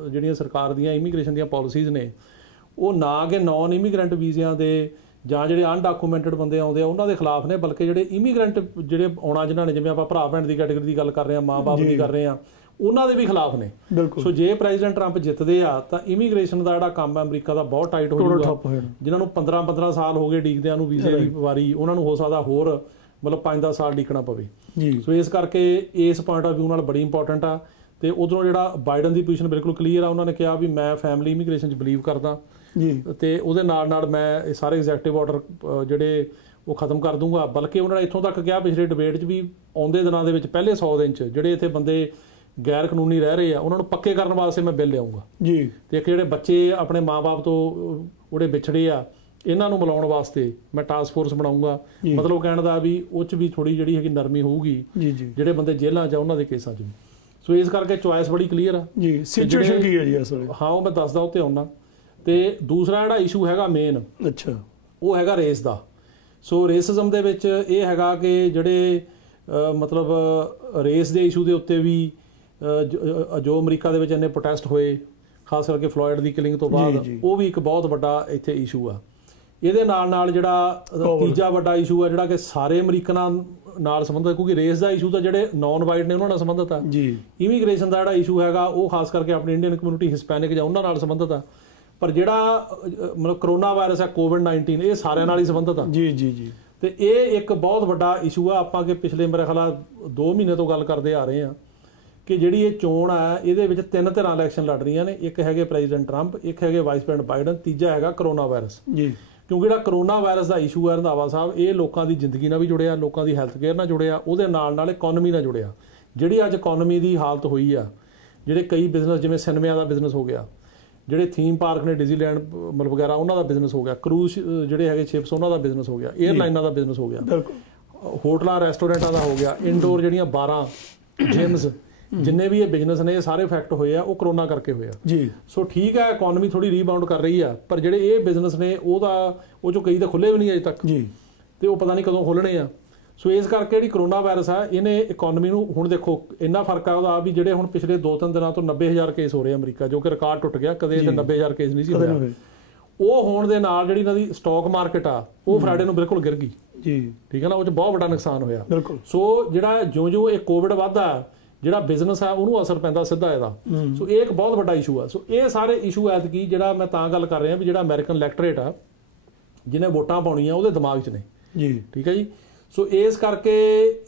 ਜਿਹੜੀਆਂ ਸਰਕਾਰ ਦੀਆਂ ਇਮੀਗ੍ਰੇਸ਼ਨ ਦੀਆਂ ਪਾਲਿਸੀਜ਼ ਨੇ, ਉਹ ਨਾ ਕਿ ਨੌਨ ਇਮੀਗ੍ਰੈਂਟ ਵੀਜ਼ਿਆਂ ਦੇ ਜਾਂ ਜਿਹੜੇ ਅਨਡਾਕੂਮੈਂਟਡ ਬੰਦੇ ਆਉਂਦੇ ਆ ਉਹਨਾਂ ਦੇ ਖਿਲਾਫ ਨੇ, ਬਲਕਿ ਜਿਹੜੇ ਇਮੀਗ੍ਰੈਂਟ ਜਿਹੜੇ ਆਉਣਾ ਜਿਨ੍ਹਾਂ ਨੇ, ਜਿਵੇਂ ਆਪਾਂ ਭਰਾ ਭੈਣ ਦੀ ਕੈਟੇਗਰੀ ਦੀ ਗੱਲ ਕਰ ਰਹੇ ਹਾਂ, ਮਾਂ-ਬਾਪ ਦੀ ਕਰ ਰਹੇ ਹਾਂ, ਉਹਨਾਂ ਦੇ ਵੀ ਖਿਲਾਫ ਨੇ। ਸੋ ਜੇ ਪ੍ਰੈਜ਼ੀਡੈਂਟ ਟਰੰਪ ਜਿੱਤਦੇ ਆ ਤਾਂ ਇਮੀਗ੍ਰੇਸ਼ਨ ਦਾ ਜਿਹੜਾ ਕੰਮ ਹੈ ਅਮਰੀਕਾ ਦਾ ਬਹੁਤ ਟਾਈਟ ਹੋ ਜਾਊਗਾ। ਜਿਨ੍ਹਾਂ ਨੂੰ 15 ਸਾਲ ਹੋ ਗਏ ਡੀਕਦਿਆਂ ਨੂੰ ਵੀਜ਼ੇ ਦੀ ਵਾਰੀ, ਉਹਨਾਂ ਨੂੰ ਹੋ ਸਕਦਾ ਹੋਰ ਮਤਲਬ 5-10 ਸਾਲ ਡੀਕਣਾ ਪਵੇ। ਸੋ ਇਸ ਕਰਕੇ ਇਸ ਪੁਆਇੰਟ ਆਫ ਵਿਊ ਨਾਲ ਬੜੀ ਇੰਪੋਰਟੈਂਟ ਆ। ਤੇ ਉਧਰੋਂ ਜਿਹੜਾ ਬਾਈਡਨ ਦੀ ਪੋਜੀਸ਼ਨ ਬਿਲਕੁਲ ਕਲੀਅਰ ਆ, ਉਹਨਾਂ ਨੇ ਕਿਹਾ ਵੀ ਮੈਂ ਫੈਮਿਲੀ ਇਮੀਗ੍ਰੇਸ਼ਨ 'ਚ ਬਿਲੀਵ ਕਰਦਾ, ਤੇ ਉਹਦੇ ਨਾਲ ਮੈਂ ਸਾਰੇ ਐਗਜ਼ੈਕਟਿਵ ਆਰਡਰ ਜਿਹੜੇ ਉਹ ਖਤਮ ਕਰ ਦੂੰਗਾ। ਬਲਕਿ ਉਹਨਾਂ ਨੇ ਇੱਥੋਂ ਤੱਕ ਕਿਹਾ ਪਿਛਲੇ ਡਿਬੇਟ 'ਚ ਵੀ ਆਉਂਦੇ ਦਿਨਾਂ ਦੇ ਵਿੱਚ ਪਹਿਲੇ 100 ਦਿਨ 'ਚ ਜਿਹੜੇ ਇੱਥੇ ਬੰਦੇ ਗੈਰ ਕਾਨੂੰਨੀ ਰਹਿ ਰਹੇ ਆ ਉਹਨਾਂ ਨੂੰ ਪੱਕੇ ਕਰਨ ਵਾਸਤੇ ਮੈਂ ਬਿੱਲ ਲਿਆਉਂਗਾ ਜੀ। ਤੇ ਇੱਕ ਜਿਹੜੇ ਬੱਚੇ ਆਪਣੇ ਮਾਂ-ਬਾਪ ਤੋਂ ਉਹਦੇ ਵਿਛੜੇ ਆ ਇਹਨਾਂ ਨੂੰ ਮਿਲਾਉਣ ਵਾਸਤੇ ਮੈਂ ਟਾਸਕ ਫੋਰਸ ਬਣਾਉਂਗਾ। ਮਤਲਬ ਕਹਿਣ ਦਾ ਵੀ ਉਹ 'ਚ ਵੀ ਥੋੜੀ ਜਿਹੜੀ ਹੈਗੀ ਨਰਮੀ ਹੋਊਗੀ ਜਿਹੜੇ ਬੰਦੇ ਜੇਲ੍ਹਾਂ 'ਚ ਆ ਉਹਨਾਂ ਦੇ ਕੇਸਾਂ 'ਚ ਵੀ। ਸੋ ਇਸ ਕਰਕੇ ਚੁਆਇਸ ਬੜੀ ਕਲੀਅਰ ਆ ਜੀ। ਸਿਚੁਏਸ਼ਨ ਕੀ ਹੈ ਜੀ ਇਸ ਵੇਲੇ? ਹਾਂ, ਉਹ ਮੈਂ ਦੱਸਦਾ ਉੱਤੇ ਆਉਣਾ। ਤੇ ਦੂਸਰਾ ਜਿਹੜਾ ਇਸ਼ੂ ਹੈਗਾ ਮੇਨ, ਅੱਛਾ, ਉਹ ਹੈਗਾ ਰੇਸ ਦਾ। ਸੋ ਰੇਸਿਜ਼ਮ ਦੇ ਵਿੱਚ ਇਹ ਹੈਗਾ ਕਿ ਜਿਹੜੇ ਮਤਲਬ ਰੇਸ ਦੇ ਇਸ਼ੂ ਦੇ ਉੱਤੇ ਵੀ ਜੋ ਅਮਰੀਕਾ ਦੇ ਵਿੱਚ ਇੰਨੇ ਪ੍ਰੋਟੈਸਟ ਹੋਏ, ਖਾਸ ਕਰਕੇ ਫਲੋਇਡ ਦੀ ਕਿਲਿੰਗ ਤੋਂ ਬਾਅਦ, ਉਹ ਵੀ ਇੱਕ ਬਹੁਤ ਵੱਡਾ ਇੱਥੇ ਇਸ਼ੂ ਆ। ਇਹਦੇ ਨਾਲ ਜਿਹੜਾ ਤੀਜਾ ਵੱਡਾ ਇਸ਼ੂ ਆ ਜਿਹੜਾ ਕਿ ਸਾਰੇ ਅਮਰੀਕਨਾਂ ਨਾਲ ਸੰਬੰਧਿਤ, ਕਿਉਂਕਿ ਰੇਸ ਦਾ ਇਸ਼ੂ ਤਾਂ ਜਿਹੜੇ ਨਾਨ ਵਾਈਟ ਨੇ ਉਹਨਾਂ ਨਾਲ ਸੰਬੰਧਿਤ ਆ ਜੀ। ਇਮੀਗ੍ਰੇਸ਼ਨ ਦਾ ਜਿਹੜਾ ਇਸ਼ੂ ਹੈਗਾ ਉਹ ਖਾਸ ਕਰਕੇ ਆਪਣੀ ਇੰਡੀਅਨ ਕਮਿਊਨਿਟੀ, ਹਿਸਪੈਨਿਕ ਜਾਂ ਉਹਨਾਂ ਨਾਲ ਸੰਬੰਧਿਤ ਆ। ਪਰ ਜਿਹੜਾ ਮਤਲਬ ਕਰੋਨਾ ਵਾਇਰਸ ਹੈ, ਕੋਵਿਡ-19, ਇਹ ਸਾਰਿਆਂ ਨਾਲ ਹੀ ਸੰਬੰਧਿਤ ਆ ਜੀ ਜੀ ਜੀ। ਤੇ ਇਹ ਇੱਕ ਬਹੁਤ ਵੱਡਾ ਇਸ਼ੂ ਆ। ਆਪਾਂ ਕਿ ਪਿਛਲੇ ਮੇਰੇ ਖਿਆਲ 2 ਮਹੀਨੇ ਤੋਂ ਗੱਲ ਕਰਦੇ ਆ ਰਹੇ ਆ ਕਿ ਜਿਹੜੀ ਇਹ ਚੋਣ ਆ ਇਹਦੇ ਵਿੱਚ 3 ਧਿਰਾਂ ਇਲੈਕਸ਼ਨ ਲੜ ਰਹੀਆਂ ਨੇ। ਇੱਕ ਹੈਗੇ ਪ੍ਰੈਜ਼ੀਡੈਂਟ ਟਰੰਪ, ਇੱਕ ਹੈਗੇ ਵਾਈਸ ਪ੍ਰੈਜ਼ੀਡੈਂਟ ਬਾਈਡਨ, ਤੀਜਾ ਹੈਗਾ ਕਰੋਨਾ ਵਾਇਰਸ ਜੀ। ਕਿਉਂਕਿ ਜਿਹੜਾ ਕਰੋਨਾ ਵਾਇਰਸ ਦਾ ਇਸ਼ੂ ਹੈ ਰੰਧਾਵਾ ਸਾਹਿਬ, ਇਹ ਲੋਕਾਂ ਦੀ ਜ਼ਿੰਦਗੀ ਨਾਲ ਵੀ ਜੁੜਿਆ, ਲੋਕਾਂ ਦੀ ਹੈਲਥ ਕੇਅਰ ਨਾਲ ਜੁੜਿਆ, ਉਹਦੇ ਨਾਲ ਇਕੋਨਮੀ ਨਾਲ ਜੁੜਿਆ। ਜਿਹੜੀ ਅੱਜ ਇਕੋਨਮੀ ਦੀ ਹਾਲਤ ਹੋਈ ਆ, ਜਿਹੜੇ ਕਈ ਬਿਜ਼ਨਸ ਜਿਵੇਂ ਸਿਨੇਮਿਆਂ ਦਾ ਬਿਜ਼ਨਸ ਹੋ ਗਿਆ, ਜਿਹੜੇ ਥੀਮ ਪਾਰਕ ਨੇ ਡਿਜ਼ਨੀਲੈਂਡ ਮਤਲਬ ਵਗੈਰਾ ਉਹਨਾਂ ਦਾ ਬਿਜ਼ਨਸ ਹੋ ਗਿਆ, ਕਰੂਜ਼ ਜਿਹੜੇ ਹੈਗੇ ਸ਼ਿਪਸ ਉਹਨਾਂ ਦਾ ਬਿਜ਼ਨਸ ਹੋ ਗਿਆ, ਏਅਰਲਾਈਨਾਂ ਦਾ ਬਿਜ਼ਨਸ ਹੋ ਗਿਆ, ਹੋਟਲਾਂ ਰੈਸਟੋਰੈਂਟਾਂ ਦਾ ਹੋ ਗਿਆ, ਇਨਡੋਰ ਜਿਹੜੀਆਂ ਬਾਰਾਂ, ਜਿਮਸ, ਜਿੰਨੇ ਵੀ ਇਹ ਬਿਜ਼ਨਸ ਨੇ ਇਹ ਸਾਰੇ ਇਫੈਕਟ ਹੋਏ ਆ ਉਹ ਕਰੋਨਾ ਕਰਕੇ ਹੋਏ ਆ ਜੀ। ਸੋ ਠੀਕ ਹੈ, ਇਕੋਨਮੀ ਥੋੜੀ ਰੀਬਾਊਂਡ ਕਰ ਰਹੀ ਆ, ਪਰ ਜਿਹੜੇ ਇਹ ਬਿਜ਼ਨਸ ਨੇ ਉਹ ਚੋਂ ਕਈ ਤਾਂ ਖੁੱਲੇ ਵੀ ਨਹੀਂ ਅਜੇ ਤੱਕ ਜੀ, ਤੇ ਉਹ ਪਤਾ ਨਹੀਂ ਕਦੋਂ ਖੁੱਲਣੇ ਆ। ਸੋ ਇਸ ਕਰਕੇ ਜਿਹੜੀ ਕਰੋਨਾ ਵਾਇਰਸ ਆ ਇਹਨੇ ਇਕੋਨਮੀ ਨੂੰ, ਹੁਣ ਦੇਖੋ ਇੰਨਾ ਫਰਕ ਆ ਉਹਦਾ ਵੀ ਜਿਹੜੇ ਹੁਣ ਪਿਛਲੇ 2-3 ਦਿਨਾਂ ਤੋਂ 90,000 ਕੇਸ ਹੋ ਰਹੇ ਅਮਰੀਕਾ, ਜੋ ਕਿ ਰਿਕਾਰਡ ਟੁੱਟ ਗਿਆ, ਕਦੇ ਤੇ 90,000 ਕੇਸ ਨਹੀਂ ਸੀ ਹੋਇਆ। ਉਹ ਹੋਣ ਦੇ ਨਾਲ ਜਿਹੜੀ ਇਹਨਾਂ ਦੀ ਸਟਾਕ ਮਾਰਕੀਟ ਆ ਉਹ ਫਰਾਈਡੇ ਨੂੰ ਬਿਲਕੁਲ ਗਿਰ ਗਈ ਜੀ, ਠੀਕ ਹੈ ਨਾ, ਉਹ 'ਚ ਬਹੁਤ ਵੱਡਾ ਨੁਕਸਾਨ ਹੋਇਆ। ਸੋ ਜਿਹੜਾ ਜਿਉਂ ਇਹ ਕੋਵਿਡ ਵੱਧਦਾ, ਜਿਹੜਾ ਬਿਜ਼ਨਸ ਆ ਉਹਨੂੰ ਅਸਰ ਪੈਂਦਾ ਸਿੱਧਾ ਇਹਦਾ। ਸੋ ਇਹ ਇੱਕ ਬਹੁਤ ਵੱਡਾ ਇਸ਼ੂ ਆ। ਸੋ ਇਹ ਸਾਰੇ ਇਸ਼ੂ ਐਤਕੀ ਜਿਹੜਾ ਮੈਂ ਤਾਂ ਗੱਲ ਕਰ ਰਿਹਾ ਵੀ ਜਿਹੜਾ ਅਮਰੀਕਨ ਇਲੈਕਟੋਰੇਟ ਆ ਜਿਹਨੇ ਵੋਟਾਂ ਪਾਉਣੀਆਂ ਉਹਦੇ ਦਿਮਾਗ 'ਚ ਨੇ ਜੀ, ਠੀਕ ਹੈ ਜੀ। ਸੋ ਇਸ ਕਰਕੇ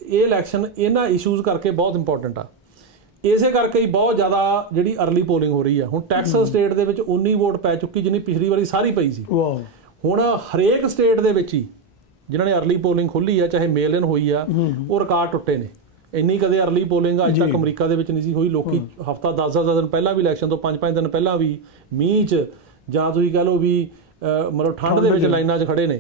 ਇਹ ਇਲੈਕਸ਼ਨ ਇਹਨਾਂ ਇਸ਼ੂਜ਼ ਕਰਕੇ ਬਹੁਤ ਇੰਪੋਰਟੈਂਟ ਆ। ਇਸੇ ਕਰਕੇ ਹੀ ਬਹੁਤ ਜ਼ਿਆਦਾ ਜਿਹੜੀ ਅਰਲੀ ਪੋਲਿੰਗ ਹੋ ਰਹੀ ਆ। ਹੁਣ ਟੈਕਸਸ ਸਟੇਟ ਦੇ ਵਿੱਚ 19 ਵੋਟ ਪੈ ਚੁੱਕੀ ਜਿੰਨੀ ਪਿਛਲੀ ਵਾਰੀ ਸਾਰੀ ਪਈ ਸੀ। ਹੁਣ ਹਰੇਕ ਸਟੇਟ ਦੇ ਵਿੱਚ ਹੀ ਜਿਨ੍ਹਾਂ ਨੇ ਅਰਲੀ ਪੋਲਿੰਗ ਖੋਲ੍ਹੀ ਆ, ਚਾਹੇ ਮੇਲ ਇਨ ਹੋਈ ਆ, ਉਹ ਰਿਕਾਰਡ ਟੁੱਟੇ ਨੇ। ਇੰਨੀ ਕਦੇ ਅਰਲੀ ਪੋਲਿੰਗ ਅੱਜ ਤੱਕ ਅਮਰੀਕਾ ਦੇ ਵਿੱਚ ਨਹੀਂ ਸੀ ਹੋਈ। ਲੋਕੀ ਹਫ਼ਤਾ 10-10 ਦਿਨ ਪਹਿਲਾਂ ਵੀ ਇਲੈਕਸ਼ਨ ਤੋਂ 5-5 ਦਿਨ ਪਹਿਲਾਂ ਵੀ ਮੀਂਹ 'ਚ ਜਾਂ ਤੁਸੀਂ ਕਹਿ ਲਓ ਵੀ ਮਤਲਬ ਠੰਡ ਦੇ ਵਿੱਚ ਲਾਈਨਾਂ 'ਚ ਖੜੇ ਨੇ,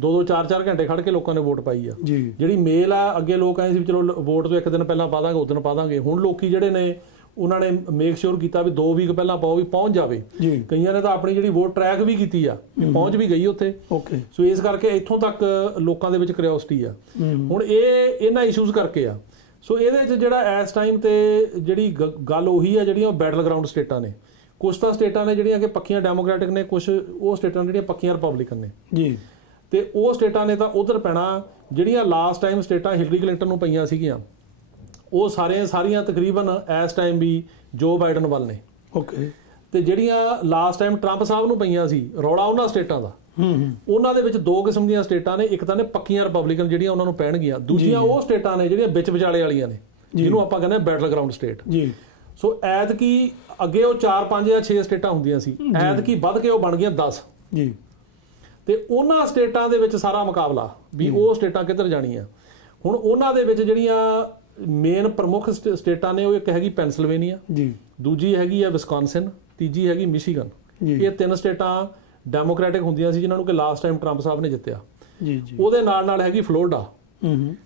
2-2 4-4 ਘੰਟੇ ਖੜ ਕੇ ਲੋਕਾਂ ਨੇ ਵੋਟ ਪਾਈ ਆ। ਜਿਹੜੀ ਮੇਲ ਆ, ਅੱਗੇ ਲੋਕ ਆਏ ਸੀ ਵੀ ਚਲੋ ਵੋਟ ਤੋਂ 1 ਦਿਨ ਪਹਿਲਾਂ ਪਾ ਦਾਂਗੇ, ਉਦੋਂ ਪਾ ਦਾਂਗੇ। ਹੁਣ ਲੋਕੀ ਜਿਹੜੇ ਨੇ ਉਹਨਾਂ ਨੇ ਮੇਕ ਸ਼ੋਰ ਕੀਤਾ ਵੀ 2 ਵੀਕ ਪਹਿਲਾਂ ਪਾਓ ਵੀ ਪਹੁੰਚ ਜਾਵੇ। ਕਈਆਂ ਨੇ ਤਾਂ ਆਪਣੀ ਜਿਹੜੀ ਵੋਟ ਟਰੈਕ ਵੀ ਕੀਤੀ ਆ, ਪਹੁੰਚ ਵੀ ਗਈ ਉੱਥੇ। ਸੋ ਇਸ ਕਰਕੇ ਇੱਥੋਂ ਤੱਕ ਲੋਕਾਂ ਦੇ ਵਿੱਚ ਕਿਉਰਿਓਸਿਟੀ ਆ। ਹੁਣ ਇਹ ਇਹਨਾਂ ਇਸ਼ੂਜ਼ ਕਰਕੇ ਆ। ਸੋ ਇਹਦੇ 'ਚ ਜਿਹੜਾ ਇਸ ਟਾਈਮ ਤੇ ਜਿਹੜੀ ਗੱਲ ਉਹੀ ਆ ਜਿਹੜੀਆਂ ਬੈਟਲ ਗਰਾਊਂਡ ਸਟੇਟਾਂ ਨੇ। ਕੁਛ ਤਾਂ ਸਟੇਟਾਂ ਨੇ ਜਿਹੜੀਆਂ ਕਿ ਪੱਕੀਆਂ ਡੈਮੋਕ੍ਰੈਟਿਕ ਨੇ, ਕੁਛ ਉਹ ਸਟੇਟਾਂ ਜਿਹੜੀਆਂ ਪੱਕੀਆਂ ਰਿਪਬਲਿਕਨ ਨੇ ਜੀ। ਤੇ ਉਹ ਸਟੇਟਾਂ ਨੇ ਤਾਂ ਉਧਰ ਪੈਣਾ ਜਿਹੜੀਆਂ ਲਾਸਟ ਟਾਈਮ ਸਟੇਟਾਂ ਹਿਲਰੀ ਕਲਿੰਟਨ ਨੂੰ ਪਈਆਂ ਸੀਗੀਆਂ, ਉਹ ਸਾਰੀਆਂ ਤਕਰੀਬਨ ਇਸ ਟਾਈਮ ਵੀ ਜੋ ਬਾਈਡਨ ਵੱਲ ਨੇ। ਤੇ ਜਿਹੜੀਆਂ ਲਾਸਟ ਟਾਈਮ ਟਰੰਪ ਸਾਹਿਬ ਨੂੰ ਪਈਆਂ ਸੀ, ਰੌਲਾ ਉਹਨਾਂ ਸਟੇਟਾਂ ਦਾ। ਉਹਨਾਂ ਦੇ ਵਿੱਚ 2 ਕਿਸਮ ਦੀਆਂ ਸਟੇਟਾਂ ਨੇ। ਇੱਕ ਤਾਂ ਨੇ ਪੱਕੀਆਂ ਰਿਪਬਲਿਕਨ ਜਿਹੜੀਆਂ ਉਹਨਾਂ ਨੂੰ ਪੈਣਗੀਆਂ, ਦੂਜੀਆਂ ਉਹ ਸਟੇਟਾਂ ਨੇ ਜਿਹੜੀਆਂ ਵਿੱਚ ਵਿਚਾਲੇ ਵਾਲੀਆਂ ਨੇ, ਜਿਹਨੂੰ ਆਪਾਂ ਕਹਿੰਦੇ ਬੈਟਲ ਗਰਾਊਂਡ ਸਟੇਟ ਜੀ। ਸੋ ਐਤਕੀ ਅੱਗੇ ਉਹ 4-5 ਜਾਂ 6 ਸਟੇਟਾਂ ਹੁੰਦੀਆਂ ਸੀ, ਐਤਕੀ ਵੱਧ ਕੇ ਉਹ ਬਣ ਗਈਆਂ 10 ਜੀ। ਤੇ ਉਹਨਾਂ ਸਟੇਟਾਂ ਦੇ ਵਿੱਚ ਸਾਰਾ ਮੁਕਾਬਲਾ ਵੀ ਉਹ ਸਟੇਟਾਂ ਕਿੱਧਰ ਜਾਣੀਆਂ। ਹੁਣ ਉਹਨਾਂ ਦੇ ਵਿੱਚ ਜਿਹੜੀਆਂ ਮੇਨ ਪ੍ਰਮੁੱਖ ਸਟੇਟਾਂ ਨੇ, ਉਹ ਇੱਕ ਹੈਗੀ ਪੈਨਸਿਲਵੇਨੀਆ ਜੀ, ਦੂਜੀ ਹੈਗੀ ਆ ਵਿਸਕੌਨਸਿਨ, ਤੀਜੀ ਹੈਗੀ ਮਿਸ਼ੀਗਨ। ਇਹ 3 ਸਟੇਟਾਂ ਡੈਮੋਕ੍ਰੈਟਿਕ ਹੁੰਦੀਆਂ ਸੀ ਜਿਨ੍ਹਾਂ ਨੂੰ ਕਿ ਲਾਸਟ ਟਾਈਮ ਟਰੰਪ ਸਾਹਿਬ ਨੇ ਜਿੱਤਿਆ ਜੀ। ਉਹਦੇ ਨਾਲ ਹੈਗੀ ਫਲੋਰੀਡਾ,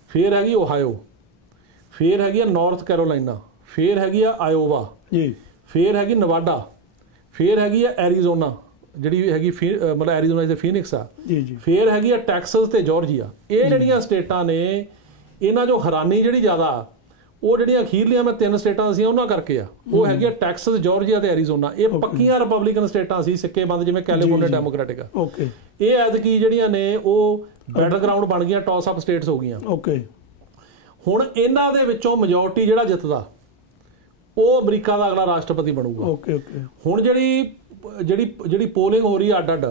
ਫਿਰ ਹੈਗੀ ਓਹਾਇਓ, ਫਿਰ ਹੈਗੀ ਆ ਨਾਰਥ ਕੈਰੋਲਾਈਨਾ, ਫਿਰ ਹੈਗੀ ਆ ਆਇਓਵਾ ਜੀ, ਫਿਰ ਹੈਗੀ ਨਵਾਡਾ, ਫਿਰ ਹੈਗੀ ਆ ਐਰੀਜ਼ੋਨਾ ਜਿਹੜੀ ਹੈਗੀ ਮਤਲਬ ਐਰੀਜ਼ੋਨਾ ਦੇ ਫੀਨਿਕਸ ਆ ਜੀ, ਫਿਰ ਹੈਗੀ ਆ ਟੈਕਸਸ ਤੇ ਜਾਰਜੀਆ। ਇਹ ਜਿਹੜੀਆਂ ਸਟੇਟਾਂ ਨੇ, ਇਹਨਾਂ ਜੋ ਹੈਰਾਨੀ ਜਿਹੜੀ ਜ਼ਿਆਦਾ ਉਹ ਜਿਹੜੀਆਂ ਅਖੀਰਲੀਆਂ ਮੈਂ 3 ਸਟੇਟਾਂ ਸੀ ਉਹਨਾਂ ਕਰਕੇ ਆ। ਉਹ ਹੈਗੀ ਆ ਟੈਕਸਸ, ਜਾਰਜੀਆ ਤੇ ਐਰੀਜ਼ੋਨਾ। ਇਹ ਪੱਕੀਆਂ ਰਿਪਬਲਿਕਨ ਸਟੇਟਾਂ ਸੀ, ਸਿੱਕੇ ਬੰਦ, ਜਿਵੇਂ ਕੈਲੀਫੋਰਨੀਆ ਡੈਮੋਕ੍ਰੈਟਿਕ ਆ। ਇਹ ਐਤਕੀ ਜਿਹੜੀਆਂ ਨੇ ਉਹ ਬੈਟਲ ਗਰਾਊਂਡ ਬਣ ਗਈਆਂ, ਟਾਸ ਅਪ ਸਟੇਟਸ ਹੋ ਗਈਆਂ। ਹੁਣ ਇਹਨਾਂ ਦੇ ਵਿੱਚੋਂ ਮੈਜੋਰਟੀ ਜਿਹੜਾ ਜਿੱਤਦਾ ਉਹ ਅਮਰੀਕਾ ਦਾ ਅਗਲਾ ਰਾਸ਼ਟਰਪਤੀ ਬਣੂਗਾ। ਹੁਣ ਜਿਹੜੀ ਜਿਹੜੀ ਪੋਲਿੰਗ ਹੋ ਰਹੀ ਅੱਡ-ਅੱਡ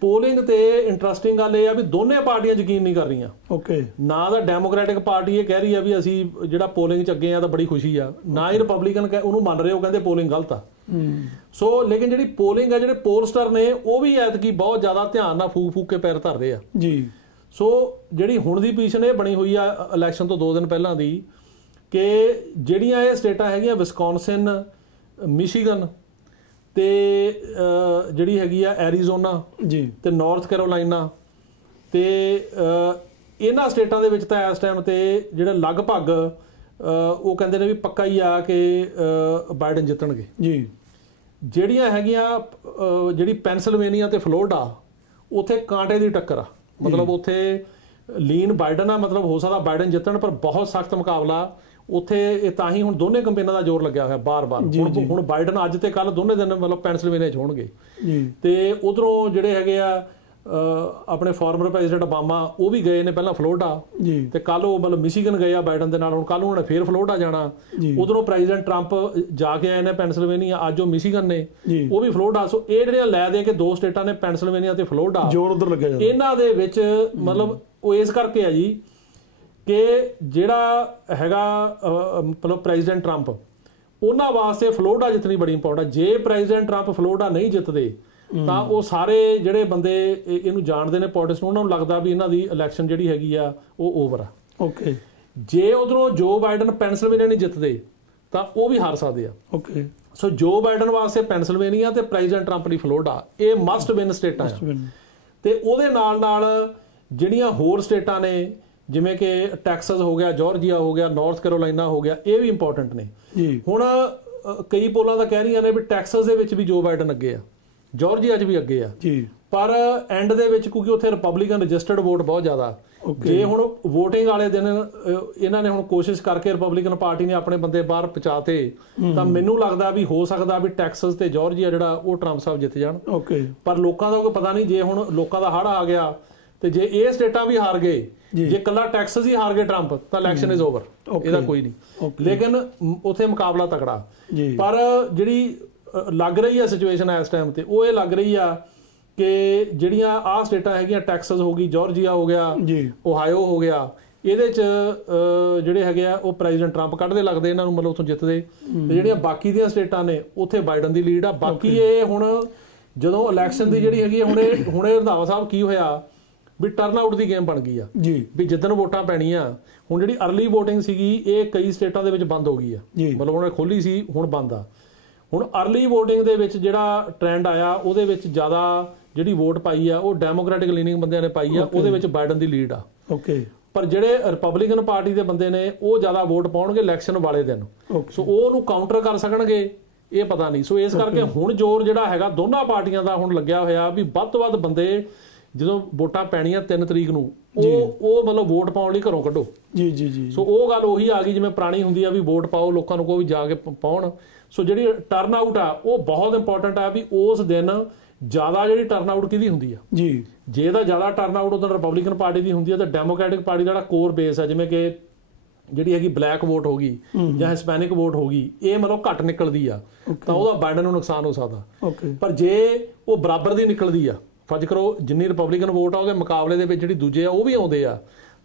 ਪੋਲਿੰਗ ਤੇ ਇੰਟਰਸਟਿੰਗ ਗੱਲ ਇਹ ਆ ਵੀ ਦੋਨੇ ਪਾਰਟੀਆਂ ਯਕੀਨ ਨਹੀਂ ਕਰ ਰਹੀਆਂ। ਓਕੇ, ਨਾ ਤਾਂ ਡੈਮੋਕ੍ਰੈਟਿਕ ਪਾਰਟੀ ਇਹ ਕਹਿ ਰਹੀ ਆ ਵੀ ਅਸੀਂ ਜਿਹੜਾ ਪੋਲਿੰਗ 'ਚ ਅੱਗੇ ਆ ਤਾਂ ਬੜੀ ਖੁਸ਼ੀ ਆ, ਨਾ ਹੀ ਰਿਪਬਲਿਕਨ ਉਹਨੂੰ ਮੰਨ ਰਹੇ, ਉਹ ਕਹਿੰਦੇ ਪੋਲਿੰਗ ਗਲਤ ਆ। ਸੋ ਲੇਕਿਨ ਜਿਹੜੀ ਪੋਲਿੰਗ ਆ, ਜਿਹੜੇ ਪੋਲਸਟਰ ਨੇ ਉਹ ਵੀ ਐਤਕੀ ਬਹੁਤ ਜ਼ਿਆਦਾ ਧਿਆਨ ਨਾਲ ਫੂਕ ਕੇ ਪੈਰ ਧਰਦੇ ਆ ਜੀ। ਸੋ ਜਿਹੜੀ ਹੁਣ ਦੀ ਪੋਜੀਸ਼ਨ ਇਹ ਬਣੀ ਹੋਈ ਆ ਇਲੈਕਸ਼ਨ ਤੋਂ 2 ਦਿਨ ਪਹਿਲਾਂ ਦੀ, ਕਿ ਜਿਹੜੀਆਂ ਇਹ ਸਟੇਟਾਂ ਹੈਗੀਆਂ ਵਿਸਕੌਨਸਿਨ, ਮਿਸ਼ੀਗਨ ਤੇ ਜਿਹੜੀ ਹੈਗੀ ਆ ਐਰੀਜ਼ੋਨਾ ਜੀ ਤੇ ਨਾਰਥ ਕੈਰੋਲਾਈਨਾ, ਤੇ ਇਹਨਾਂ ਸਟੇਟਾਂ ਦੇ ਵਿੱਚ ਤਾਂ ਇਸ ਟਾਈਮ ਤੇ ਜਿਹੜਾ ਲਗਭਗ ਉਹ ਕਹਿੰਦੇ ਨੇ ਵੀ ਪੱਕਾ ਹੀ ਆ ਕਿ ਬਾਈਡਨ ਜਿੱਤਣਗੇ ਜੀ। ਜਿਹੜੀਆਂ ਹੈਗੀਆਂ ਜਿਹੜੀ ਪੈਨਸਿਲਵੇਨੀਆ ਤੇ ਫਲੋਰੀਡਾ, ਉੱਥੇ ਕਾਂਟੇ ਦੀ ਟੱਕਰ ਆ, ਮਤਲਬ ਉੱਥੇ ਲੀਨ ਬਾਈਡਨ ਆ, ਮਤਲਬ ਹੋ ਸਕਦਾ ਬਾਈਡਨ ਜਿੱਤਣ, ਪਰ ਬਹੁਤ ਸਖਤ ਮੁਕਾਬਲਾ ਉੱਥੇ। ਤਾਂ ਹੀ ਹੁਣ ਦੋਨੇ ਕੰਪੇਨਾਂ ਦਾ ਜ਼ੋਰ ਲੱਗਿਆ ਹੋਇਆ ਬਾਰ-ਬਾਰ। ਹੁਣ ਬਾਈਡਨ ਅੱਜ ਤੇ ਕੱਲ ਦੋਨੇ ਦਿਨ ਮਤਲਬ ਪੈਨਸਿਲਵੇਨੀਆ 'ਚ ਹੋਣਗੇ ਤੇ ਉਧਰੋਂ ਜਿਹੜੇ ਹੈਗੇ ਆ ਆਪਣੇ ਫਾਰਮਰ ਪ੍ਰੈਜ਼ੀਡੈਂਟ ਓਬਾਮਾ ਉਹ ਵੀ ਗਏ ਨੇ ਪਹਿਲਾਂ ਫਲੋਰੀਡਾ ਤੇ ਕੱਲ ਉਹ ਮਤਲਬ ਮਿਸ਼ੀਗਨ ਗਏ ਆ ਬਾਈਡਨ ਦੇ ਨਾਲ, ਹੁਣ ਕੱਲ ਉਹਨੇ ਫੇਰ ਫਲੋਰੀਡਾ ਜਾਣਾ। ਉਧਰੋਂ ਪ੍ਰੈਜ਼ੀਡੈਂਟ ਟਰੰਪ ਜਾ ਕੇ ਆਏ ਨੇ ਪੈਨਸਿਲਵੇਨੀਆ, ਅੱਜ ਉਹ ਮਿਸ਼ੀਗਨ ਨੇ, ਉਹ ਵੀ ਫਲੋਰੀਡਾ। ਸੋ ਇਹ ਜਿਹੜੀਆਂ ਲੈ ਦੇ ਕੇ 2 ਸਟੇਟਾਂ ਨੇ ਪੈਨਸਿਲਵੇਨੀਆ ਤੇ ਫਲੋਰੀਡਾ, ਜ਼ੋਰ ਉਧਰ ਲੱਗਿਆ ਇਹਨਾਂ ਦੇ ਵਿੱਚ। ਮਤਲਬ ਉਹ ਇਸ ਕਰਕੇ ਆ ਜੀ ਕਿ ਜਿਹੜਾ ਹੈਗਾ ਮਤਲਬ ਪ੍ਰੈਜ਼ੀਡੈਂਟ ਟਰੰਪ, ਉਹਨਾਂ ਵਾਸਤੇ ਫਲੋਰੀਡਾ ਜਿੱਤਣੀ ਬੜੀ ਇੰਪੋਰਟੈਂਟ। ਜੇ ਪ੍ਰੈਜ਼ੀਡੈਂਟ ਟਰੰਪ ਫਲੋਰੀਡਾ ਨਹੀਂ ਜਿੱਤਦੇ ਤਾਂ ਉਹ ਸਾਰੇ ਜਿਹੜੇ ਬੰਦੇ ਇਹਨੂੰ ਜਾਣਦੇ ਨੇ ਪੋਲਿਟਿਕਸ ਨੂੰ, ਉਹਨਾਂ ਨੂੰ ਲੱਗਦਾ ਵੀ ਇਹਨਾਂ ਦੀ ਇਲੈਕਸ਼ਨ ਜਿਹੜੀ ਹੈਗੀ ਆ ਉਹ ਓਵਰ ਆ। ਓਕੇ, ਜੇ ਉਧਰੋਂ ਜੋ ਬਾਈਡਨ ਪੈਨਸਿਲਵੇਨੀਆ ਨਹੀਂ ਜਿੱਤਦੇ ਤਾਂ ਉਹ ਵੀ ਹਾਰ ਸਕਦੇ ਆ। ਓਕੇ, ਸੋ ਜੋ ਬਾਈਡਨ ਵਾਸਤੇ ਪੈਨਸਿਲਵੇਨੀਆ ਤੇ ਪ੍ਰੈਜ਼ੀਡੈਂਟ ਟਰੰਪ ਲਈ ਫਲੋਰੀਡਾ, ਇਹ ਮਸਟ ਵਿਨ ਸਟੇਟਾਂ ਆ। ਤੇ ਉਹਦੇ ਨਾਲ ਜਿਹੜੀਆਂ ਹੋਰ ਸਟੇਟਾਂ ਨੇ ਜਿਵੇਂ ਕਿ ਟੈਕਸਸ ਹੋ ਗਿਆ, ਜਾਰਜੀਆ ਹੋ ਗਿਆ, ਨਾਰਥ ਕੈਰੋਲਾਈਨਾ ਹੋ ਗਿਆ, ਇਹ ਵੀ ਇੰਪੋਰਟੈਂਟ ਨੇ। ਹੁਣ ਕਈ ਪੋਲਾਂ ਤਾਂ ਕਹਿ ਰਹੀਆਂ ਨੇ ਵੀ ਟੈਕਸਸ ਦੇ ਵਿੱਚ ਵੀ ਜੋ ਬਾਈਡਨ ਅੱਗੇ ਆ, ਜਾਰਜੀਆ 'ਚ ਵੀ ਅੱਗੇ ਆ, ਪਰ ਐਂਡ ਦੇ ਵਿੱਚ ਕਿਉਂਕਿ ਉੱਥੇ ਰਿਪਬਲਿਕਨ ਰਜਿਸਟਰਡ ਵੋਟ ਬਹੁਤ ਜ਼ਿਆਦਾ। ਜੇ ਹੁਣ ਵੋਟਿੰਗ ਵਾਲੇ ਦਿਨ ਇਹਨਾਂ ਨੇ ਹੁਣ ਕੋਸ਼ਿਸ਼ ਕਰਕੇ ਰਿਪਬਲਿਕਨ ਪਾਰਟੀ ਨੇ ਆਪਣੇ ਬੰਦੇ ਬਾਹਰ ਪਹੁੰਚਾਤੇ, ਤਾਂ ਮੈਨੂੰ ਲੱਗਦਾ ਵੀ ਹੋ ਸਕਦਾ ਵੀ ਟੈਕਸਸ ਤੇ ਜਾਰਜੀਆ ਜਿਹੜਾ ਉਹ ਟਰੰਪ ਸਾਹਿਬ ਜਿੱਤ ਜਾਣ। ਪਰ ਲੋਕਾਂ ਦਾ ਕੋਈ ਪਤਾ ਨਹੀਂ, ਜੇ ਹੁਣ ਲੋਕਾਂ ਦਾ ਹੜ ਆ ਗਿਆ ਤੇ ਜੇ ਇਹ ਸਟੇਟਾਂ ਵੀ ਹਾਰ ਗਏ, ਜੇ ਕੱਲਾ ਟੈਕਸਸ ਹੀ ਹਾਰ ਗਏ ਟਰੰਪ, ਤਾਂ ਇਲੈਕਸ਼ਨ ਇਜ਼ ਓਵਰ, ਇਹਦਾ ਕੋਈ ਨਹੀਂ। ਲੇਕਿਨ ਉੱਥੇ ਮੁਕਾਬਲਾ ਤਕੜਾ। ਪਰ ਜਿਹੜੀ ਲੱਗ ਰਹੀ ਆ ਸਿਚੁਏਸ਼ਨ ਇਸ ਟਾਈਮ ਤੇ, ਉਹ ਇਹ ਲੱਗ ਰਹੀ ਆ ਕਿ ਜਿਹੜੀਆਂ ਆਹ ਸਟੇਟਾਂ ਹੈਗੀਆਂ, ਟੈਕਸਸ ਹੋ ਗਈ, ਜਾਰਜੀਆ ਹੋ ਗਿਆ, ਓਹਾਇਓ ਹੋ ਗਿਆ, ਇਹਦੇ 'ਚ ਜਿਹੜੇ ਹੈਗੇ ਆ ਉਹ ਪ੍ਰੈਜ਼ੀਡੈਂਟ ਟਰੰਪ ਕੱਢਦੇ ਲੱਗਦੇ ਇਹਨਾਂ ਨੂੰ, ਮਤਲਬ ਉੱਥੋਂ ਜਿੱਤਦੇ। ਤੇ ਜਿਹੜੀਆਂ ਬਾਕੀ ਦੀਆਂ ਸਟੇਟਾਂ ਨੇ ਉੱਥੇ ਬਾਈਡਨ ਦੀ ਲੀਡ ਆ। ਬਾਕੀ ਇਹ ਹੁਣ ਜਦੋਂ ਇਲੈਕਸ਼ਨ ਦੀ ਜਿਹੜੀ ਹੈਗੀ ਹੁਣ ਇਹ ਰੰਧਾਵਾ ਸਾਹਿਬ ਕੀ ਹੋਇਆ ਵੀ ਟਰਨ ਆਊਟ ਦੀ ਗੇਮ ਬਣ ਗਈ ਆ ਵੀ ਜਿੱਦਣ ਵੋਟਾਂ ਪੈਣੀਆਂ। ਹੁਣ ਜਿਹੜੀ ਅਰਲੀ ਵੋਟਿੰਗ ਸੀਗੀ ਇਹ ਕਈ ਸਟੇਟਾਂ ਦੇ ਵਿੱਚ ਬੰਦ ਹੋ ਗਈ ਆ, ਮਤਲਬ ਉਹਨੇ ਖੋਲੀ ਸੀ, ਹੁਣ ਬੰਦ ਆ। ਹੁਣ ਅਰਲੀ ਵੋਟਿੰਗ ਦੇ ਵਿੱਚ ਜਿਹੜਾ ਟ੍ਰੈਂਡ ਆਇਆ, ਉਹਦੇ ਵਿੱਚ ਜ਼ਿਆਦਾ ਜਿਹੜੀ ਵੋਟ ਪਾਈ ਆ ਉਹ ਡੈਮੋਕ੍ਰੈਟਿਕ ਲੀਨਿੰਗ ਬੰਦਿਆਂ ਨੇ ਪਾਈ ਆ, ਉਹਦੇ ਵਿੱਚ ਬਾਈਡਨ ਦੀ ਲੀਡ ਆ। ਪਰ ਜਿਹੜੇ ਰਿਪਬਲਿਕਨ ਪਾਰਟੀ ਦੇ ਬੰਦੇ ਨੇ ਉਹ ਜ਼ਿਆਦਾ ਵੋਟ ਪਾਉਣਗੇ ਇਲੈਕਸ਼ਨ ਵਾਲੇ ਦਿਨ, ਸੋ ਉਹਨੂੰ ਕਾਊਂਟਰ ਕਰ ਸਕਣਗੇ ਇਹ ਪਤਾ ਨਹੀਂ। ਸੋ ਇਸ ਕਰਕੇ ਹੁਣ ਜ਼ੋਰ ਜਿਹੜਾ ਹੈਗਾ ਦੋਨਾਂ ਪਾਰਟੀਆਂ ਦਾ ਹੁਣ ਲੱਗਿਆ ਹੋਇਆ ਵੀ ਵੱਧ ਤੋਂ ਵੱਧ ਬੰਦੇ ਜਦੋਂ ਵੋਟਾਂ ਪੈਣੀਆਂ 3 ਤਰੀਕ ਨੂੰ, ਉਹ ਮਤਲਬ ਵੋਟ ਪਾਉਣ ਲਈ ਘਰੋਂ ਕੱਢੋ। ਸੋ ਉਹ ਗੱਲ ਉਹੀ ਆ ਗਈ ਜਿਵੇਂ ਪੁਰਾਣੀ ਹੁੰਦੀ ਆ ਵੀ ਵੋਟ ਪਾਓ, ਲੋਕਾਂ ਨੂੰ ਕਹੋ ਵੀ ਜਾ ਕੇ ਪਾਉਣ। ਸੋ ਜਿਹੜੀ ਟਰਨ ਆਊਟ ਆ ਉਹ ਬਹੁਤ ਇੰਪੋਰਟੈਂਟ ਆ ਵੀ ਉਸ ਦਿਨ ਜ਼ਿਆਦਾ ਜਿਹੜੀ ਟਰਨ ਆਊਟ ਕਿਹਦੀ ਹੁੰਦੀ ਆ। ਜੇ ਤਾਂ ਜ਼ਿਆਦਾ ਟਰਨ ਆਊਟ ਉਦੋਂ ਰਿਪਬਲਿਕਨ ਪਾਰਟੀ ਦੀ ਹੁੰਦੀ ਆ, ਤਾਂ ਡੈਮੋਕ੍ਰੈਟਿਕ ਪਾਰਟੀ ਦਾ ਜਿਹੜਾ ਕੋਰ ਬੇਸ ਆ, ਜਿਵੇਂ ਕਿ ਜਿਹੜੀ ਹੈਗੀ ਬਲੈਕ ਵੋਟ ਹੋ ਗਈ ਜਾਂ ਹਿਸਪੈਨਿਕ ਵੋਟ ਹੋ ਗਈ, ਇਹ ਮਤਲਬ ਘੱਟ ਨਿਕਲਦੀ ਆ, ਤਾਂ ਉਹਦਾ ਬਾਈਡਨ ਨੂੰ ਨੁਕਸਾਨ ਹੋ ਸਕਦਾ। ਪਰ ਜੇ ਉਹ ਬਰਾਬਰ ਦੀ ਨਿਕਲਦੀ ਆ, ਫਰਜ਼ ਕਰੋ ਜਿੰਨੀ ਰਿਪਬਲਿਕਨ ਵੋਟ ਆ ਉਹਦੇ ਮੁਕਾਬਲੇ ਦੇ ਵਿੱਚ ਜਿਹੜੀ ਦੂਜੇ ਆ ਉਹ ਵੀ ਆਉਂਦੇ ਆ,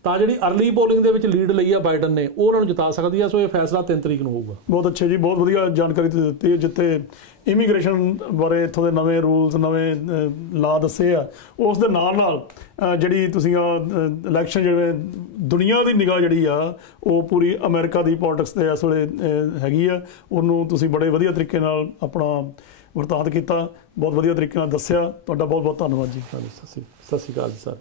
ਤਾਂ ਜਿਹੜੀ ਅਰਲੀ ਪੋਲਿੰਗ ਦੇ ਵਿੱਚ ਲੀਡ ਲਈ ਆ ਬਾਈਡਨ ਨੇ, ਉਹ ਉਹਨਾਂ ਨੂੰ ਜਿਤਾ ਸਕਦੀ ਆ। ਸੋ ਇਹ ਫੈਸਲਾ 3 ਤਰੀਕ ਨੂੰ ਹੋਊਗਾ। ਬਹੁਤ ਅੱਛਾ ਜੀ, ਬਹੁਤ ਵਧੀਆ ਜਾਣਕਾਰੀ ਦਿੱਤੀ ਹੈ। ਜਿੱਥੇ ਇਮੀਗ੍ਰੇਸ਼ਨ ਬਾਰੇ ਇੱਥੋਂ ਦੇ ਨਵੇਂ ਰੂਲਸ, ਨਵੇਂ ਲਾ ਦੱਸੇ ਆ, ਉਸ ਦੇ ਨਾਲ ਜਿਹੜੀ ਤੁਸੀਂ ਇਲੈਕਸ਼ਨ ਜਿਵੇਂ ਦੁਨੀਆ ਦੀ ਨਿਗਾਹ ਜਿਹੜੀ ਆ ਉਹ ਪੂਰੀ ਅਮਰੀਕਾ ਦੀ ਪੋਲਿਟਿਕਸ ਤੇ ਇਸ ਵੇਲੇ ਹੈਗੀ ਆ, ਉਹਨੂੰ ਤੁਸੀਂ ਬੜੇ ਵਧੀਆ ਤਰੀਕੇ ਨਾਲ ਆਪਣਾ ਵਰਤਾਂਤ ਕੀਤਾ, ਬਹੁਤ ਵਧੀਆ ਤਰੀਕੇ ਨਾਲ ਦੱਸਿਆ। ਤੁਹਾਡਾ ਬਹੁਤ ਬਹੁਤ ਧੰਨਵਾਦ ਜੀ। ਸਤਿ ਸ਼੍ਰੀ ਅਕਾਲ ਜੀ ਸਰ।